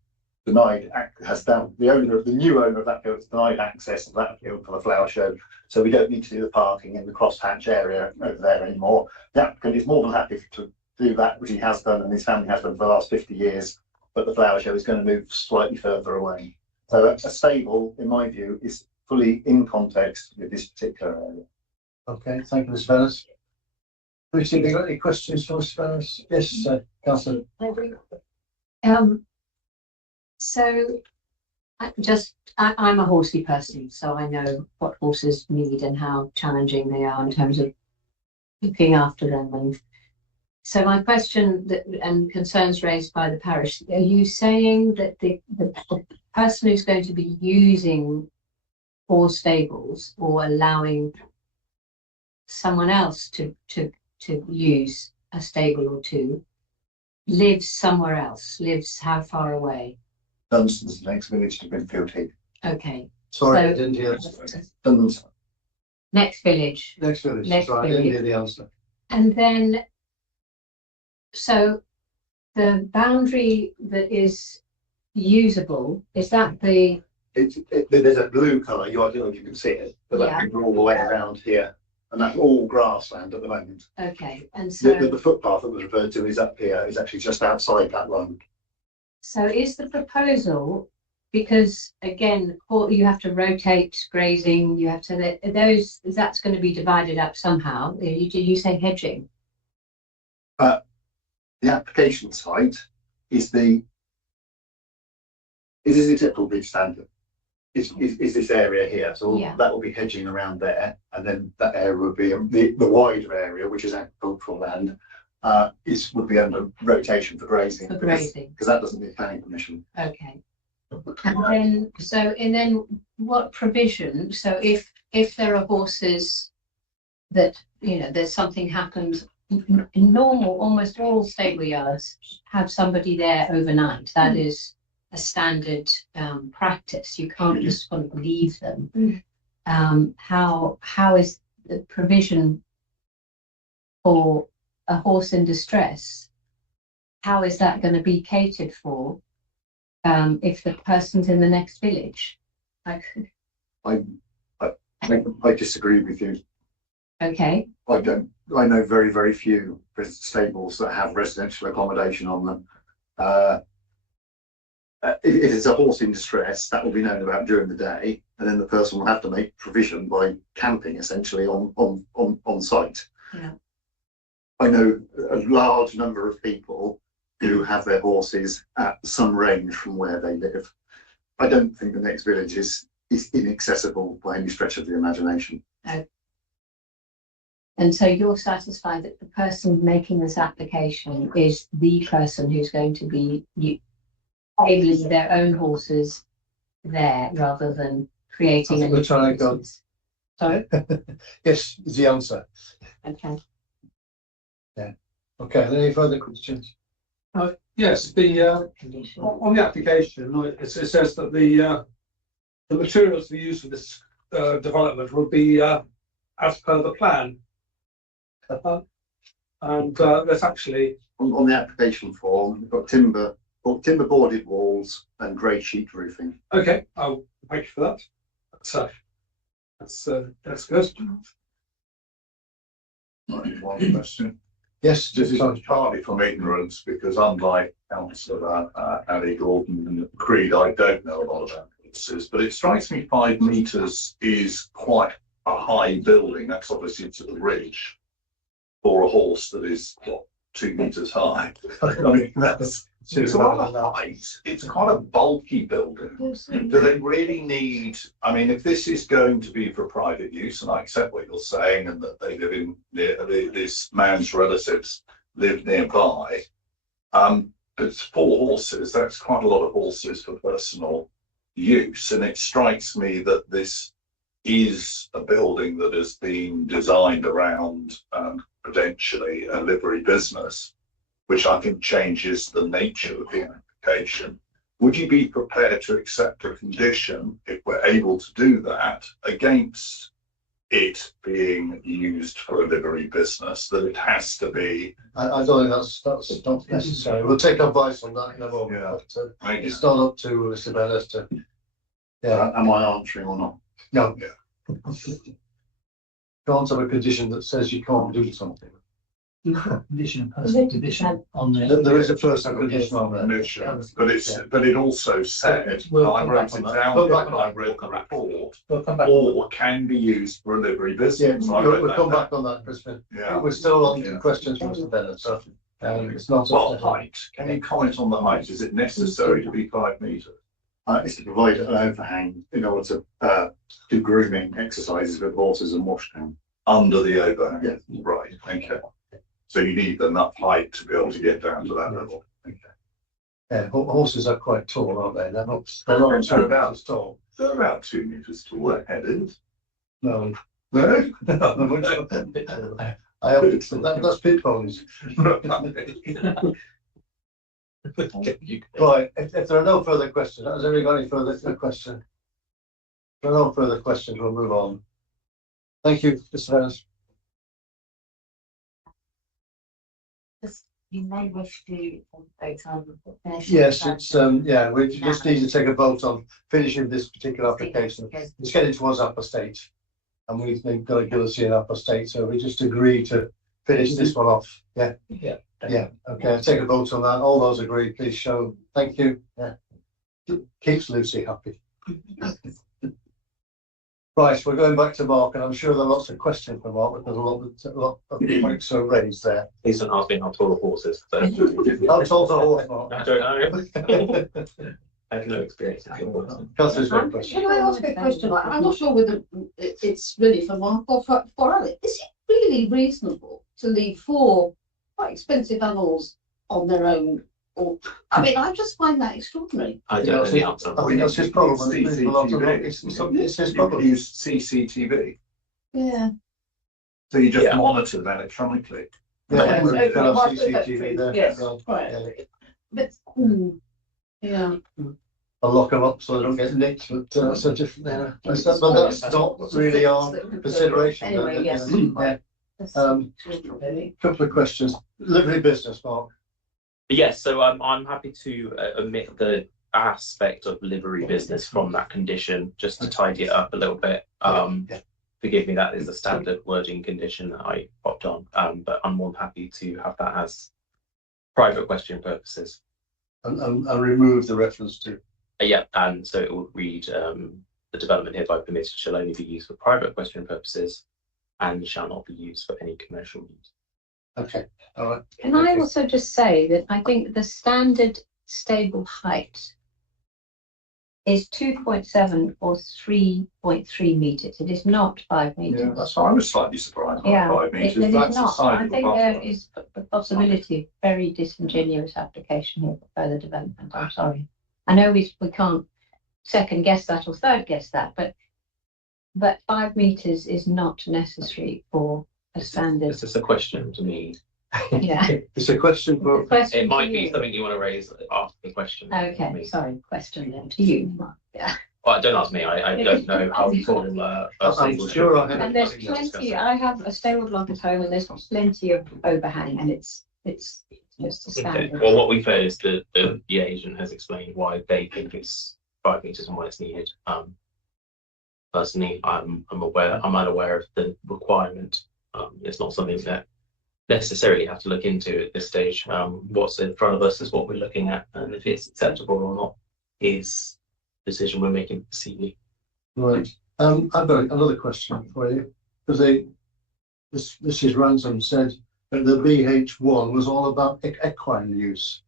denied. The new owner of that field has denied access to that field for the flower show, so we don't need to do the parking in the crosshatch area over there anymore. The applicant is more than happy to do that, which he has done and his family has done for the last 50 years, but the flower show is going to move slightly further away. So a stable, in my view, is fully in context with this particular area. Okay, thank you, Ms. Ferris. Lucy, have you got any questions for Ms. Ferris? Yes, Councillor. So I'm a horsey person, so I know what horses need and how challenging they are in terms of looking after them. And so my question and concerns raised by the parish, are you saying that the person who's going to be using horse stables or allowing someone else to use a stable or two lives somewhere else? Lives how far away? Dunstan's the next village to Binfield Heath. Okay. Sorry, So- I didn't hear. Dunstan. Next village. Next village. Next Sorry, I didn't village. hear the answer. And then, so the boundary that is usable, is that the, There's a blue colour, I don't know if you can see it, but Yeah. that's all the way around here. And that's all grassland at the moment. okay, and so, The footpath that was referred to is up here, is actually just outside that line. so is the proposal, because again, you have to rotate grazing, you have to, that's going to be divided up somehow. Did you say hedging? The application site is this acceptable bridge standard? Is this area here? So Yeah. that will be hedging around there, and then that area would be the wider area, which is agricultural land, would be under rotation for grazing. For grazing. Because that doesn't need planning permission. Okay. And then what provision, so if there are horses that, there's something happens, in normal, almost all stable yards have somebody there overnight. That is a standard practice. You can't just sort of leave them. How is the provision for a horse in distress? How is that going to be catered for if the person's in the next village? Like, I disagree with you. okay, I know very, very few stables that have residential accommodation on them. If it's a horse in distress, that will be known about during the day, and then the person will have to make provision by camping essentially on site. Yeah. I know a large number of people who have their horses at some range from where they live. I don't think the next village is inaccessible by any stretch of the imagination. and so you're satisfied that the person making this application is the person who's going to be able their own horses there rather than creating That's the try I got. Sorry? Yes, is the answer. Okay. Yeah. Okay, any further questions? Yes, on the application, it says that the materials for use for this development will be as per the plan. And there's actually On the application form, we've got timber boarded walls and grey sheet roofing. okay. I'll thank you for that. That's good. One question. Yes, This is partly from ignorance, because unlike Councillor Ali Gordon and Creed, I don't know a lot about horses, but it strikes me 5 metres is quite a high building. That's obviously to the ridge for a horse that is, 2 metres high. I mean, it's a lot of height. It's quite a bulky building. Do they really need, I mean, if this is going to be for private use, and I accept what you're saying, and that they live this man's relatives live nearby, it's 4 horses, that's quite a lot of horses for personal use. And it strikes me that this is a building that has been designed around potentially a livery business, which I think changes the nature of the application. Would you be prepared to accept a condition, if we're able to do that, against it being used for a livery business, that it has to be? I don't think that's not necessary. We'll take advice on that in a moment. Yeah. But, it's not up to Mr. Bennett to. Yeah. Am I answering or not? No. Yeah. Can't have a condition that says you can't do something. Condition, personal condition on there. There is a personal condition on there. Condition, but it also said, We'll I come wrote back on it that. down We'll come when back I read the report, We'll come back on or can be used for a livery Yeah, business. I read we'll that come down. back on that, Crispin. Yeah. We're still on to questions from Mr. Bennett, so it's not. Well, height, can you comment on the height? Is it necessary to be 5 metres? It's to provide an overhang in order to do grooming exercises with horses and washdown. Under the overhang? Yeah. Right, okay. So you need enough height to be able to get down to that level. Okay. Yeah, horses are quite tall, aren't they? They're not They're about as tall. They're about 2 metres tall, their head is. No. No? I haven't, that's pit ponies. Right, if there are no further questions, has anybody got any further question? If there are no further questions, we'll move on. Thank you, Mr. Venice. You may wish to vote on finishing. Yes, it's yeah, we just need to take a vote on finishing this particular application. It's getting towards apostate, and we've got a guilty in apostate, so we just agree to finish this one off. Yeah. Yeah. Yeah. Okay, take a vote on that. All those agree, please show. Thank you. Yeah. Keeps Lucy happy. Right, we're going back to Mark, and I'm sure there are lots of questions for Mark because a lot of points are raised there. Please don't ask me how tall the horse is. So. How tall's the horse, Mark? I don't know. I have no experience. Councillor's got a question. Can I ask a question? I'm not sure whether it's really for Mark or for Alex. Is it really reasonable to leave 4 quite expensive animals on their own? Or, I mean, I just find that extraordinary. I don't know the answer. I think that's his problem. It's his problem. Use CCTV. Yeah. So you just monitor them electronically. Yeah, Okay, we've got right, CCTV there. yes, Right. right. But yeah. I'll lock them up so they don't get nicked, but that's a different area. But that's not really our consideration. Anyway, yes. Yeah. Couple of questions. Livery business, Mark. Yes, so I'm happy to omit the aspect of livery business from that condition, just to tidy it up a little bit. Forgive me, that is a standard wording condition that I popped on, but I'm more than happy to have that as private question purposes. And remove the reference to. Yeah, and so it will read, the development hereby permitted shall only be used for private question purposes and shall not be used for any commercial use. Okay, all right. Can I also just say that I think the standard stable height is 2.7 or 3.3 meters. It is not 5 meters. Yeah, that's why I was slightly surprised by 5 meters. It is That's the not. side I of the think buffer. there is a possibility of very disingenuous application here for further development. I'm sorry. I know we can't second guess that or third guess that, but 5 meters is not necessary for a standard. It's just a question to me. Yeah. It's a question for. It might be something you want to raise after the question. Okay, sorry, question then to you, Mark. Yeah. Well, don't ask me. I don't know how tall. I'm sure I have. And there's plenty. I have a stable block at home, and there's plenty of overhang, and it's just a standard. Okay. Well, what we've heard is that the agent has explained why they think it's 5 meters and why it's needed. Personally, I'm unaware of the requirement. It's not something that necessarily have to look into at this stage. What's in front of us is what we're looking at, and if it's acceptable or not is the decision we're making this evening. Right. I've got another question for you, because Mrs. Ransom said that the BH1 was all about equine use.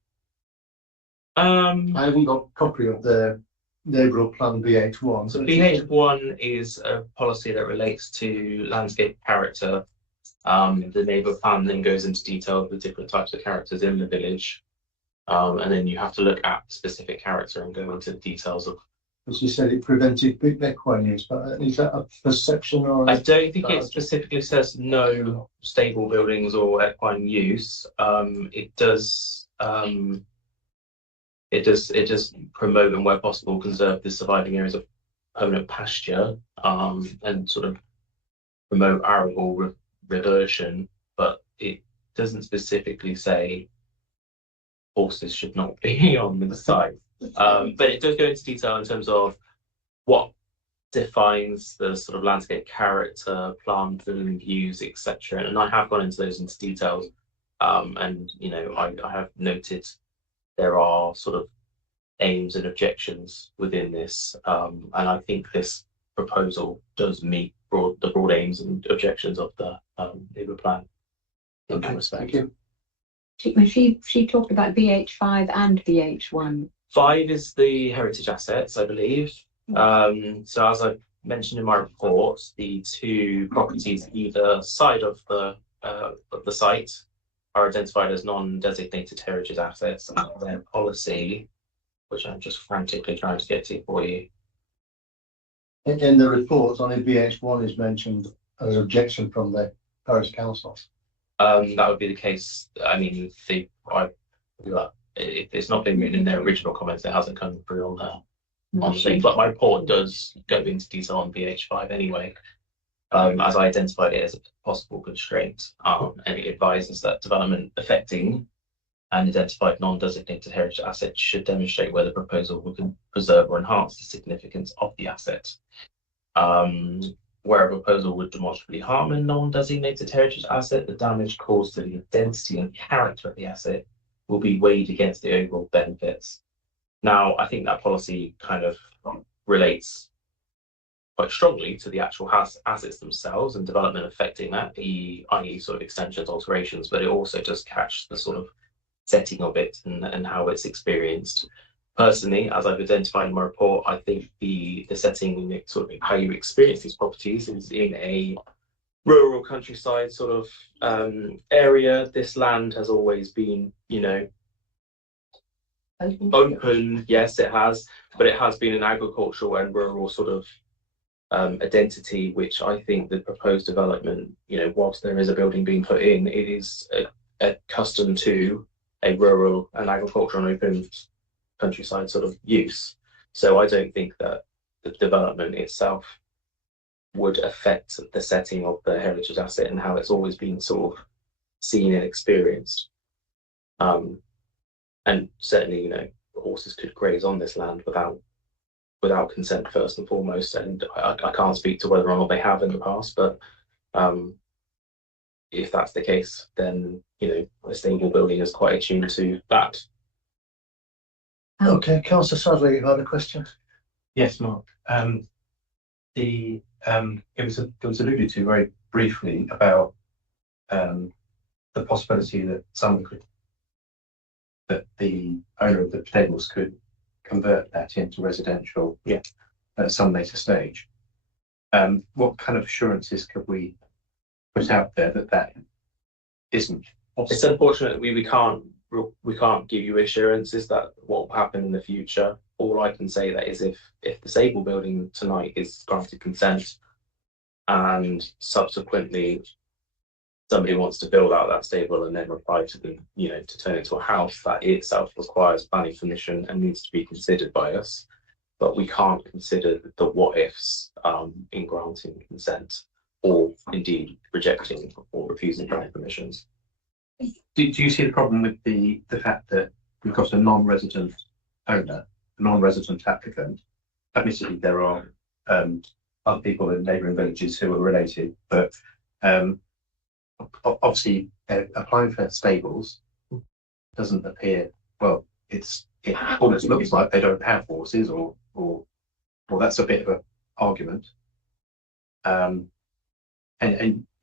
I haven't got a copy of their neighbourhood plan BH1. So BH1 is a policy that relates to landscape character. The neighbour plan then goes into detail with different types of characters in the village, and then you have to look at specific character and go into the details of. As you said, it prevented big equine use, but is that a perception or? I don't think it specifically says no stable buildings or equine use. It does promote and where possible conserve the surviving areas of permanent pasture, and sort of promote arable reversion, but it doesn't specifically say horses should not be on the site. But it does go into detail in terms of what defines the sort of landscape character, plant and views, etc. And I have gone into those into details And you know, I have noted there are sort of aims and objections within this, and I think this proposal does meet the broad aims and objections of the neighbourhood plan in that respect. She talked about BH5 and BH1. 5 is the heritage assets, I believe. So as I mentioned in my report, the 2 properties either side of the site are identified as non-designated heritage assets, and their policy, which I'm just frantically trying to get to for you. In the report, only BH1 is mentioned as objection from the parish council. That would be the case. I mean, it's not been written in their original comments. It hasn't come through on the thing. But my report does go into detail on BH5 anyway, as I identified it as a possible constraint, and it advises that development affecting and identified non-designated heritage assets should demonstrate whether the proposal will preserve or enhance the significance of the asset. Where a proposal would demonstrably harm a non-designated heritage asset, the damage caused to the identity and character of the asset will be weighed against the overall benefits. Now, I think that policy kind of relates quite strongly to the actual assets themselves and development affecting that, i.e. sort of extensions, alterations, but it also does catch the sort of setting of it and how it's experienced. Personally, as I've identified in my report, I think the setting, sort of how you experience these properties is in a rural countryside sort of area. This land has always been, you know, open. Yes, it has, but it has been an agricultural and rural sort of identity, which I think the proposed development, you know, whilst there is a building being put in, it is accustomed to a rural and agricultural and open countryside sort of use. So I don't think that the development itself would affect the setting of the heritage asset and how it's always been sort of seen and experienced. And certainly, you know, horses could graze on this land without consent first and foremost. And I can't speak to whether or not they have in the past, but if that's the case, then, you know, a stable building is quite attuned to that. Okay, Councillor Sadler, you had a question? Yes, Mark. It was alluded to very briefly about the possibility that the owner of the stables could convert that into residential at some later stage. What kind of assurances could we put out there that isn't possible? It's unfortunate we can't give you assurances that what will happen in the future. All I can say that is if the stable building tonight is granted consent and subsequently somebody wants to build out that stable and then reply to the, you know, to turn it into a house, that itself requires planning permission and needs to be considered by us. But we can't consider the what ifs in granting consent or indeed rejecting or refusing planning permissions. Do you see the problem with the fact that we've got a non-resident owner, a non-resident applicant? Admittedly, there are other people in neighbouring villages who are related, but obviously applying for stables doesn't appear, well, it almost looks like they don't have horses, or that's a bit of an argument. And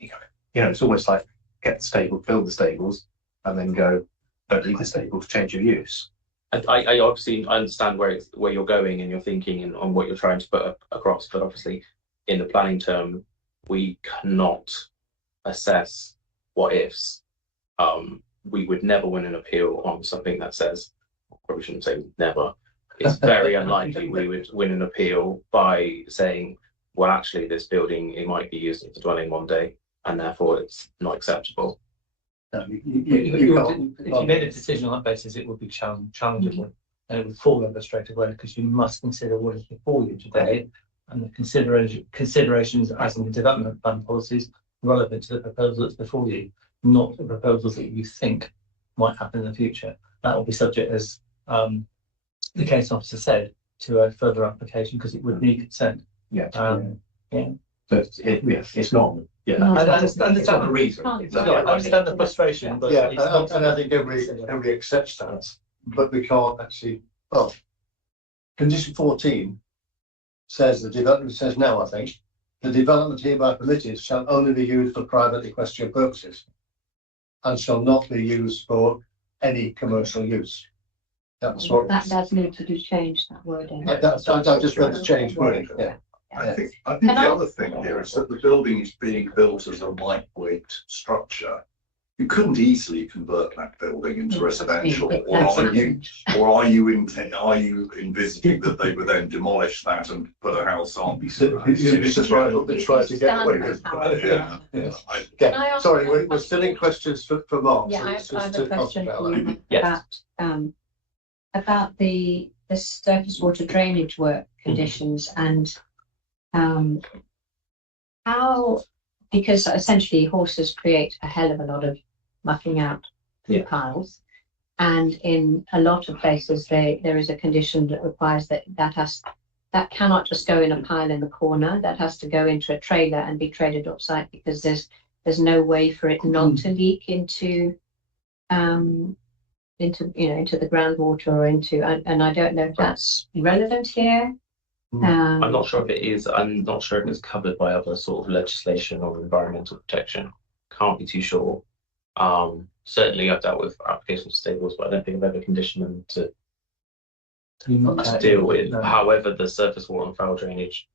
you know, it's almost like get the stable, build the stables, and then go, don't leave the stables, change your use. I obviously understand where you're going and you're thinking and on what you're trying to put across, but obviously in the planning term, we cannot assess what ifs. We would never win an appeal on something that says, probably shouldn't say never. It's very unlikely we would win an appeal by saying, well, actually, this building, it might be used as a dwelling one day, and therefore it's not acceptable. If you made a decision on that basis, it would be challengeable, and it would fall over straight away, because you must consider what is before you today and the considerations as in the development plan policies relevant to the proposal that's before you, not the proposals that you think might happen in the future. That will be subject, as the case officer said, to a further application, because it would need consent. Yeah. But it's not Yeah, I understand the reason. I understand the frustration, but Yeah, it's not. and I think everybody accepts that, but we can't actually, well, condition 14 says the development says now, I think, the development hereby permitted shall only be used for private equestrian purposes and shall not be used for any commercial use. That's what. That does need to be changed, that wording. I've just read the change wording, yeah. I think the other thing here is that the building is being built as a lightweight structure. You couldn't easily convert that building into residential, or are you envisaging that they would then demolish that and put a house on? You just try to get away with it. Yeah. Sorry, we're still in questions for Mark. Yeah, I have a question for you about the surface water drainage work conditions and how, because essentially horses create a hell of a lot of mucking out poo piles, and in a lot of places there is a condition that requires that cannot just go in a pile in the corner. That has to go into a trailer and be traded off-site, because there's no way for it not to leak into the groundwater or into, and I don't know if that's relevant here. I'm not sure if it is. I'm not sure if it's covered by other sort of legislation or environmental protection. Can't be too sure. Certainly I've dealt with applications for stables, but I don't think I've ever conditioned them to deal with. No. However, the surface water and foul drainage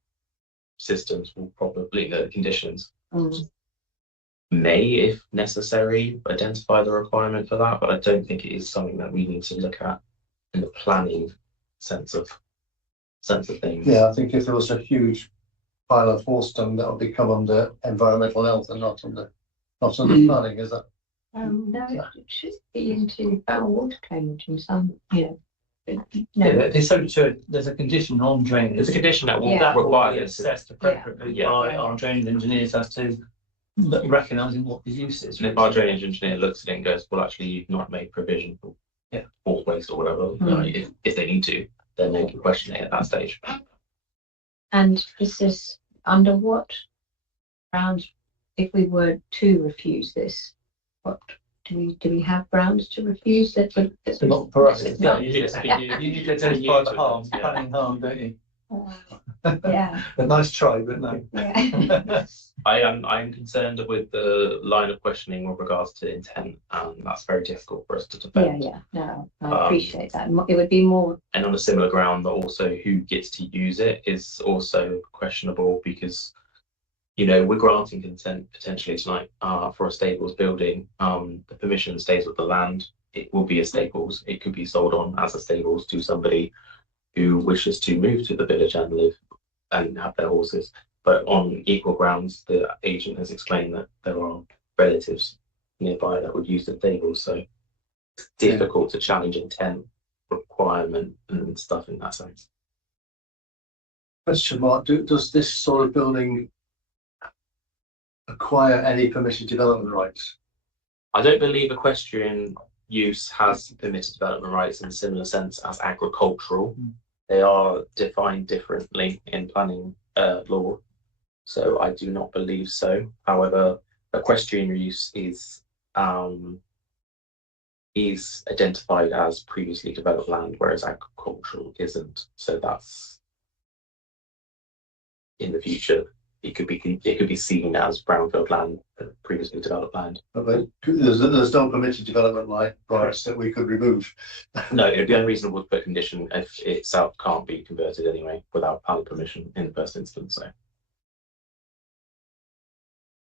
systems will probably, the conditions may, if necessary, identify the requirement for that, but I don't think it is something that we need to look at in the planning sense of things. Yeah, I think if there was a huge pile of horse dung, that would become under environmental health and not under planning, is that? No, it should be into foul water drainage and some, no. Yeah, there's a condition on drainage. There's a condition that will require assessed appropriately by our drainage engineers as to recognising what the use is. And if our drainage engineer looks at it and goes, well, actually, you've not made provision for horse waste or whatever, if they need to, then they can question it at that stage. And this is under what grounds, if we were to refuse this, what do we have grounds to refuse that? It's not for us. No, you need to identify the harm, planning harm, don't you? Yeah. A nice try, but no. Yeah. I am concerned with the line of questioning with regards to intent, and that's very difficult for us to defend. Yeah, no, I appreciate that. It would be more. And on a similar ground, that also who gets to use it is also questionable, because we're granting consent potentially tonight for a stables building. The permission stays with the land. It will be a stables. It could be sold on as a stables to somebody who wishes to move to the village and live and have their horses. But on equal grounds, the agent has explained that there are relatives nearby that would use the stables. So it's difficult to challenge intent, requirement and stuff in that sense. Question mark, does this sort of building acquire any permitted development rights? I don't believe equestrian use has permitted development rights in a similar sense as agricultural. They are defined differently in planning law, so I do not believe so. However, equestrian use is identified as previously developed land, whereas agricultural isn't. So that's in the future. It could be seen as brownfield land, previously developed land. Okay. There's no permitted development rights that we could remove. No, it'd be unreasonable to put condition if it itself can't be converted anyway without planning permission in the first instance. So.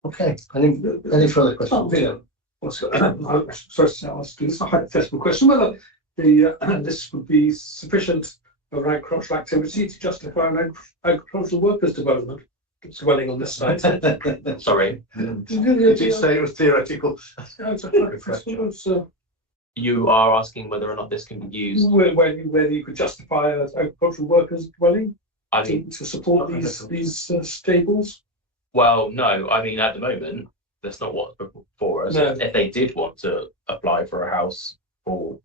Okay. Any further questions? First, I'll ask this a hypothetical question: whether this would be sufficient for agricultural activity to justify an agricultural workers' development. Dwelling on this site. Sorry. You did say it was theoretical. You are asking whether or not this can be used. Whether you could justify an agricultural workers' dwelling to support these stables. Well, no. I mean, at the moment, that's not what's for us. No. If they did want to apply for a house or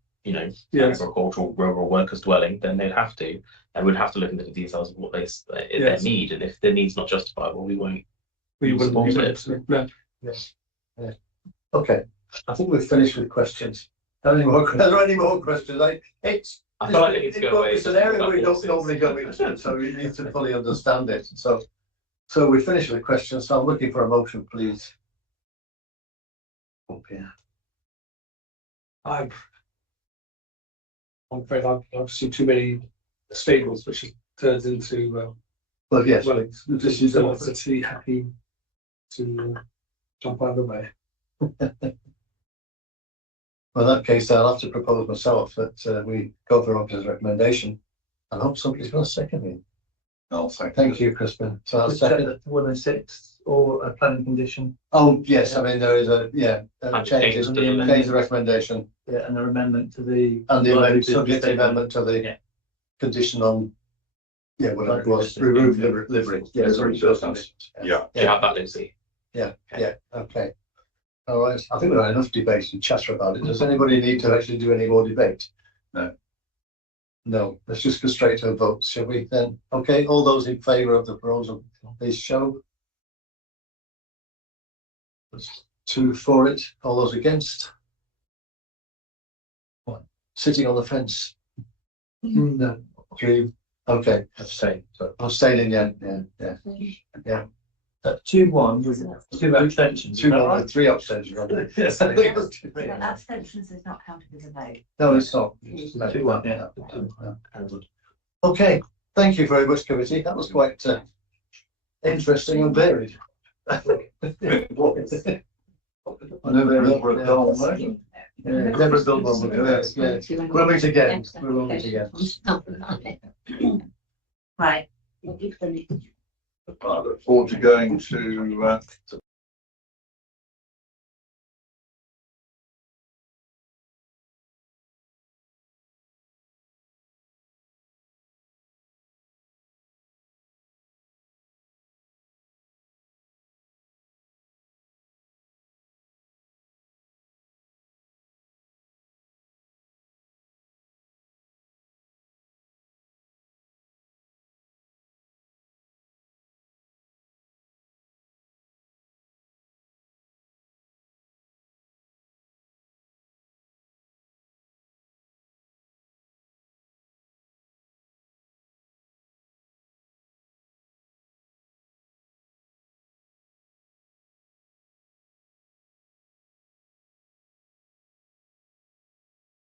agricultural rural workers' dwelling, then they'd have to. And we'd have to look into the details of what their need, and if their need's not justifiable, we won't We wouldn't want it. No. Yes. Yeah. Okay, I think we've finished with questions. Are there any more questions? I feel like I need to go away. It's an area we don't normally go into, so we need to fully understand it. So we finished with questions. So I'm looking for a motion, please. Okay. I'm afraid I've seen too many stables, which turns into well, yes. Well, this is obviously happy to jump out of the way. Well, in that case, I'll have to propose myself that we go for Roger's recommendation. I hope somebody's going to second me. No, thank you, Crispin. So I'll second 106 or a planning condition. Oh, yes, I mean, there is a change the recommendation. Yeah, and an amendment to the. And the amendment, subject amendment to the condition on, whatever it was, remove livery. Yeah. You have that, Lucy. Yeah, okay. All right, I think we've had enough debate and chatter about it. Does anybody need to actually do any more debate? No. No, let's just go straight to a vote, shall we then? Okay, all those in favour of the proposal, please show. There's 2 for it, all those against? 1. Sitting on the fence? No. 3. Okay. Abstain. So abstaining, yeah. 2-1 was 2 abstentions. 2-1 with 3 abstentions. Yes. Abstentions is not counted as a vote. No, it's not. 2-1, yeah. Okay, thank you very much, committee. That was quite interesting and varied. I know they're never a dull one. Never a dull one. We'll meet again. We will meet again. Right. I look forward to going to